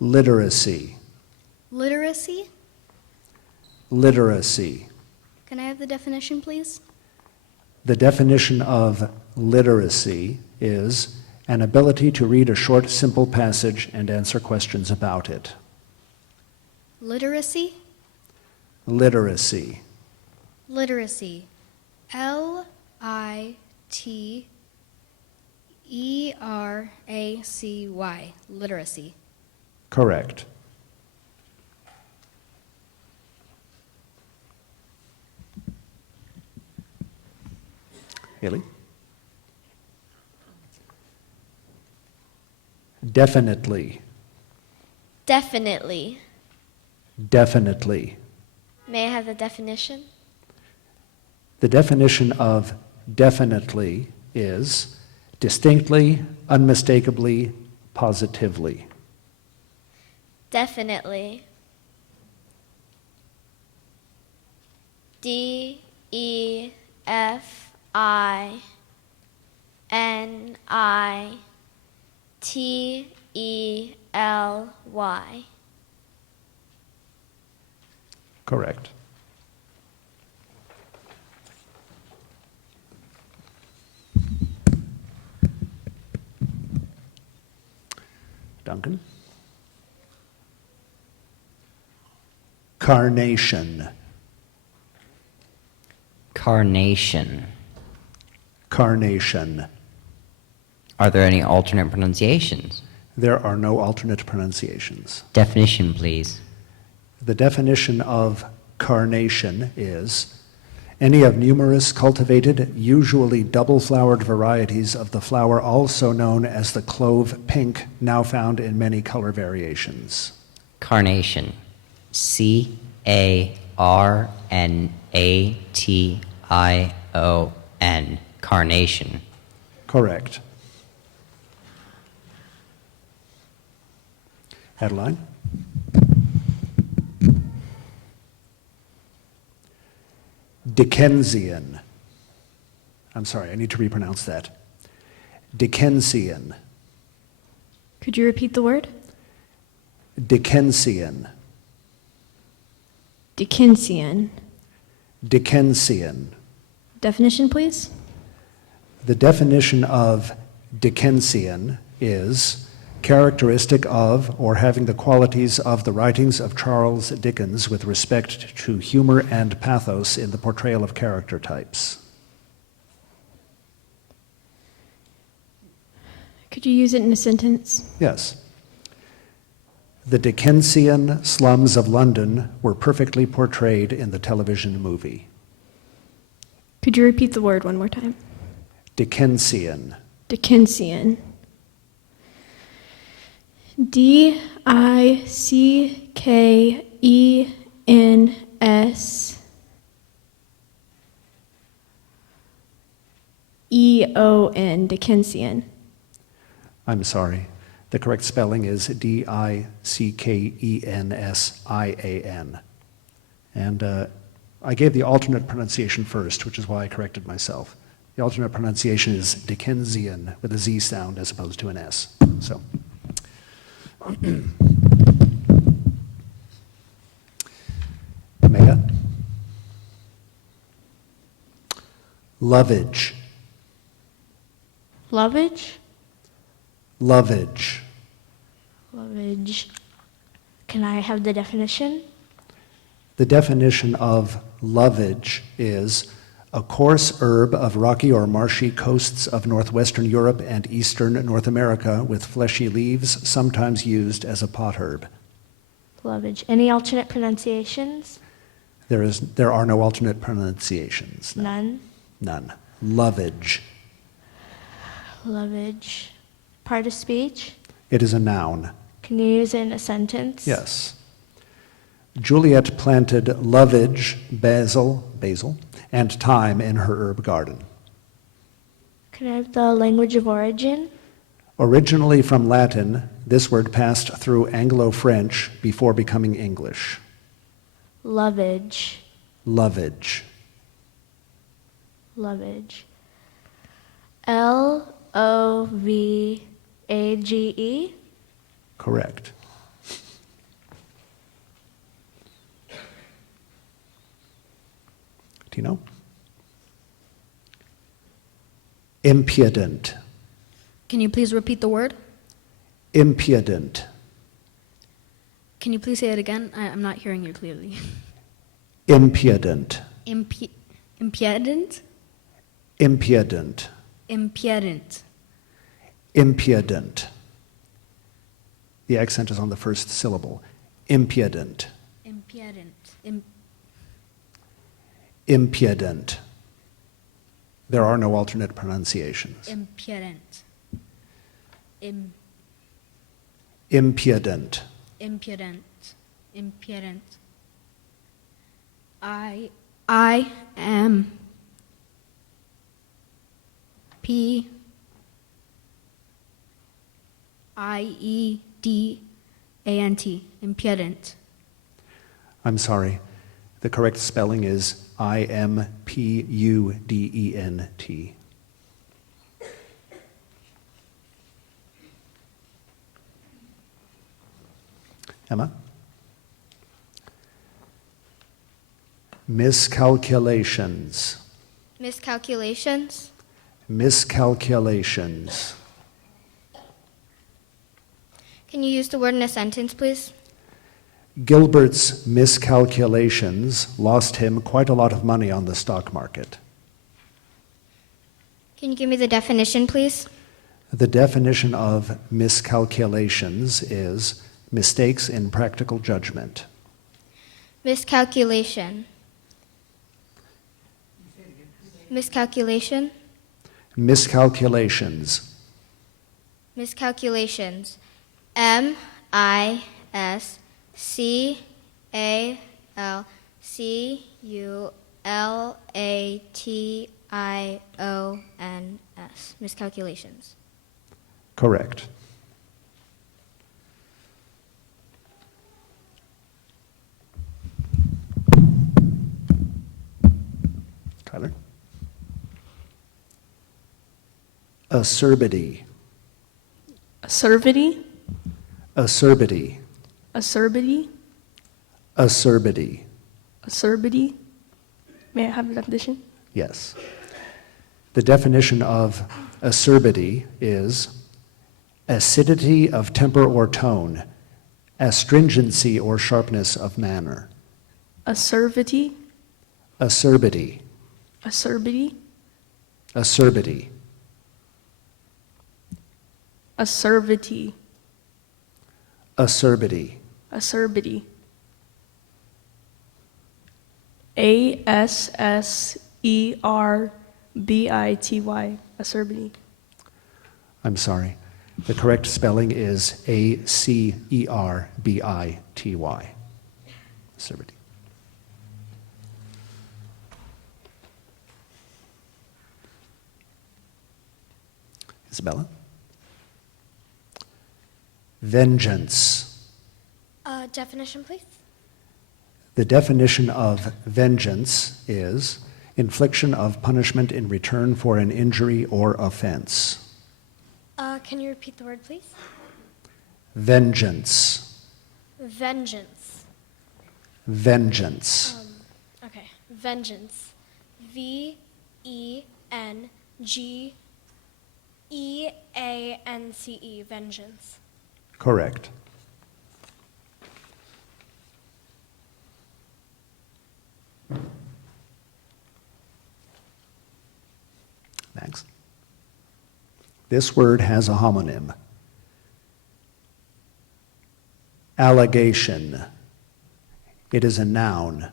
Literacy. Literacy? Literacy. Can I have the definition, please? The definition of literacy is an ability to read a short, simple passage and answer questions about it. Literacy? Literacy. Literacy. Literacy. Literacy. Correct. Haley? Definitely. Definitely. Definitely. May I have the definition? The definition of definitely is distinctly, unmistakably, positively. Definitely. DEFINITELY. Correct. Duncan? Carnation. Carnation. Carnation. Are there any alternate pronunciations? There are no alternate pronunciations. Definition, please. The definition of carnation is Any of numerous cultivated, usually double-flowered varieties of the flower also known as the clove pink, now found in many color variations. Carnation. Carnation. Carnation. Correct. Adeline? Dickensian. I'm sorry, I need to repronounce that. Dickensian. Could you repeat the word? Dickensian. Dickensian. Dickensian. Definition, please. The definition of Dickensian is characteristic of or having the qualities of the writings of Charles Dickens with respect to humor and pathos in the portrayal of character types. Could you use it in a sentence? Yes. The Dickensian slums of London were perfectly portrayed in the television movie. Could you repeat the word one more time? Dickensian. Dickensian. Dickenseon. Dickensian. I'm sorry. The correct spelling is Dickensian. And I gave the alternate pronunciation first, which is why I corrected myself. The alternate pronunciation is Dickensian with a Z sound as opposed to an S. So, Mega. Lovage. Lovage? Lovage. Lovage. Can I have the definition? The definition of lovage is a coarse herb of rocky or marshy coasts of northwestern Europe and eastern North America with fleshy leaves, sometimes used as a pot herb. Lovage. Any alternate pronunciations? There are no alternate pronunciations. No. None? None. Lovage. Lovage. Part of speech? It is a noun. Can you use it in a sentence? Yes. Juliet planted lovage, basil, and thyme in her herb garden. Can I have the language of origin? Originally from Latin, this word passed through Anglo-French before becoming English. Lovage. Lovage. Lovage. Lovage? Correct. Tino? Impudent. Can you please repeat the word? Impudent. Can you please say it again? I'm not hearing you clearly. Impudent. Impudent? Impudent. Impudent. Impudent. The accent is on the first syllable. Impudent. Impudent. Impudent. There are no alternate pronunciations. Impudent. Impudent. Impudent. Impudent. I am Piedant. Impudent. I'm sorry. The correct spelling is Impudent. Emma? Miscalculations. Miscalculations? Miscalculations. Can you use the word in a sentence, please? Gilbert's miscalculations lost him quite a lot of money on the stock market. Can you give me the definition, please? The definition of miscalculations is mistakes in practical judgment. Miscalculation. Miscalculation. Miscalculations. Miscalculations. Miscalculations. Miscalculations. Correct. Tyler? Acerbity. Acerbity. Acerbity. Acerbity. Acerbity. Acerbity. May I have the definition? Yes. The definition of acerbity is acidity of temper or tone, astringency or sharpness of manner. Acerbity. Acerbity. Acerbity. Acerbity. Acerbity. Acerbity. Acerbity. Asserbity. Acerbity. I'm sorry. The correct spelling is Acerbity. Acerbity. Isabella? Vengeance. Definition, please. The definition of vengeance is infliction of punishment in return for an injury or offense. Can you repeat the word, please? Vengeance. Vengeance. Vengeance. Okay. Vengeance. VENGEANCE. Vengeance. Correct. Next. This word has a homonym. Allegation. It is a noun.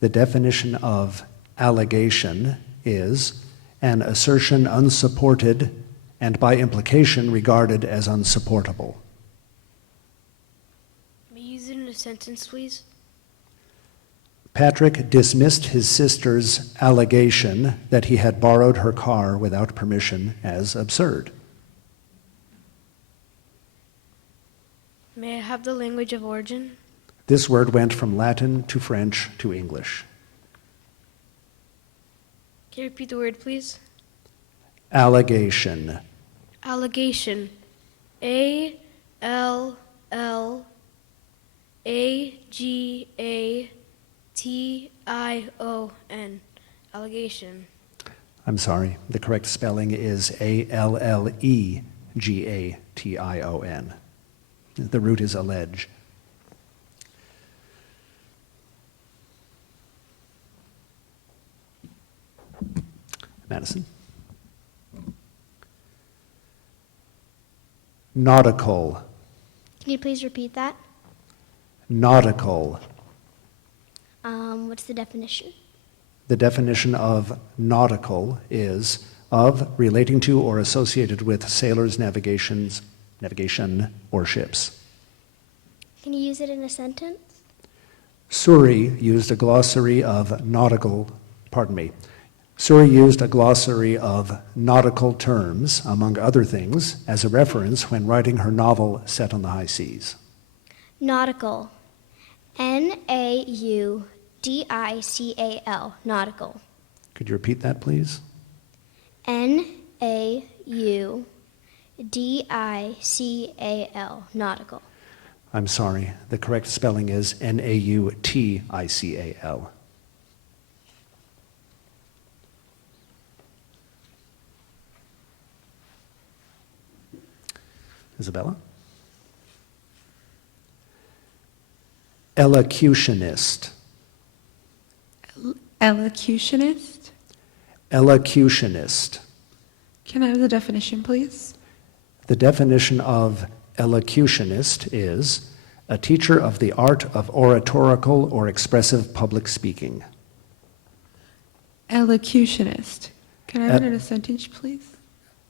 The definition of allegation is an assertion unsupported and by implication regarded as unsupportable. May you use it in a sentence, please? Patrick dismissed his sister's allegation that he had borrowed her car without permission as absurd. May I have the language of origin? This word went from Latin to French to English. Can you repeat the word, please? Allegation. Allegation. ALLAGATION. Allegation. I'm sorry. The correct spelling is ALLEGATION. The root is allege. Madison. Nautical. Can you please repeat that? Nautical. What's the definition? The definition of nautical is of, relating to, or associated with sailors' navigation or ships. Can you use it in a sentence? Surrey used a glossary of nautical terms, among other things, as a reference when writing her novel Set on the High Seas. Nautical. NAUDICAL. Nautical. Could you repeat that, please? NAUDICAL. Nautical. I'm sorry. The correct spelling is NAUTICAL. Isabella? Elocutionist. Elocutionist? Elocutionist. Can I have the definition, please? The definition of elocutionist is a teacher of the art of oratorical or expressive public speaking. Elocutionist. Can I have it in a sentence, please?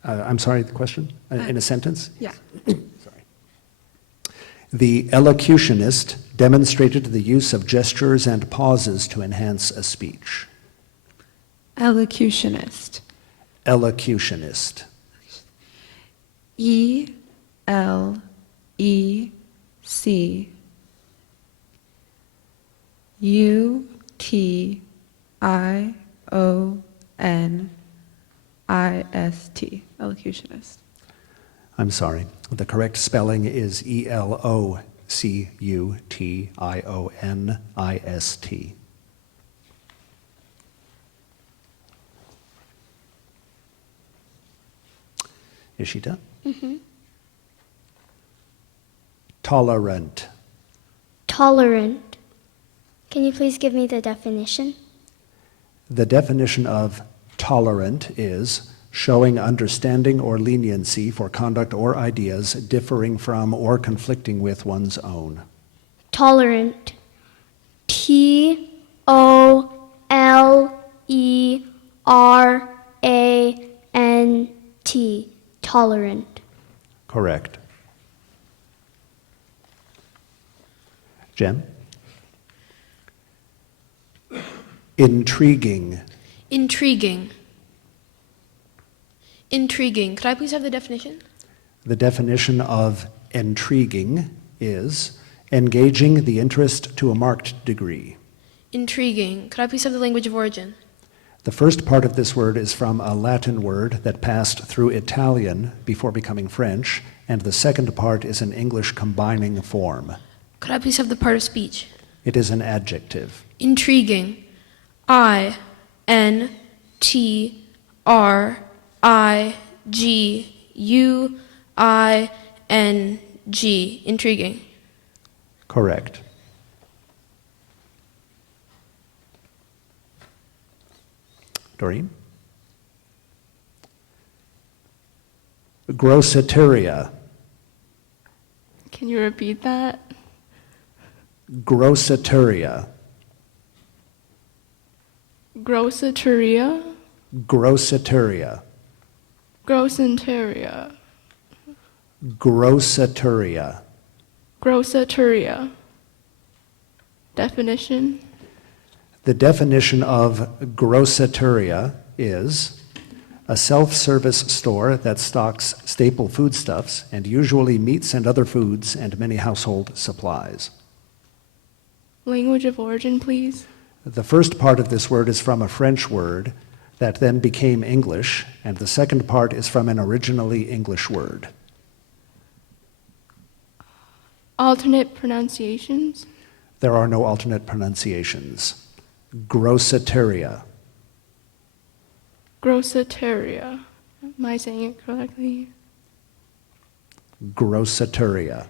I'm sorry, the question? In a sentence? Yeah. The elocutionist demonstrated the use of gestures and pauses to enhance a speech. Elocutionist. Elocutionist. Elocutionist. Elocutionist. I'm sorry. The correct spelling is Elocutionist. Ishita? Mm-hmm. Tolerant. Tolerant. Can you please give me the definition? The definition of tolerant is showing understanding or leniency for conduct or ideas differing from or conflicting with one's own. Tolerant. Tolerant. Tolerant. Correct. Jen? Intriguing. Intriguing. Intriguing. Could I please have the definition? The definition of intriguing is engaging the interest to a marked degree. Intriguing. Could I please have the language of origin? The first part of this word is from a Latin word that passed through Italian before becoming French, and the second part is an English combining form. Could I please have the part of speech? It is an adjective. Intriguing. INTRIGUING. Intriguing. Correct. Doreen? Grossiteria. Can you repeat that? Grossiteria. Grossiteria? Grossiteria. Grossenteria. Grossiteria. Grossiteria. Definition? The definition of grossiteria is a self-service store that stocks staple foodstuffs and usually meats and other foods and many household supplies. Language of origin, please. The first part of this word is from a French word that then became English, and the second part is from an originally English word. Alternate pronunciations? There are no alternate pronunciations. Grossiteria. Grossiteria. Am I saying it correctly? Grossiteria.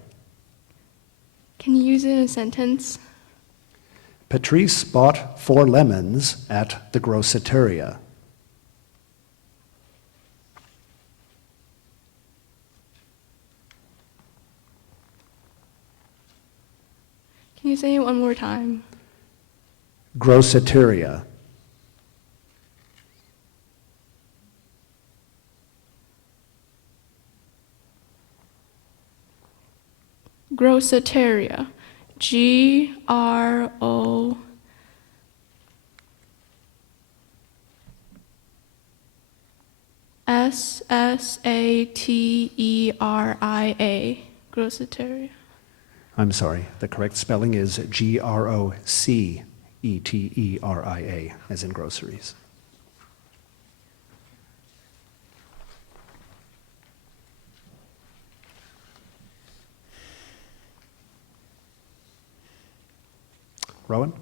Can you use it in a sentence? Patrice bought 4 lemons at the grossiteria. Can you say it one more time? Grossiteria. Grossiteria. GRO. SSATERIA. Grossiteria. I'm sorry, the correct spelling is GROCETERIA, as in groceries. Rowan?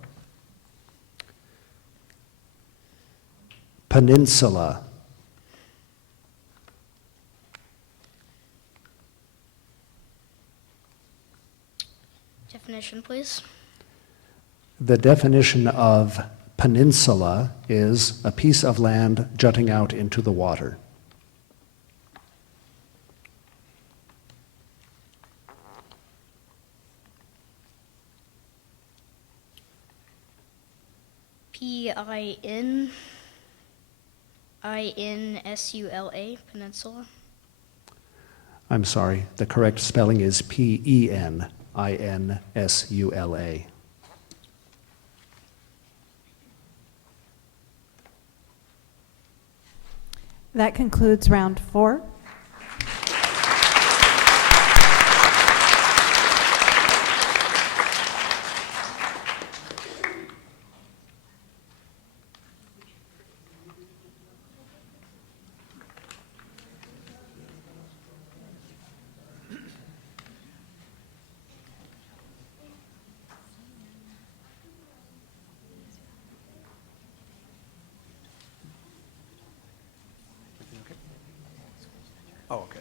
Peninsula. Definition, please. The definition of peninsula is a piece of land jutting out into the water. PIN. Insula, peninsula. I'm sorry, the correct spelling is Peninsula. That concludes round 4. Oh, okay.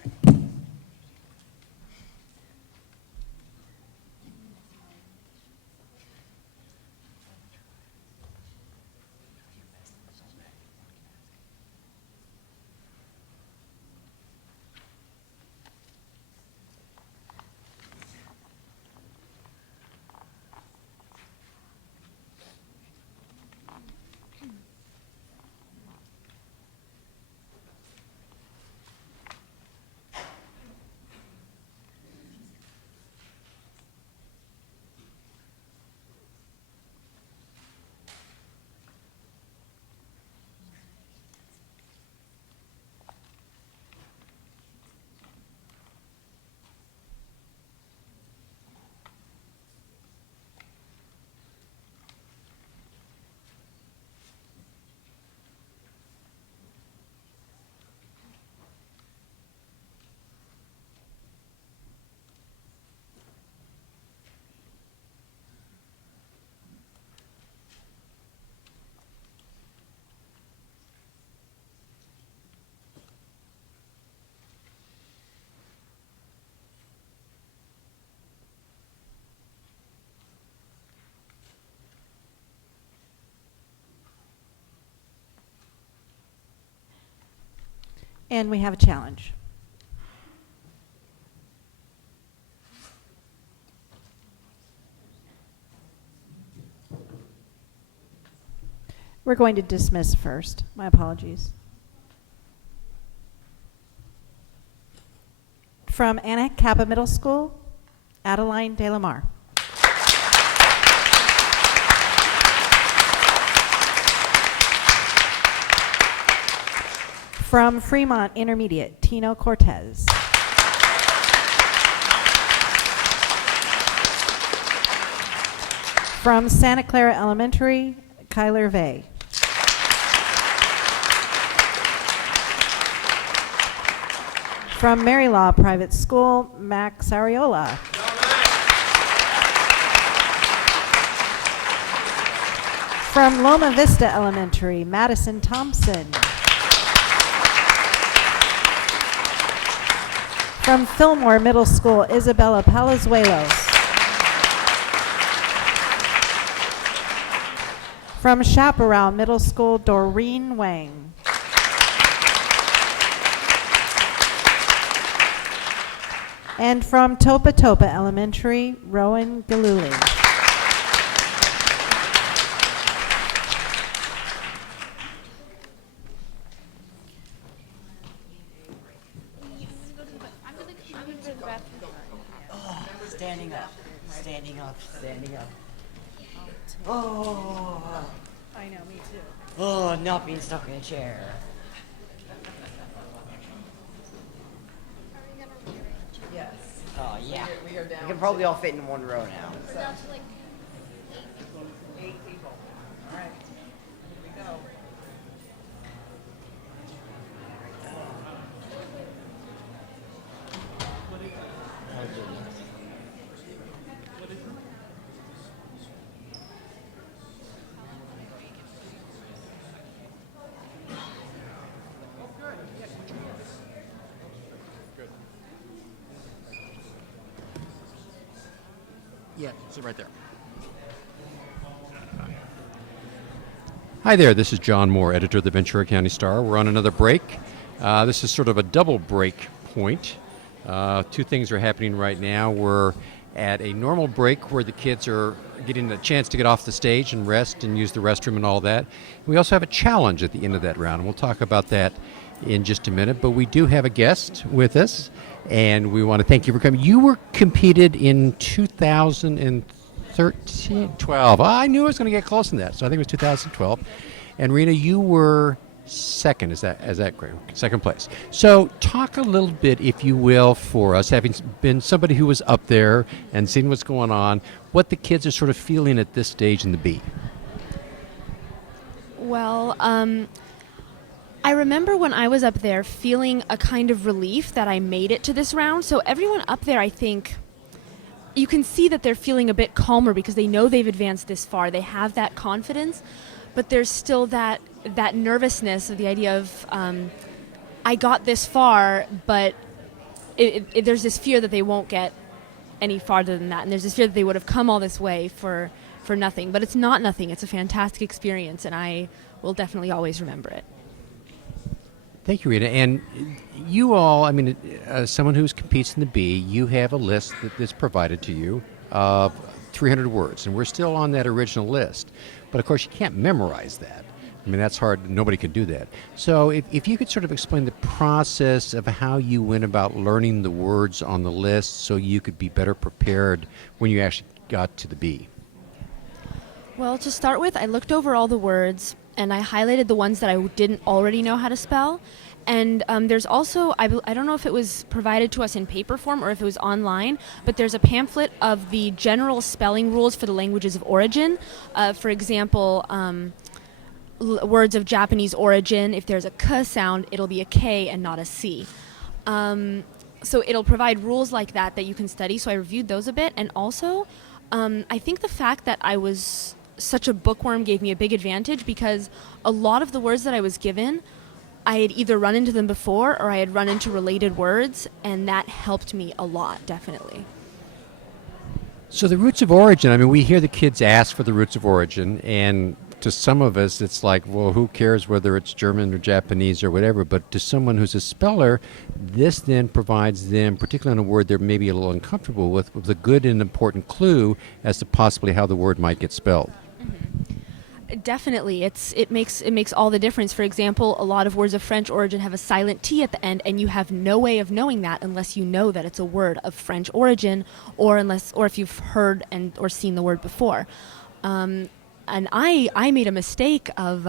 And we have a challenge. We're going to dismiss first. My apologies. From Anna Kappa Middle School, Adeline De La Mar. From Fremont Intermediate, Tino Cortez. From Santa Clara Elementary, Kyler Vey. From Mary Law Private School, Max Ariola. From Loma Vista Elementary, Madison Thompson. From Fillmore Middle School, Isabella Palazuelos. From Chaparral Middle School, Doreen Wang. And from Topa Topa Elementary, Rowan Galuli. Standing up, standing up, standing up. Oh. I know, me too. Oh, not being stuck in a chair. Yes. Oh, yeah. We are down We can probably all fit in one row now. We're down to like 8 people. All right. Here we go. Yeah, sit right there. Hi there, this is John Moore, editor of the Ventura County Star. We're on another break. This is sort of a double break point. Two things are happening right now. We're at a normal break where the kids are getting a chance to get off the stage and rest and use the restroom and all that. We also have a challenge at the end of that round, and we'll talk about that in just a minute. But we do have a guest with us, and we want to thank you for coming. You were competed in 12. I knew I was going to get close in that, so I think it was 2012. And Rena, you were second. Is that great? Second place. So talk a little bit, if you will, for us, having been somebody who was up there and seen what's going on, what the kids are sort of feeling at this stage in the B. Well, I remember when I was up there feeling a kind of relief that I made it to this round. So everyone up there, I think, you can see that they're feeling a bit calmer because they know they've advanced this far. They have that confidence, but there's still that nervousness of the idea of, I got this far, but there's this fear that they won't get any farther than that. And there's this fear that they would have come all this way for nothing. But it's not nothing. It's a fantastic experience, and I will definitely always remember it. Thank you, Rita. And you all, I mean, someone who competes in the B, you have a list that's provided to you of 300 words, and we're still on that original list. But of course, you can't memorize that. I mean, that's hard. Nobody could do that. So if you could sort of explain the process of how you went about learning the words on the list so you could be better prepared when you actually got to the B. Well, to start with, I looked over all the words, and I highlighted the ones that I didn't already know how to spell. And there's also, I don't know if it was provided to us in paper form or if it was online, but there's a pamphlet of the general spelling rules for the languages of origin. For example, words of Japanese origin, if there's a k sound, it'll be a k and not a c. So it'll provide rules like that you can study. So I reviewed those a bit. And also, I think the fact that I was such a bookworm gave me a big advantage because a lot of the words that I was given, I had either run into them before or I had run into related words, and that helped me a lot, definitely. So the roots of origin, I mean, we hear the kids ask for the roots of origin, and to some of us it's like, well, who cares whether it's German or Japanese or whatever, but to someone who's a speller, this then provides them, particularly on a word they're maybe a little uncomfortable with a good and important clue as to possibly how the word might get spelled. Definitely, it makes all the difference. For example, a lot of words of French origin have a silent T at the end, and you have no way of knowing that unless you know that it's a word of French origin, or if you've heard or seen the word before. And I made a mistake of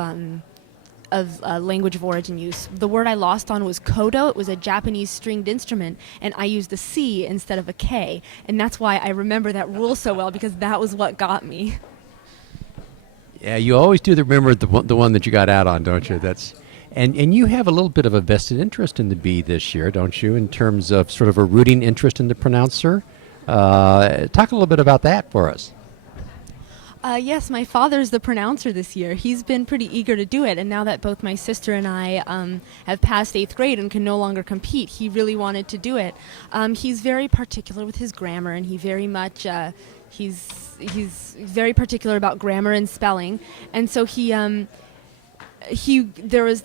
language of origin use. The word I lost on was kodo. It was a Japanese stringed instrument, and I used a C instead of a K, and that's why I remember that rule so well, because that was what got me. Yeah, you always do remember the one that you got out on, don't you? And you have a little bit of a vested interest in the B this year, don't you, in terms of sort of a rooting interest in the pronouncer? Talk a little bit about that for us. Yes, my father's the pronouncer this year. He's been pretty eager to do it, and now that both my sister and I have passed 8th grade and can no longer compete, he really wanted to do it. He's very particular with his grammar, and he very much he's very particular about grammar and spelling, and so there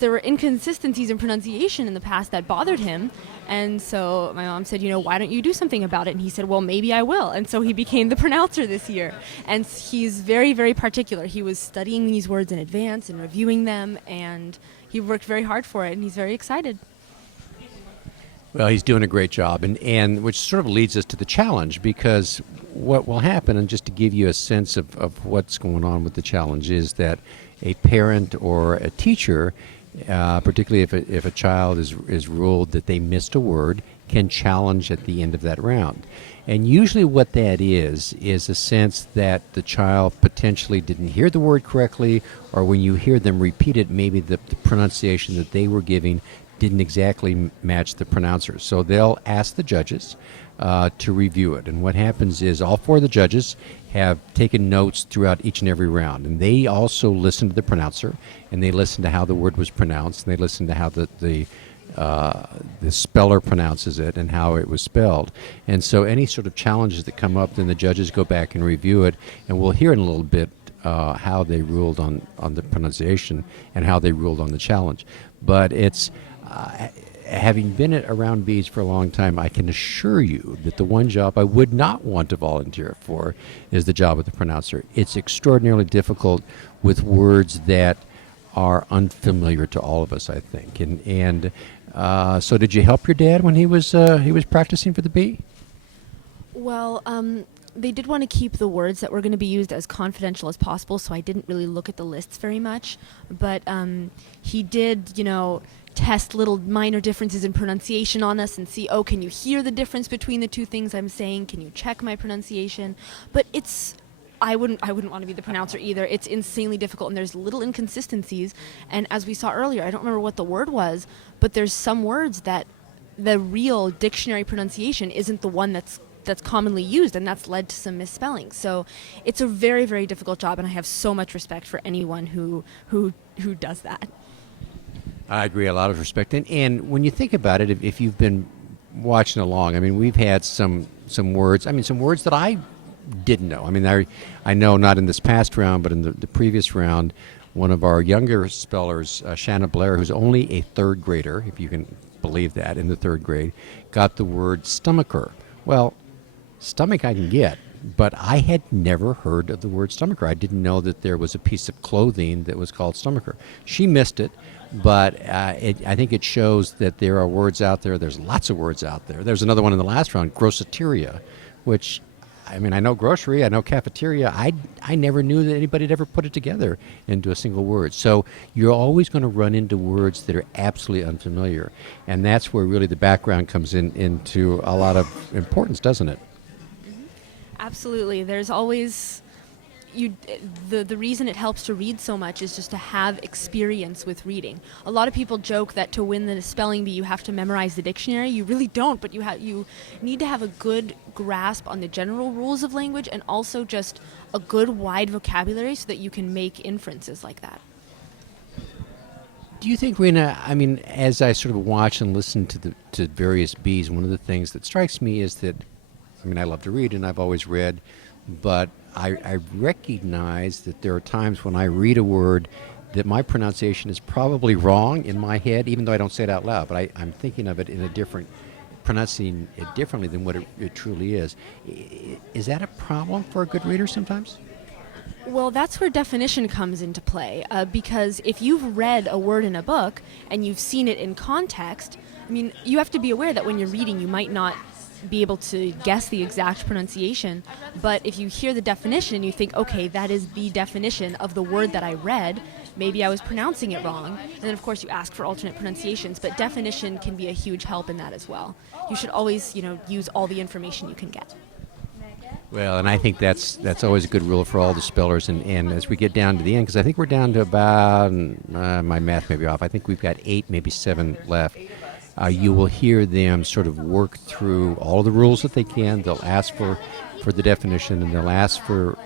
were inconsistencies in pronunciation in the past that bothered him, and so my mom said, why don't you do something about it? And he said, well, maybe I will. And so he became the pronouncer this year, and he's very, very particular. He was studying these words in advance and reviewing them, and he worked very hard for it, and he's very excited. Well, he's doing a great job, and which sort of leads us to the challenge, because what will happen, and just to give you a sense of what's going on with the challenge, is that a parent or a teacher, particularly if a child is ruled that they missed a word, can challenge at the end of that round. And usually what that is a sense that the child potentially didn't hear the word correctly, or when you hear them repeat it, maybe the pronunciation that they were giving didn't exactly match the pronouncer. So they'll ask the judges to review it. And what happens is all 4 of the judges have taken notes throughout each and every round. And they also listen to the pronouncer, and they listen to how the word was pronounced, and they listen to how the speller pronounces it and how it was spelled. And so any sort of challenges that come up, then the judges go back and review it, and we'll hear in a little bit how they ruled on the pronunciation and how they ruled on the challenge. But it's having been around bees for a long time, I can assure you that the one job I would not want to volunteer for is the job of the pronouncer. It's extraordinarily difficult with words that are unfamiliar to all of us, I think. And so did you help your dad when he was practicing for the bee? Well, they did want to keep the words that were going to be used as confidential as possible, so I didn't really look at the lists very much. But he did, test little minor differences in pronunciation on us and see, can you hear the difference between the two things I'm saying? Can you check my pronunciation? But I wouldn't want to be the pronouncer either. It's insanely difficult, and there's little inconsistencies. And as we saw earlier, I don't remember what the word was, but there's some words that the real dictionary pronunciation isn't the one that's commonly used, and that's led to some misspellings. So it's a very, very difficult job, and I have so much respect for anyone who does that. I agree, a lot of respect. And when you think about it, if you've been watching along, I mean, we've had some words, some words that I didn't know. I mean, I know not in this past round, but in the previous round, one of our younger spellers, Shanna Blair, who's only a third grader, if you can believe that, in the third grade, got the word stomacher. Well, stomach I can get, but I had never heard of the word stomacher. I didn't know that there was a piece of clothing that was called stomacher. She missed it, but I think it shows that there are words out there. There's lots of words out there. There's another one in the last round, grosseteria, which, I know grocery, I know cafeteria. I never knew that anybody had ever put it together into a single word. So you're always going to run into words that are absolutely unfamiliar. And that's where really the background comes into a lot of importance, doesn't it? Absolutely. There's always the reason it helps to read so much is just to have experience with reading. A lot of people joke that to win the spelling bee you have to memorize the dictionary. You really don't, but you need to have a good grasp on the general rules of language and also just a good wide vocabulary so that you can make inferences like that. Do you think, Rena, as I sort of watch and listen to various bees, one of the things that strikes me is that, I love to read and I've always read, but I recognize that there are times when I read a word that my pronunciation is probably wrong in my head, even though I don't say it out loud, but I'm thinking of it in pronouncing it differently than what it truly is. Is that a problem for a good reader sometimes? Well, that's where definition comes into play, because if you've read a word in a book and you've seen it in context, you have to be aware that when you're reading you might not be able to guess the exact pronunciation, but if you hear the definition and you think, okay, that is the definition of the word that I read, maybe I was pronouncing it wrong, and then of course you ask for alternate pronunciations, but definition can be a huge help in that as well. You should always, use all the information you can get. Well, and I think that's always a good rule for all the spellers, and as we get down to the end, because I think we're down to about, my math may be off, I think we've got 8, maybe 7 left. You will hear them sort of work through all the rules that they can. They'll ask for the definition, and they'll ask for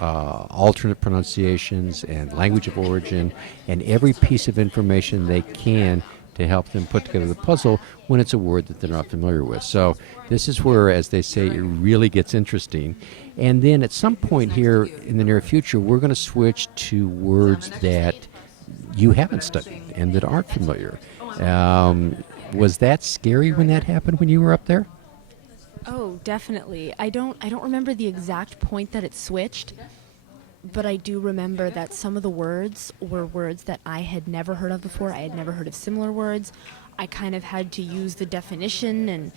alternate pronunciations and language of origin, and every piece of information they can to help them put together the puzzle when it's a word that they're not familiar with. So this is where, as they say, it really gets interesting. And then at some point here in the near future, we're going to switch to words that you haven't studied and that aren't familiar. Was that scary when that happened when you were up there? Oh, definitely. I don't remember the exact point that it switched, but I do remember that some of the words were words that I had never heard of before. I had never heard of similar words. I kind of had to use the definition, and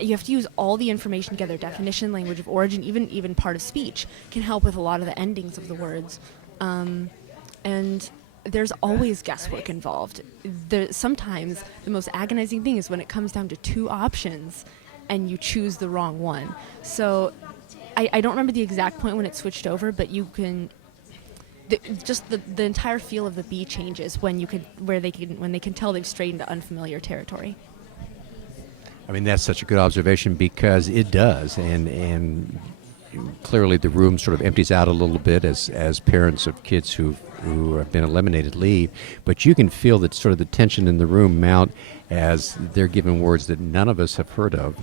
you have to use all the information together. Definition, language of origin, even part of speech can help with a lot of the endings of the words. And there's always guesswork involved. Sometimes the most agonizing thing is when it comes down to 2 options and you choose the wrong one. So I don't remember the exact point when it switched over, but you can just the entire feel of the bee changes when they can tell they've strayed into unfamiliar territory. That's such a good observation, because it does, and clearly the room sort of empties out a little bit as parents of kids who have been eliminated leave, but you can feel that sort of the tension in the room mount as they're given words that none of us have heard of.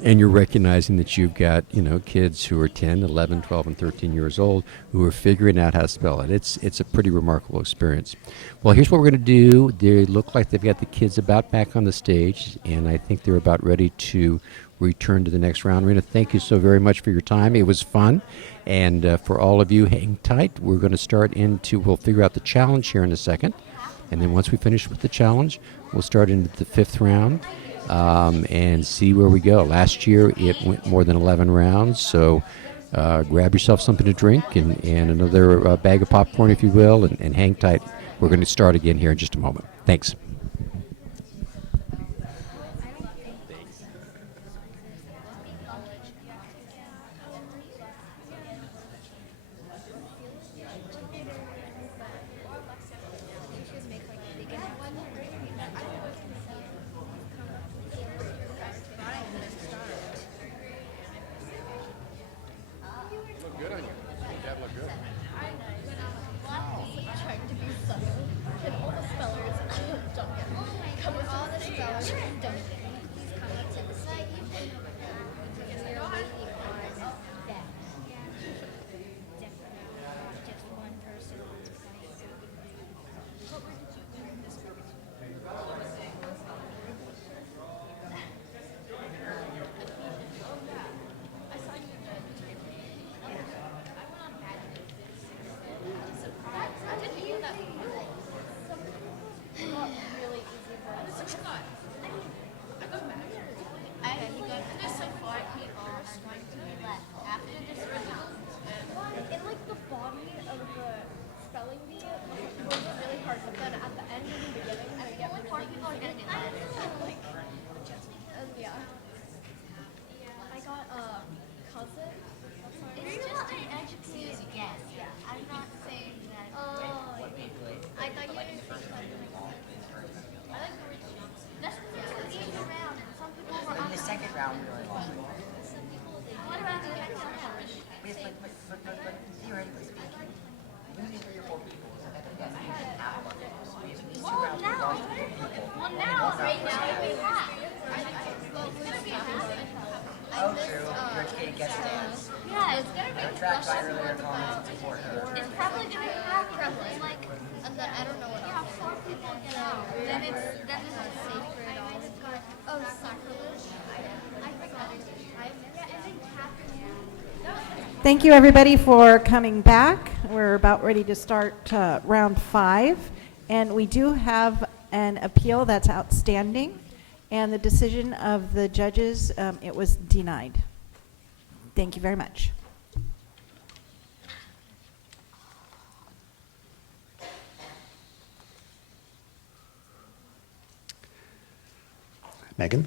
And you're recognizing that you've got, kids who are 10, 11, 12, and 13 years old who are figuring out how to spell it. It's a pretty remarkable experience. Well, here's what we're going to do. They look like they've got the kids about back on the stage, and I think they're about ready to return to the next round. Rena, thank you so very much for your time. It was fun. And for all of you, hang tight. We're going to we'll figure out the challenge here in a second. And then once we finish with the challenge, we'll start into the 5th round. And see where we go. Last year it went more than 11 rounds, so grab yourself something to drink and another bag of popcorn, if you will, and hang tight. We're going to start again here in just a moment. Thanks. Good on you. That look good. Thank you, everybody, for coming back. We're about ready to start round 5, and we do have an appeal that's outstanding, and the decision of the judges, it was denied. Thank you very much. Megan?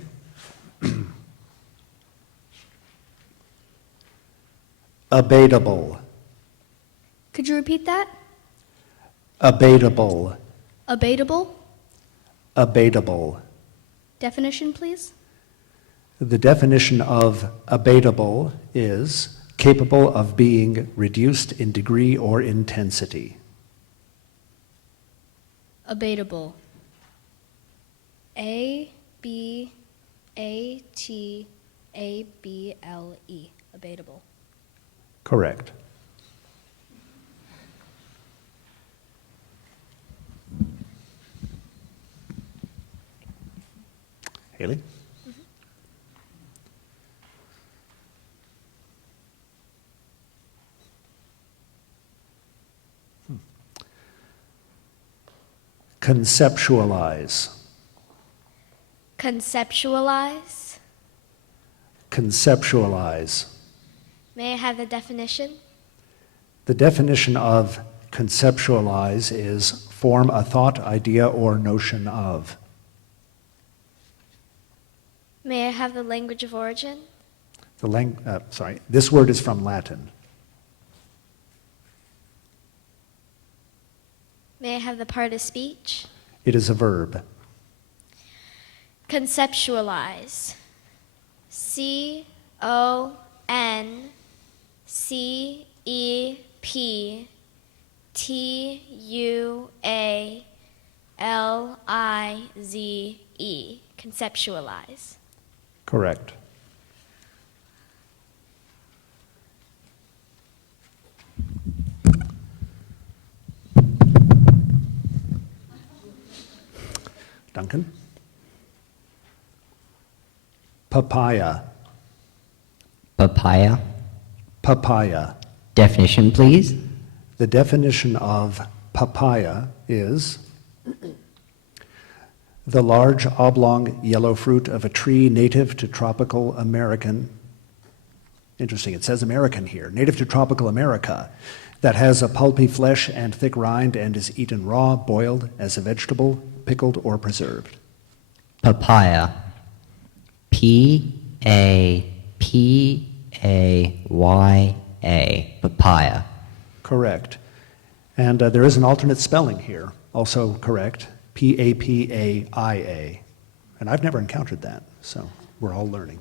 Abatable. Could you repeat that? Abatable. Abatable? Abatable. Definition, please. The definition of abatable is capable of being reduced in degree or intensity. Abatable. A-B-A-T-A-B-L-E. Abatable. Correct. Haley? Conceptualize. Conceptualize. Conceptualize. May I have the definition? The definition of conceptualize is form a thought, idea, or notion of. May I have the language of origin? This word is from Latin. May I have the part of speech? It is a verb. Conceptualize. C-O-N-C-E-P-T-U-A-L-I-Z-E. Conceptualize. Correct. Duncan? Papaya. Papaya. Papaya. Definition, please. The definition of papaya is the large oblong yellow fruit of a tree native to tropical American. Interesting, it says American here. Native to tropical America, that has a pulpy flesh and thick rind and is eaten raw, boiled, as a vegetable, pickled, or preserved. Papaya. P-A-P-A-Y-A. Papaya. Correct. And there is an alternate spelling here, also correct. P-A-P-A-I-A. And I've never encountered that, so we're all learning.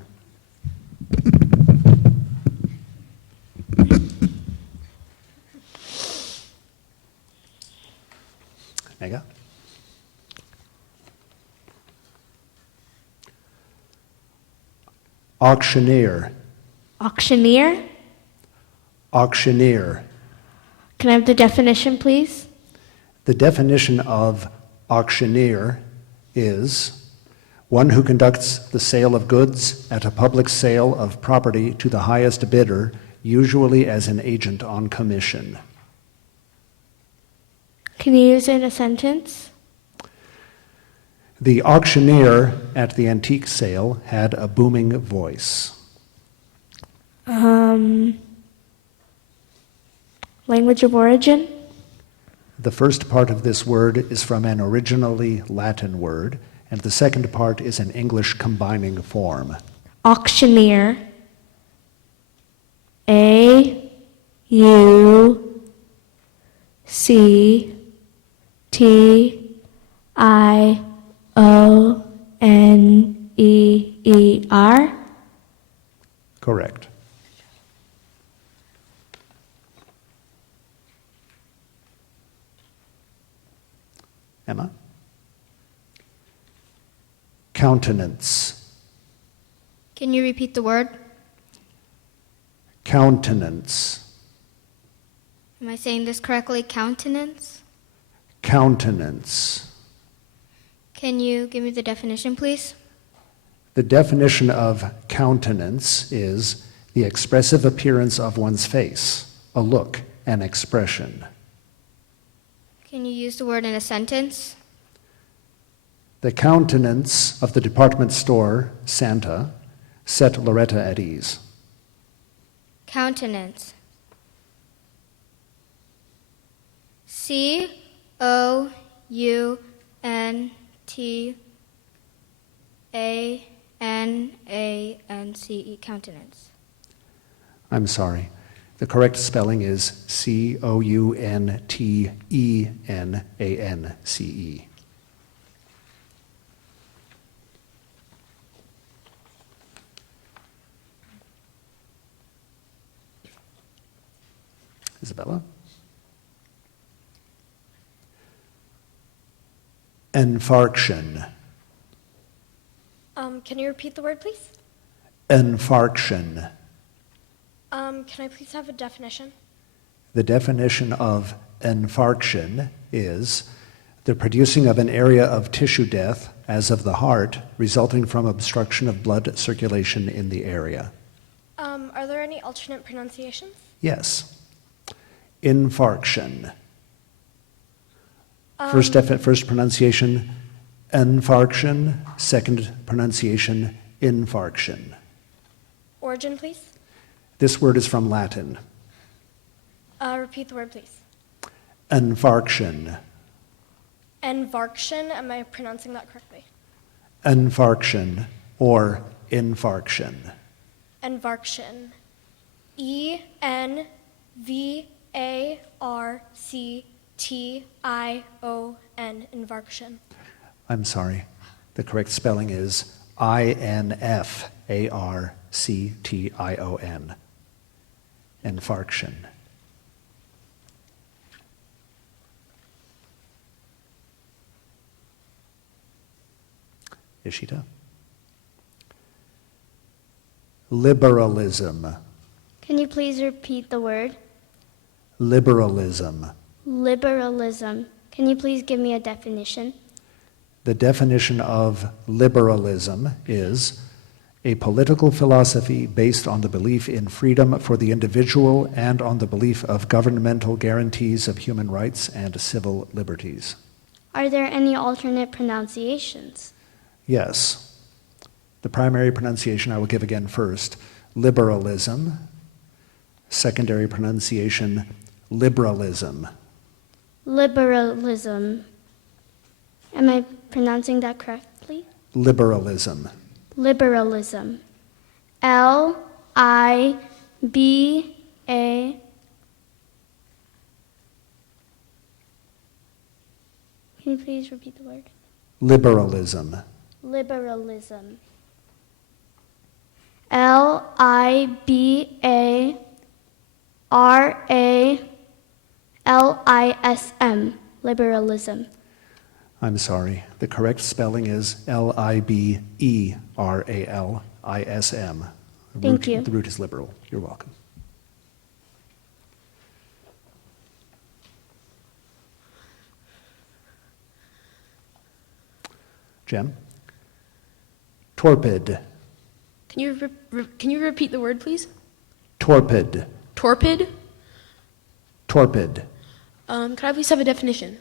Mega? Auctioneer. Auctioneer? Auctioneer. Can I have the definition, please? The definition of auctioneer is one who conducts the sale of goods at a public sale of property to the highest bidder, usually as an agent on commission. Can you use it in a sentence? The auctioneer at the antique sale had a booming voice. Language of origin? The first part of this word is from an originally Latin word, and the second part is an English combining form. Auctioneer. A-U-C-T-I-O-N-E-E-R? Correct. Emma? Countenance. Can you repeat the word? Countenance. Am I saying this correctly? Countenance? Countenance. Can you give me the definition, please? The definition of countenance is the expressive appearance of one's face, a look, an expression. Can you use the word in a sentence? The countenance of the department store, Santa, set Loretta at ease. Countenance. C-O-U-N-T-A-N-A-N-C-E. Countenance. I'm sorry. The correct spelling is C-O-U-N-T-E-N-A-N-C-E. Isabella? Infarction. Can you repeat the word, please? Infarction. Can I please have a definition? The definition of infarction is the producing of an area of tissue death, as of the heart, resulting from obstruction of blood circulation in the area. Are there any alternate pronunciations? Yes. Infarction. First pronunciation, infarction. Second pronunciation, infarction. Origin, please? This word is from Latin. Repeat the word, please. Infarction. Infarction, am I pronouncing that correctly? Infarction or infarction. Infarction. E-N-V-A-R-C-T-I-O-N. Infarction. I'm sorry. The correct spelling is I-N-F-A-R-C-T-I-O-N. Infarction. Ishita? Liberalism. Can you please repeat the word? Liberalism. Liberalism. Can you please give me a definition? The definition of liberalism is a political philosophy based on the belief in freedom for the individual and on the belief of governmental guarantees of human rights and civil liberties. Are there any alternate pronunciations? Yes. The primary pronunciation I will give again first, liberalism. Secondary pronunciation, liberalism. Liberalism. Am I pronouncing that correctly? Liberalism. Liberalism. L-I-B-A. Can you please repeat the word? Liberalism. Liberalism. L-I-B-A-R-A-L-I-S-M. Liberalism. I'm sorry. The correct spelling is L-I-B-E-R-A-L-I-S-M. Thank you. The root is liberal. You're welcome. Jem? Torpid. Can you repeat the word, please? Torpid. Torpid? Torpid. Could I please have a definition?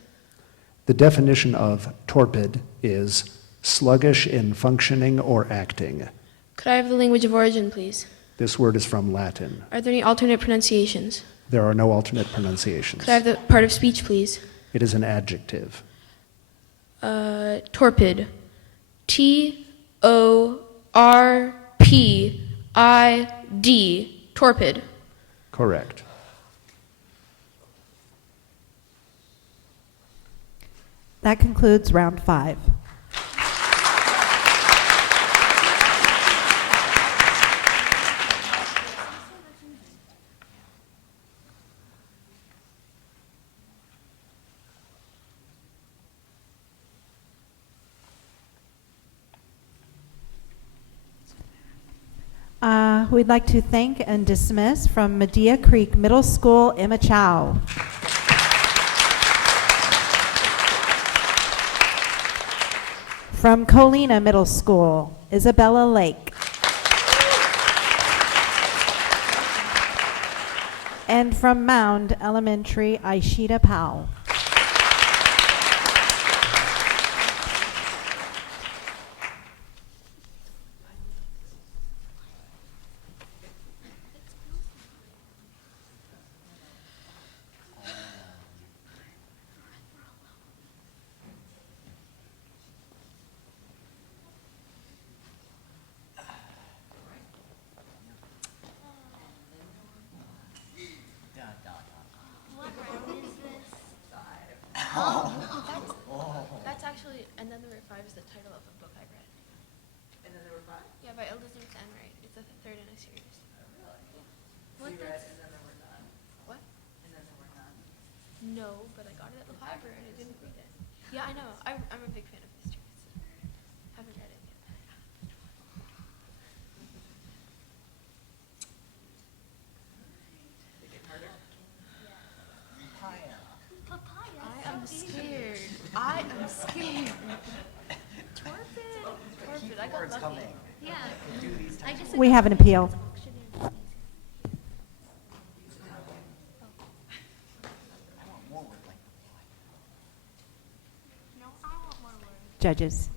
The definition of torpid is sluggish in functioning or acting. Could I have the language of origin, please? This word is from Latin. Are there any alternate pronunciations? There are no alternate pronunciations. Could I have the part of speech, please? It is an adjective. Torpid. T-O-R-P-I-D. Torpid. Correct. That concludes round 5. We'd like to thank and dismiss from Medea Creek Middle School, Emma Chow. From Colina Middle School, Isabella Lake. And from Mound Elementary, Aishita Powell. That's actually, and then there were 5 is the title of a book I read. And then there were 5? Yeah, by Elizabeth Enright. It's the 3rd in a series. What? You read and then there were none? What? And then there were none? No, but I got it at the library and I didn't read it. Yeah, I know. I'm a big fan of history. So haven't read it yet. They get harder? Papaya. I am scared. I am scared. Torpid. Torpid. I got lucky. Coming. Yeah. I guess We have an appeal. No, I want more words. Judges.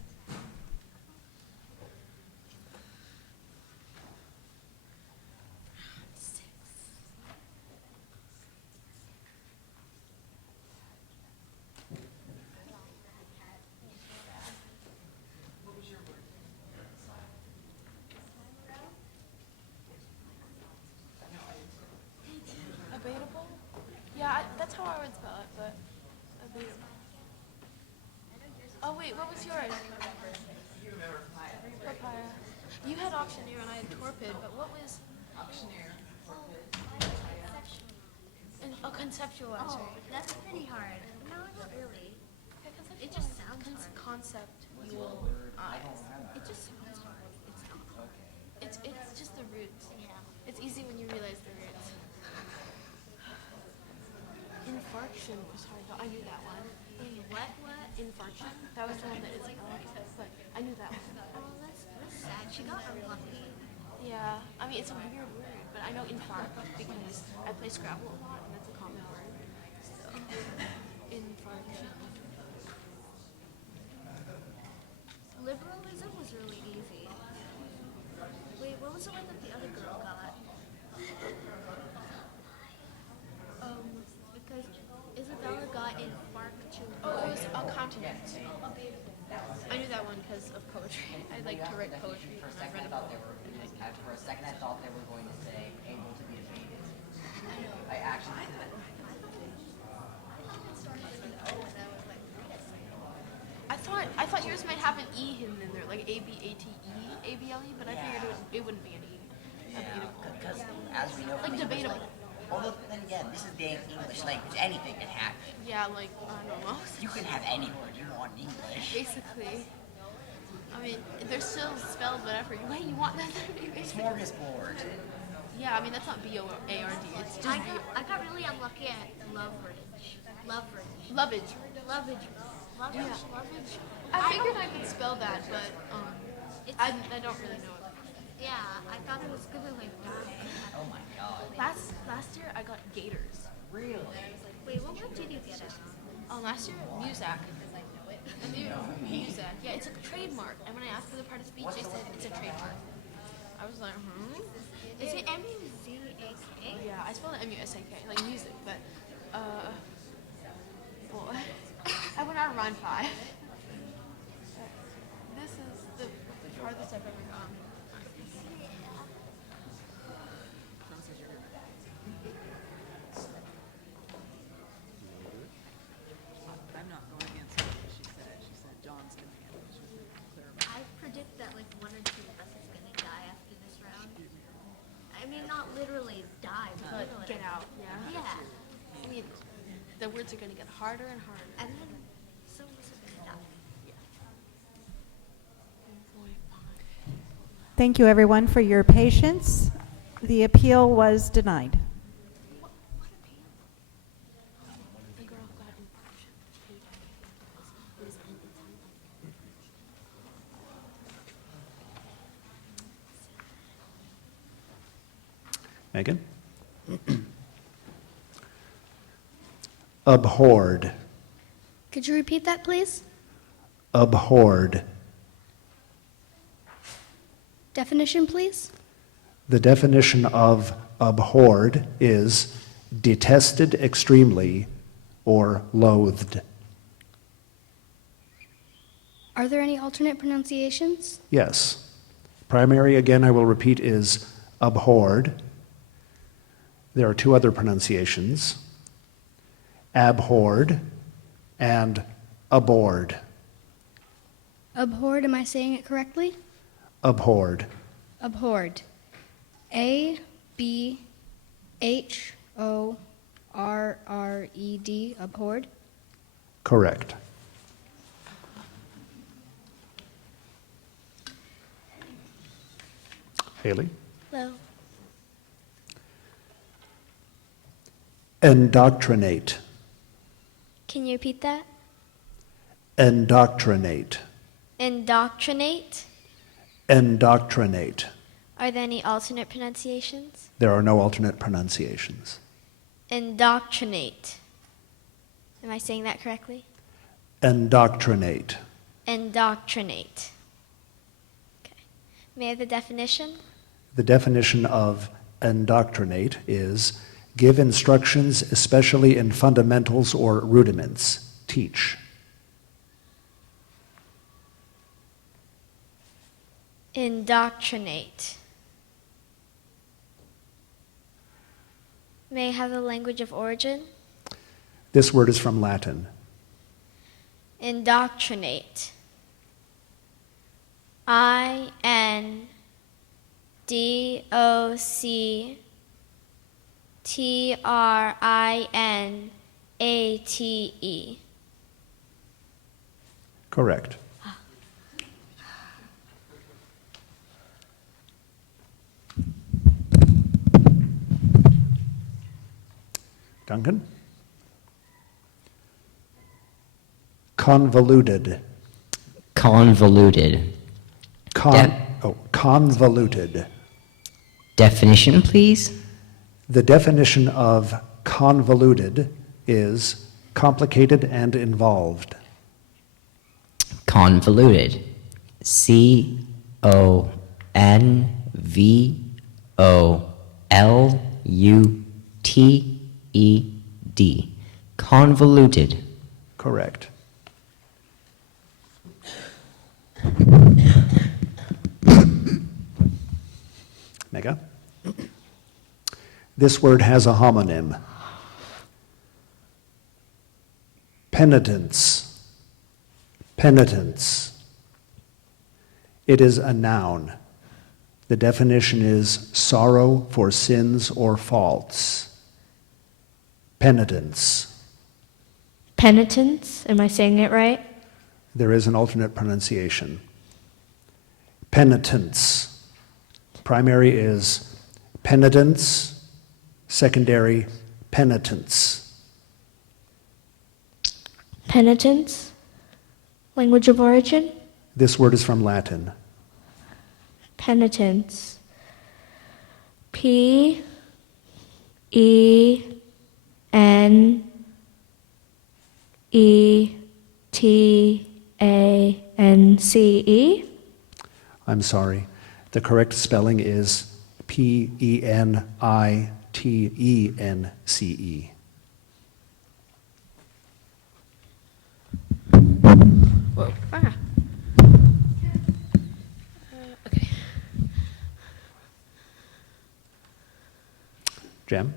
Abatable? Yeah, that's how I would spell it, but abatable. Oh wait, what was yours? Papaya. You had auctioneer and I had torpid, but what was Auctioneer, torpid, conceptualizer? Oh, that's pretty hard. No, not really. Yeah, It just sounds hard. Conceptual. It just sounds hard. It's not hard. It's just the roots. Yeah. It's easy when you realize the roots. Infarction was hard though. I knew that one. What? Infarction? That was the one that is but I knew that one. Oh, that's sad. She got unlucky. Yeah. I mean, it's a weird word, but I know infarct because I play Scrabble a lot and that's a common word. So, infarction. Liberalism was really easy. Wait, what was the one that the other girl got? Because Isabella got infarction. Oh, it was a continent. I knew that one because of poetry. I like to write poetry. For a And I second, read I thought they were. For a second, I thought they were going to say able to be debated. I actually. I thought yours might have an E hidden in there, like A-B-A-T-E-A-B-L-E, but I figured it wouldn't be an E. Because as we know, Like debatable. Although then again, this is day of English language. Anything can happen. Yeah, like, I don't know. You can have any word you want in English. Basically. I mean, they're still spelled whatever way you want them to be. Smorgasbord. Yeah, I mean, that's not B-O-A-R-D. It's just I got really unlucky at Loveridge. Lovage. Lovage. I figured I could spell that, but I don't really know it. Yeah, I thought it was gonna like die. Oh my god. Last year I got gators. Really? Wait, what did you get it? Last year, Muzak. I knew Muzak. Yeah, it's a trademark. And when I asked for the part of speech, they said it's a trademark. I was like, Is it M-U-Z-A-K? Yeah, I spelled it M-U-S-A-K, like music, but, well, I went on round 5. This is the farthest I've ever gone. I'm not going against what she said. She said John's going to handle it. She was clear about I predict that like 1 or 2 of us is gonna die after this round. I mean, not literally die, But literally get out, yeah. Yeah. I mean, the words are going to get harder and harder. And then some of us are gonna die. Thank you, everyone, for your patience. The appeal was denied. The girl got infarction. Megan? Abhorred. Could you repeat that, please? Abhorred. Definition, please? The definition of abhorred is detested extremely or loathed. Are there any alternate pronunciations? Yes. Primary, again, I will repeat, is abhorred. There are 2 other pronunciations, abhorred and abhorred. Abhorred, am I saying it correctly? Abhorred. Abhorred. A-B-H-O-R-R-E-D, abhorred. Correct. Haley? Hello. Indoctrinate. Can you repeat that? Indoctrinate. Indoctrinate. Indoctrinate. Are there any alternate pronunciations? There are no alternate pronunciations. Indoctrinate. Am I saying that correctly? Indoctrinate. Indoctrinate. Okay. May I have the definition? The definition of indoctrinate is give instructions, especially in fundamentals or rudiments. Teach. Indoctrinate. May I have the language of origin? This word is from Latin. Indoctrinate. I-N-D-O-C-T-R-I-N-A-T-E. Correct. Duncan? Convoluted. Convoluted. Convoluted. Definition, please. The definition of convoluted is complicated and involved. Convoluted. C-O-N-V-O-L-U-T-E-D. Convoluted. Correct. Mega. This word has a homonym. Penitence. Penitence. It is a noun. The definition is sorrow for sins or faults. Penitence. Penitence? Am I saying it right? There is an alternate pronunciation. Penitence. Primary is penitence, secondary penitence. Penitence? Language of origin? This word is from Latin. Penitence. P-E-N-E-T-A-N-C-E? I'm sorry. The correct spelling is P-E-N-I-T-E-N-C-E. Whoa. Ah. Okay. Jem?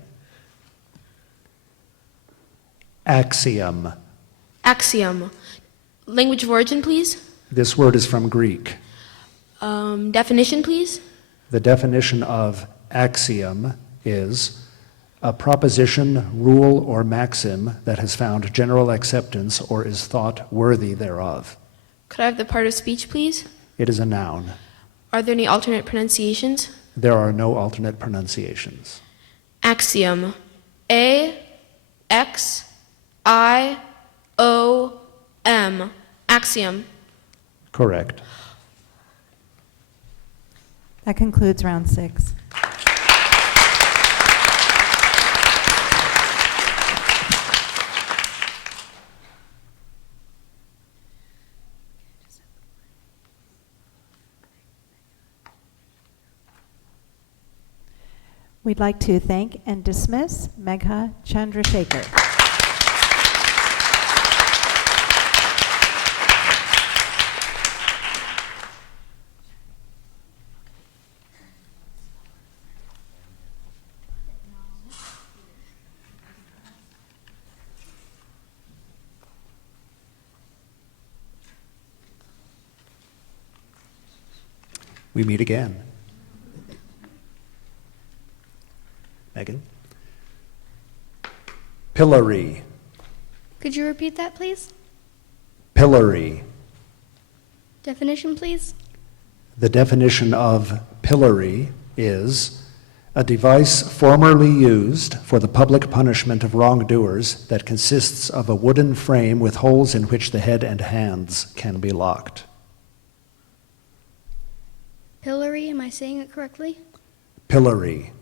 Axiom. Axiom. Language of origin, please. This word is from Greek. Definition, please. The definition of axiom is a proposition, rule, or maxim that has found general acceptance or is thought worthy thereof. Could I have the part of speech, please? It is a noun. Are there any alternate pronunciations? There are no alternate pronunciations. Axiom. A-X-I-O-M. Axiom. Correct. That concludes round 6. We'd like to thank and dismiss Megha Chandrasekhar. We meet again. Megan? Pillory. Could you repeat that, please? Pillory. Definition, please. The definition of pillory is a device formerly used for the public punishment of wrongdoers that consists of a wooden frame with holes in which the head and hands can be locked. Pillory, am I saying it correctly? Pillory.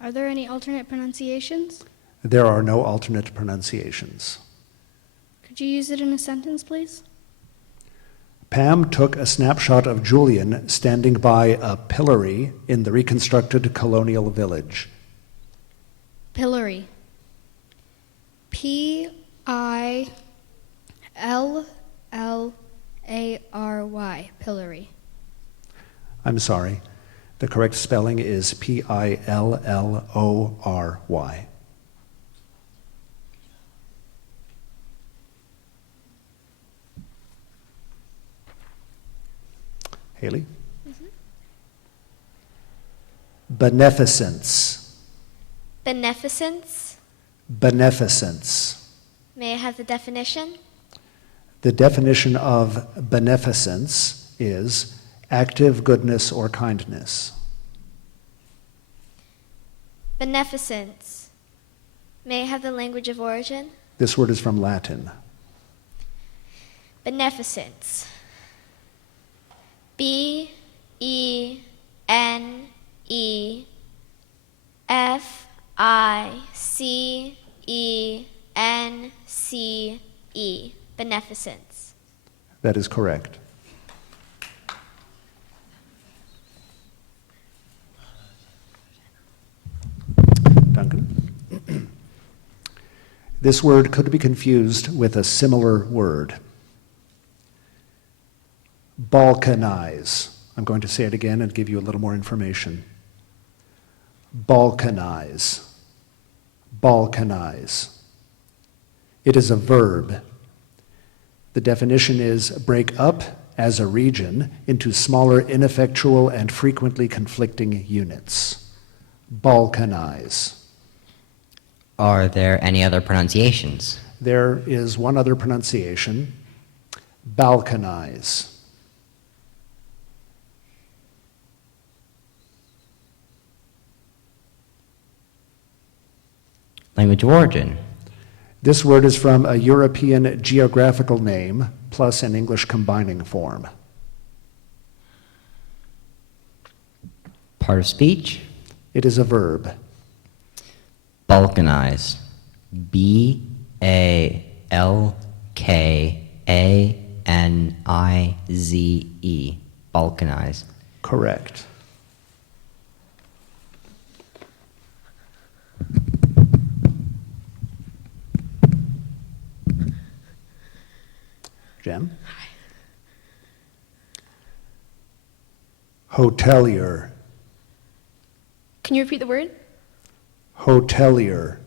Are there any alternate pronunciations? There are no alternate pronunciations. Could you use it in a sentence, please? Pam took a snapshot of Julian standing by a pillory in the reconstructed colonial village. Pillory. P-I-L-L-A-R-Y. Pillory. I'm sorry. The correct spelling is P-I-L-L-O-R-Y. Haley? Mm-hmm. Beneficence. Beneficence? Beneficence. May I have the definition? The definition of beneficence is active goodness or kindness. Beneficence. May I have the language of origin? This word is from Latin. Beneficence. Beneficence. Beneficence. That is correct. Duncan? This word could be confused with a similar word. Balkanize. I'm going to say it again and give you a little more information. Balkanize. Balkanize. It is a verb. The definition is break up as a region into smaller, ineffectual, and frequently conflicting units. Balkanize. Are there any other pronunciations? There is one other pronunciation. Balkanize. Language of origin. This word is from a European geographical name plus an English combining form. Part of speech. It is a verb. Balkanize. B-A-L-K-A-N-I-Z-E. Balkanize. Correct. Jen? Hotelier. Can you repeat the word? Hotelier.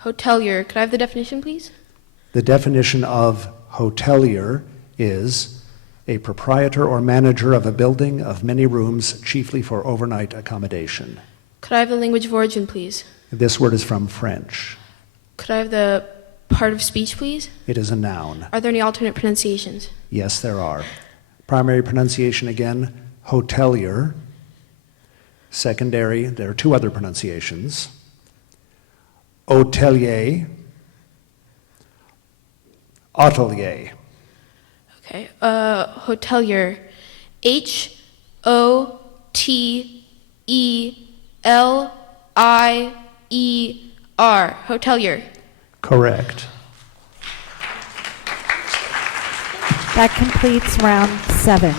Hotelier. Could I have the definition, please? The definition of hotelier is a proprietor or manager of a building of many rooms, chiefly for overnight accommodation. Could I have the language of origin, please? This word is from French. Could I have the part of speech, please? It is a noun. Are there any alternate pronunciations? Yes, there are. Primary pronunciation again, hotelier. Secondary, there are two other pronunciations. Hotelier. Hotelier. Okay. Hotelier. H-O-T-E-L-I-E-R. Hotelier. Correct. That completes round 7.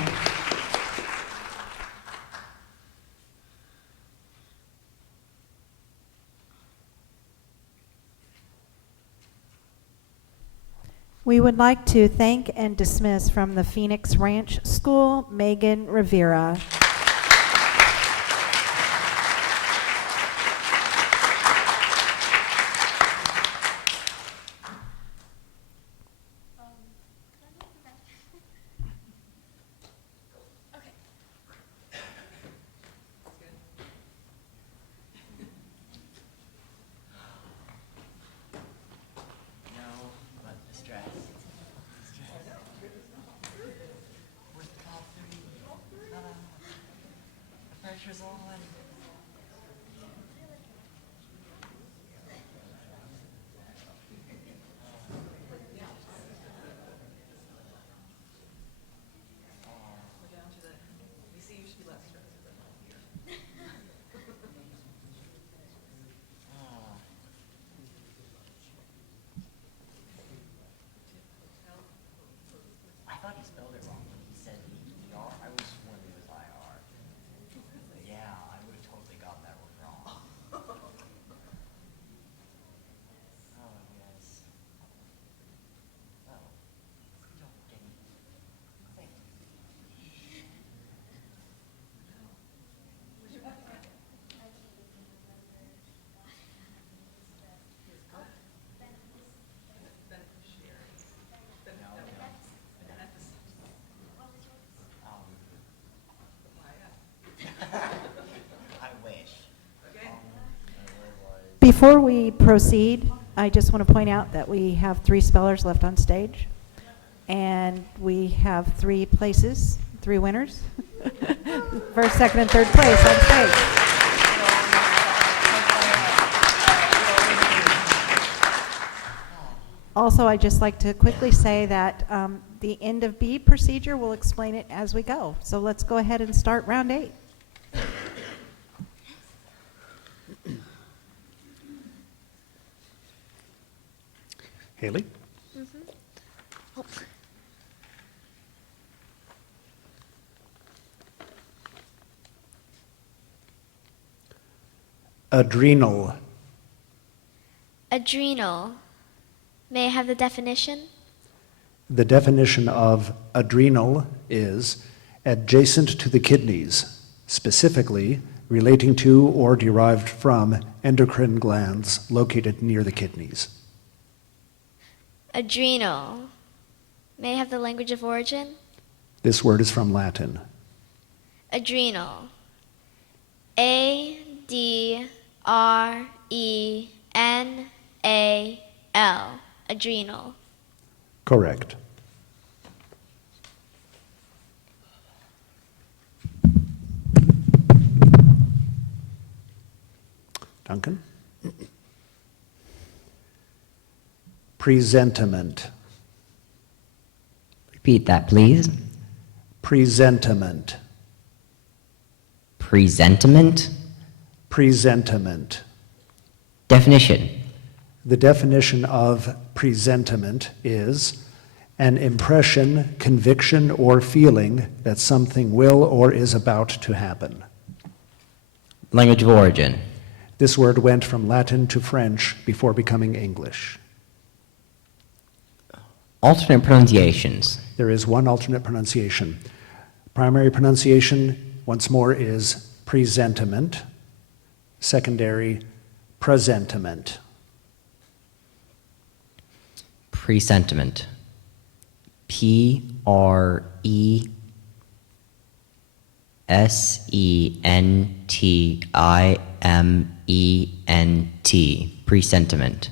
We would like to thank and dismiss from the Phoenix Ranch School, Megan Rivera. Pressure's on. I thought he spelled it wrong when he said ER. I was wondering it was IR. Yeah, I would have totally gotten that one wrong. Oh, yes. Oh. You don't get me. Thank you. I wish. Before we proceed, I just want to point out that we have 3 spellers left on stage, and we have 3 places, 3 winners. First, second, and third place on stage. Also, I'd just like to quickly say that the end of B procedure, we'll explain it as we go. So let's go ahead and start round 8. Haley? Oh. Adrenal. Adrenal. May I have the definition? The definition of adrenal is adjacent to the kidneys, specifically relating to or derived from endocrine glands located near the kidneys. Adrenal. May I have the language of origin? This word is from Latin. Adrenal. A-D-R-E-N-A-L. Adrenal. Correct. Duncan? Presentiment. Repeat that, please. Presentiment. Presentiment? Presentiment. Definition. The definition of presentiment is an impression, conviction, or feeling that something will or is about to happen. Language of origin. This word went from Latin to French before becoming English. Alternate pronunciations. There is one alternate pronunciation. Primary pronunciation, once more, is presentiment. Secondary, presentiment. Presentiment. P-R-E-S-E-N-T-I-M-E-N-T. Presentiment.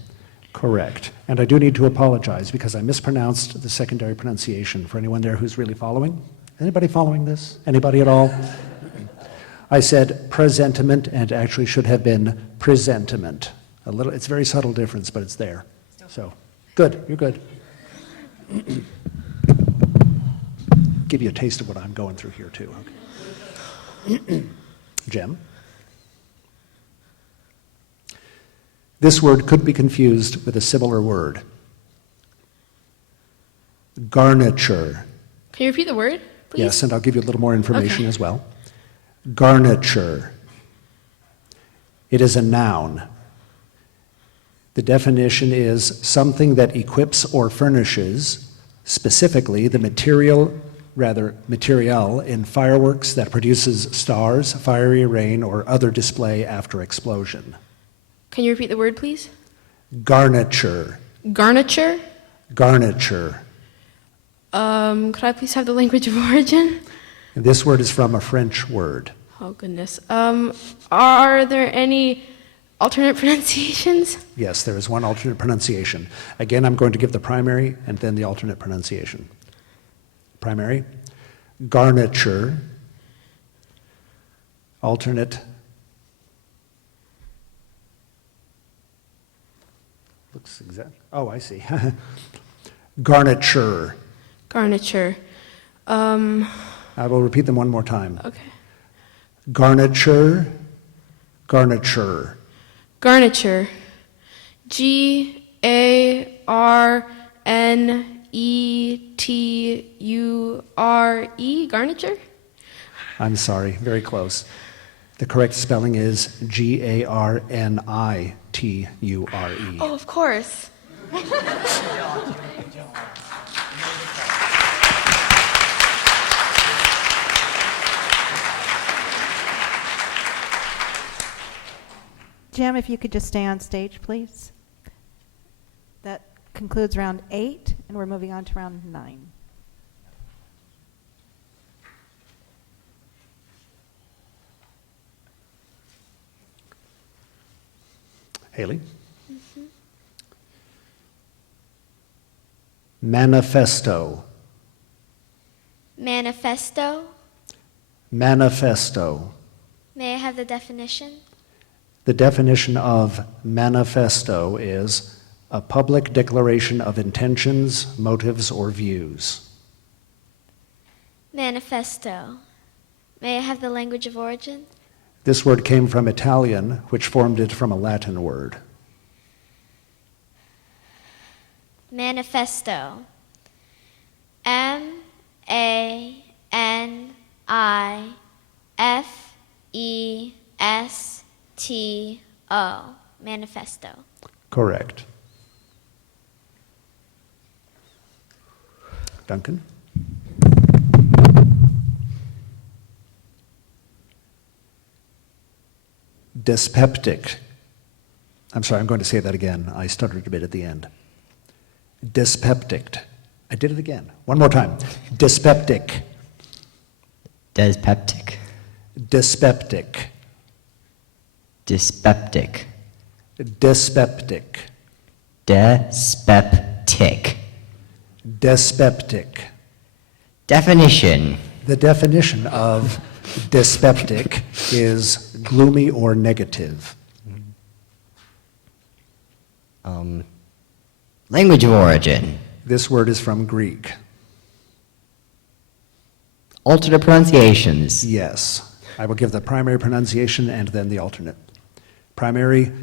Correct. And I do need to apologize because I mispronounced the secondary pronunciation for anyone there who's really following. Anybody following this? Anybody at all? I said presentiment and actually should have been presentiment. It's a very subtle difference, but it's there. So, good, you're good. Give you a taste of what I'm going through here too. Okay. Jem? This word could be confused with a similar word. Garniture. Can you repeat the word, please? Yes, and I'll give you a little more information Okay. as well. Garniture. It is a noun. The definition is something that equips or furnishes, specifically the material in fireworks that produces stars, fiery rain, or other display after explosion. Can you repeat the word, please? Garniture. Garniture? Garniture. Could I please have the language of origin? And this word is from a French word. Oh, goodness. Are there any alternate pronunciations? Yes, there is one alternate pronunciation. Again, I'm going to give the primary and then the alternate pronunciation. Primary, garniture. Alternate, looks exact. Oh, I see. Garniture. Garniture. I will repeat them one more time. Okay. Garniture, garniture. Garniture. G-A-R-N-E-T-U-R-E. Garniture? I'm sorry, very close. The correct spelling is G-A-R-N-I-T-U-R-E. Oh, of course. Jim, if you could just stay on stage, please. That concludes round 8, and we're moving on to round 9. Haley? Manifesto. Manifesto. Manifesto. May I have the definition? The definition of manifesto is a public declaration of intentions, motives, or views. Manifesto. May I have the language of origin? This word came from Italian, which formed it from a Latin word. Manifesto. Manifesto. Manifesto. Correct. Duncan? Dyspeptic. I'm sorry, I'm going to say that again. I stuttered a bit at the end. Dyspeptic. I did it again. One more time. Dyspeptic. Dyspeptic. Dyspeptic. Dyspeptic. Dyspeptic. Dyspeptic. Dyspeptic. Definition. The definition of dyspeptic is gloomy or negative. Language of origin. This word is from Greek. Alternate pronunciations. Yes. I will give the primary pronunciation and then the alternate. Primary,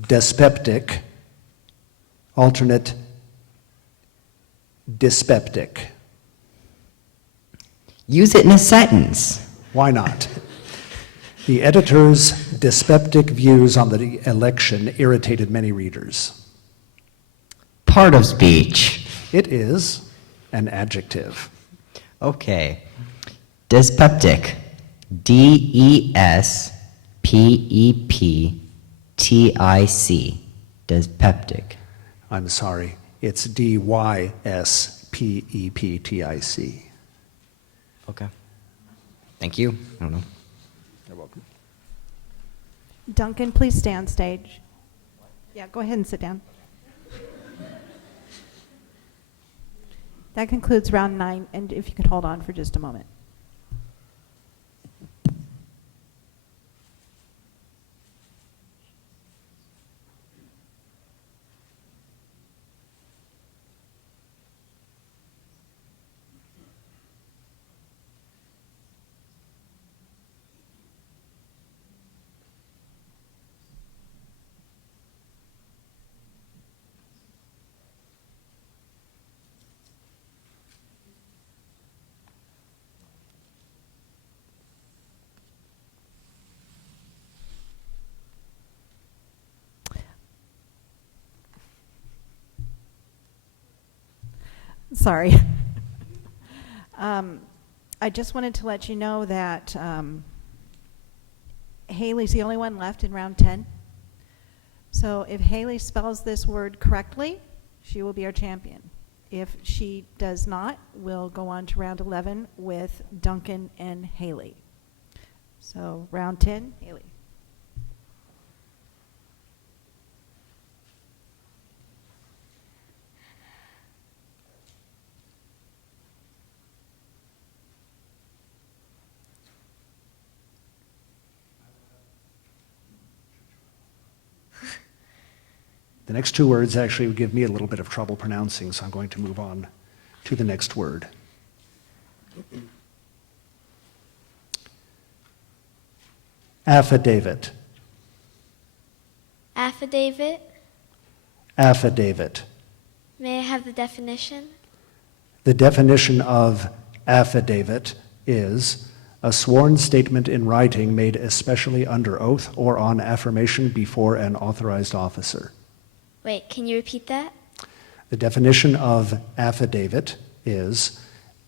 dyspeptic. Alternate, dyspeptic. Use it in a sentence. Why not? The editor's dyspeptic views on the election irritated many readers. Part of speech. It is an adjective. Okay. Dyspeptic. D-E-S-P-E-P-T-I-C. Dyspeptic. I'm sorry. It's D-Y-S-P-E-P-T-I-C. Okay. Thank you. I don't know. You're welcome. Duncan, please stay on stage. Yeah, go ahead and sit down. That concludes round 9, and if you could hold on for just a moment. Sorry. I just wanted to let you know that Haley's the only one left in round 10. So if Haley spells this word correctly, she will be our champion. If she does not, we'll go on to round 11 with Duncan and Haley. So round 10, Haley. The next two words actually would give me a little bit of trouble pronouncing, so I'm going to move on to the next word. Affidavit. Affidavit. Affidavit. May I have the definition? The definition of affidavit is a sworn statement in writing made especially under oath or on affirmation before an authorized officer. Wait, can you repeat that? The definition of affidavit is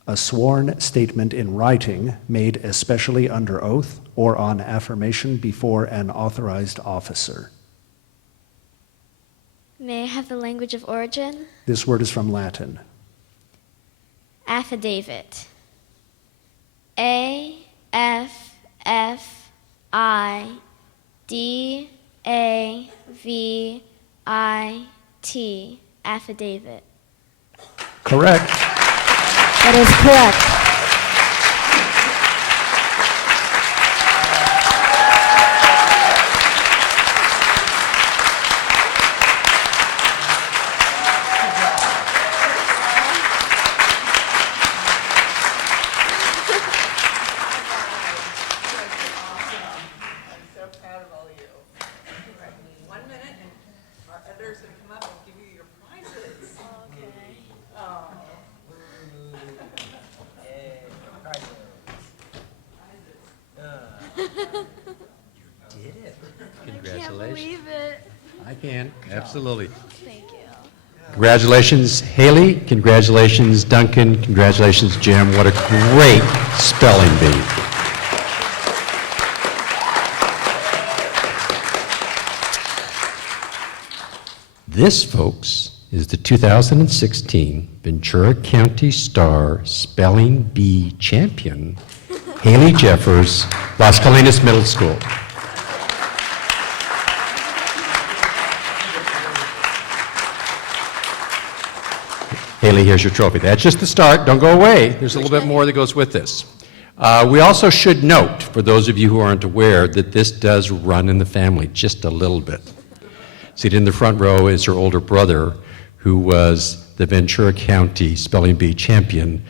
a sworn statement in writing made especially under oath or on affirmation before an authorized officer. May I have the language of origin? This word is from Latin. Affidavit. A-F-F-I-D-A-V-I-T. Affidavit. Correct. That is correct. Did it. Can't Congratulations. believe it. I can, absolutely. Thank you. Congratulations, Haley. Congratulations, Duncan. Congratulations, Jim. What a great spelling bee. This, folks, is the 2016 Ventura County Star Spelling Bee Champion, Haley Jeffers, Las Colinas Middle School. Haley, here's your trophy. That's just the start. Don't go away. There's a little bit more that goes with this. We also should note, for those of you who aren't aware, that this does run in the family just a little bit. Seated in the front row is her older brother, who was the Ventura County Spelling Bee champion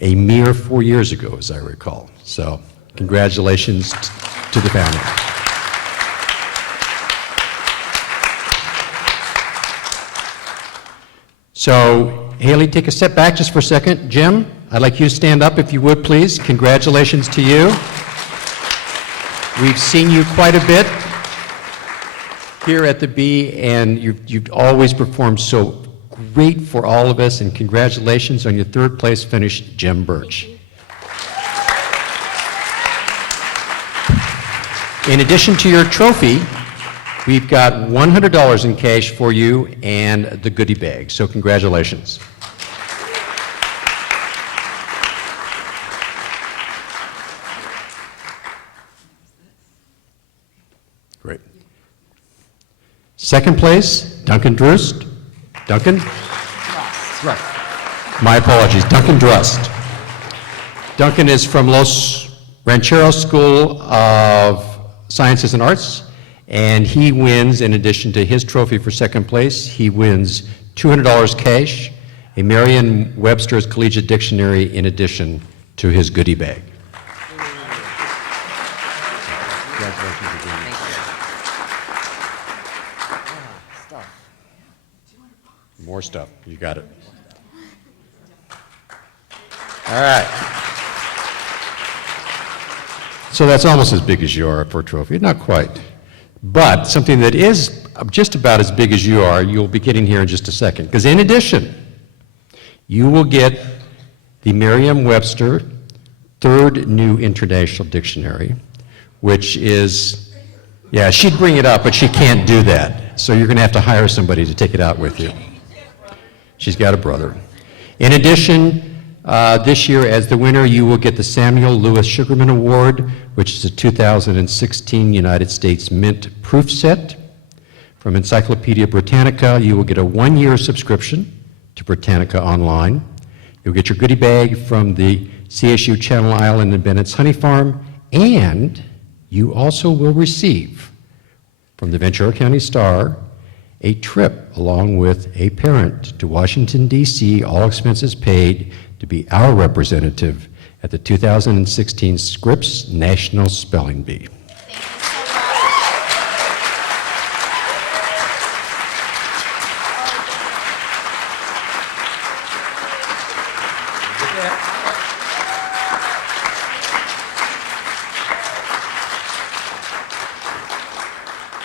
a mere 4 years ago, as I recall. So, congratulations to the family. So, Haley, take a step back just for a second. Jim, I'd like you to stand up if you would, please. Congratulations to you. We've seen you quite a bit here at the Bee, and you've always performed so great for all of us, and congratulations on your third place finish, Jim Birch. In addition to your trophy, we've got $100 in cash for you and the goodie bag, so congratulations. Great. Second place, Duncan Drust. Duncan? Drust. My apologies, Duncan Drust. Duncan is from Los Rancheros School of Sciences and Arts, and he wins, in addition to his trophy for second place, he wins $200 cash, a Merriam-Webster's Collegiate Dictionary in addition to his goodie bag. Congratulations again. More stuff. You got it. All right. So that's almost as big as you are for a trophy. Not quite. But something that is just about as big as you are, you'll be getting here in just a second. Because in addition, you will get the Merriam-Webster Third New International Dictionary, which is, yeah, she'd bring it up, but she can't do that. So you're going to have to hire somebody to take it out with you. She's got a brother. In addition, this year as the winner, you will get the Samuel Lewis Sugarman Award, which is a 2016 United States Mint proof set. From Encyclopedia Britannica, you will get a 1-year subscription to Britannica Online. You'll get your goodie bag from the CSU Channel Island and Bennett's Honey Farm, and you also will receive from the Ventura County Star a trip along with a parent to Washington, D.C., all expenses paid, to be our representative at the 2016 Scripps National Spelling Bee.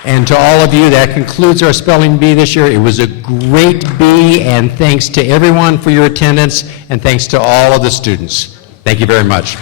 And to all of you, that concludes our spelling bee this year. It was a great bee, and thanks to everyone for your attendance, and thanks to all of the students. Thank you very much.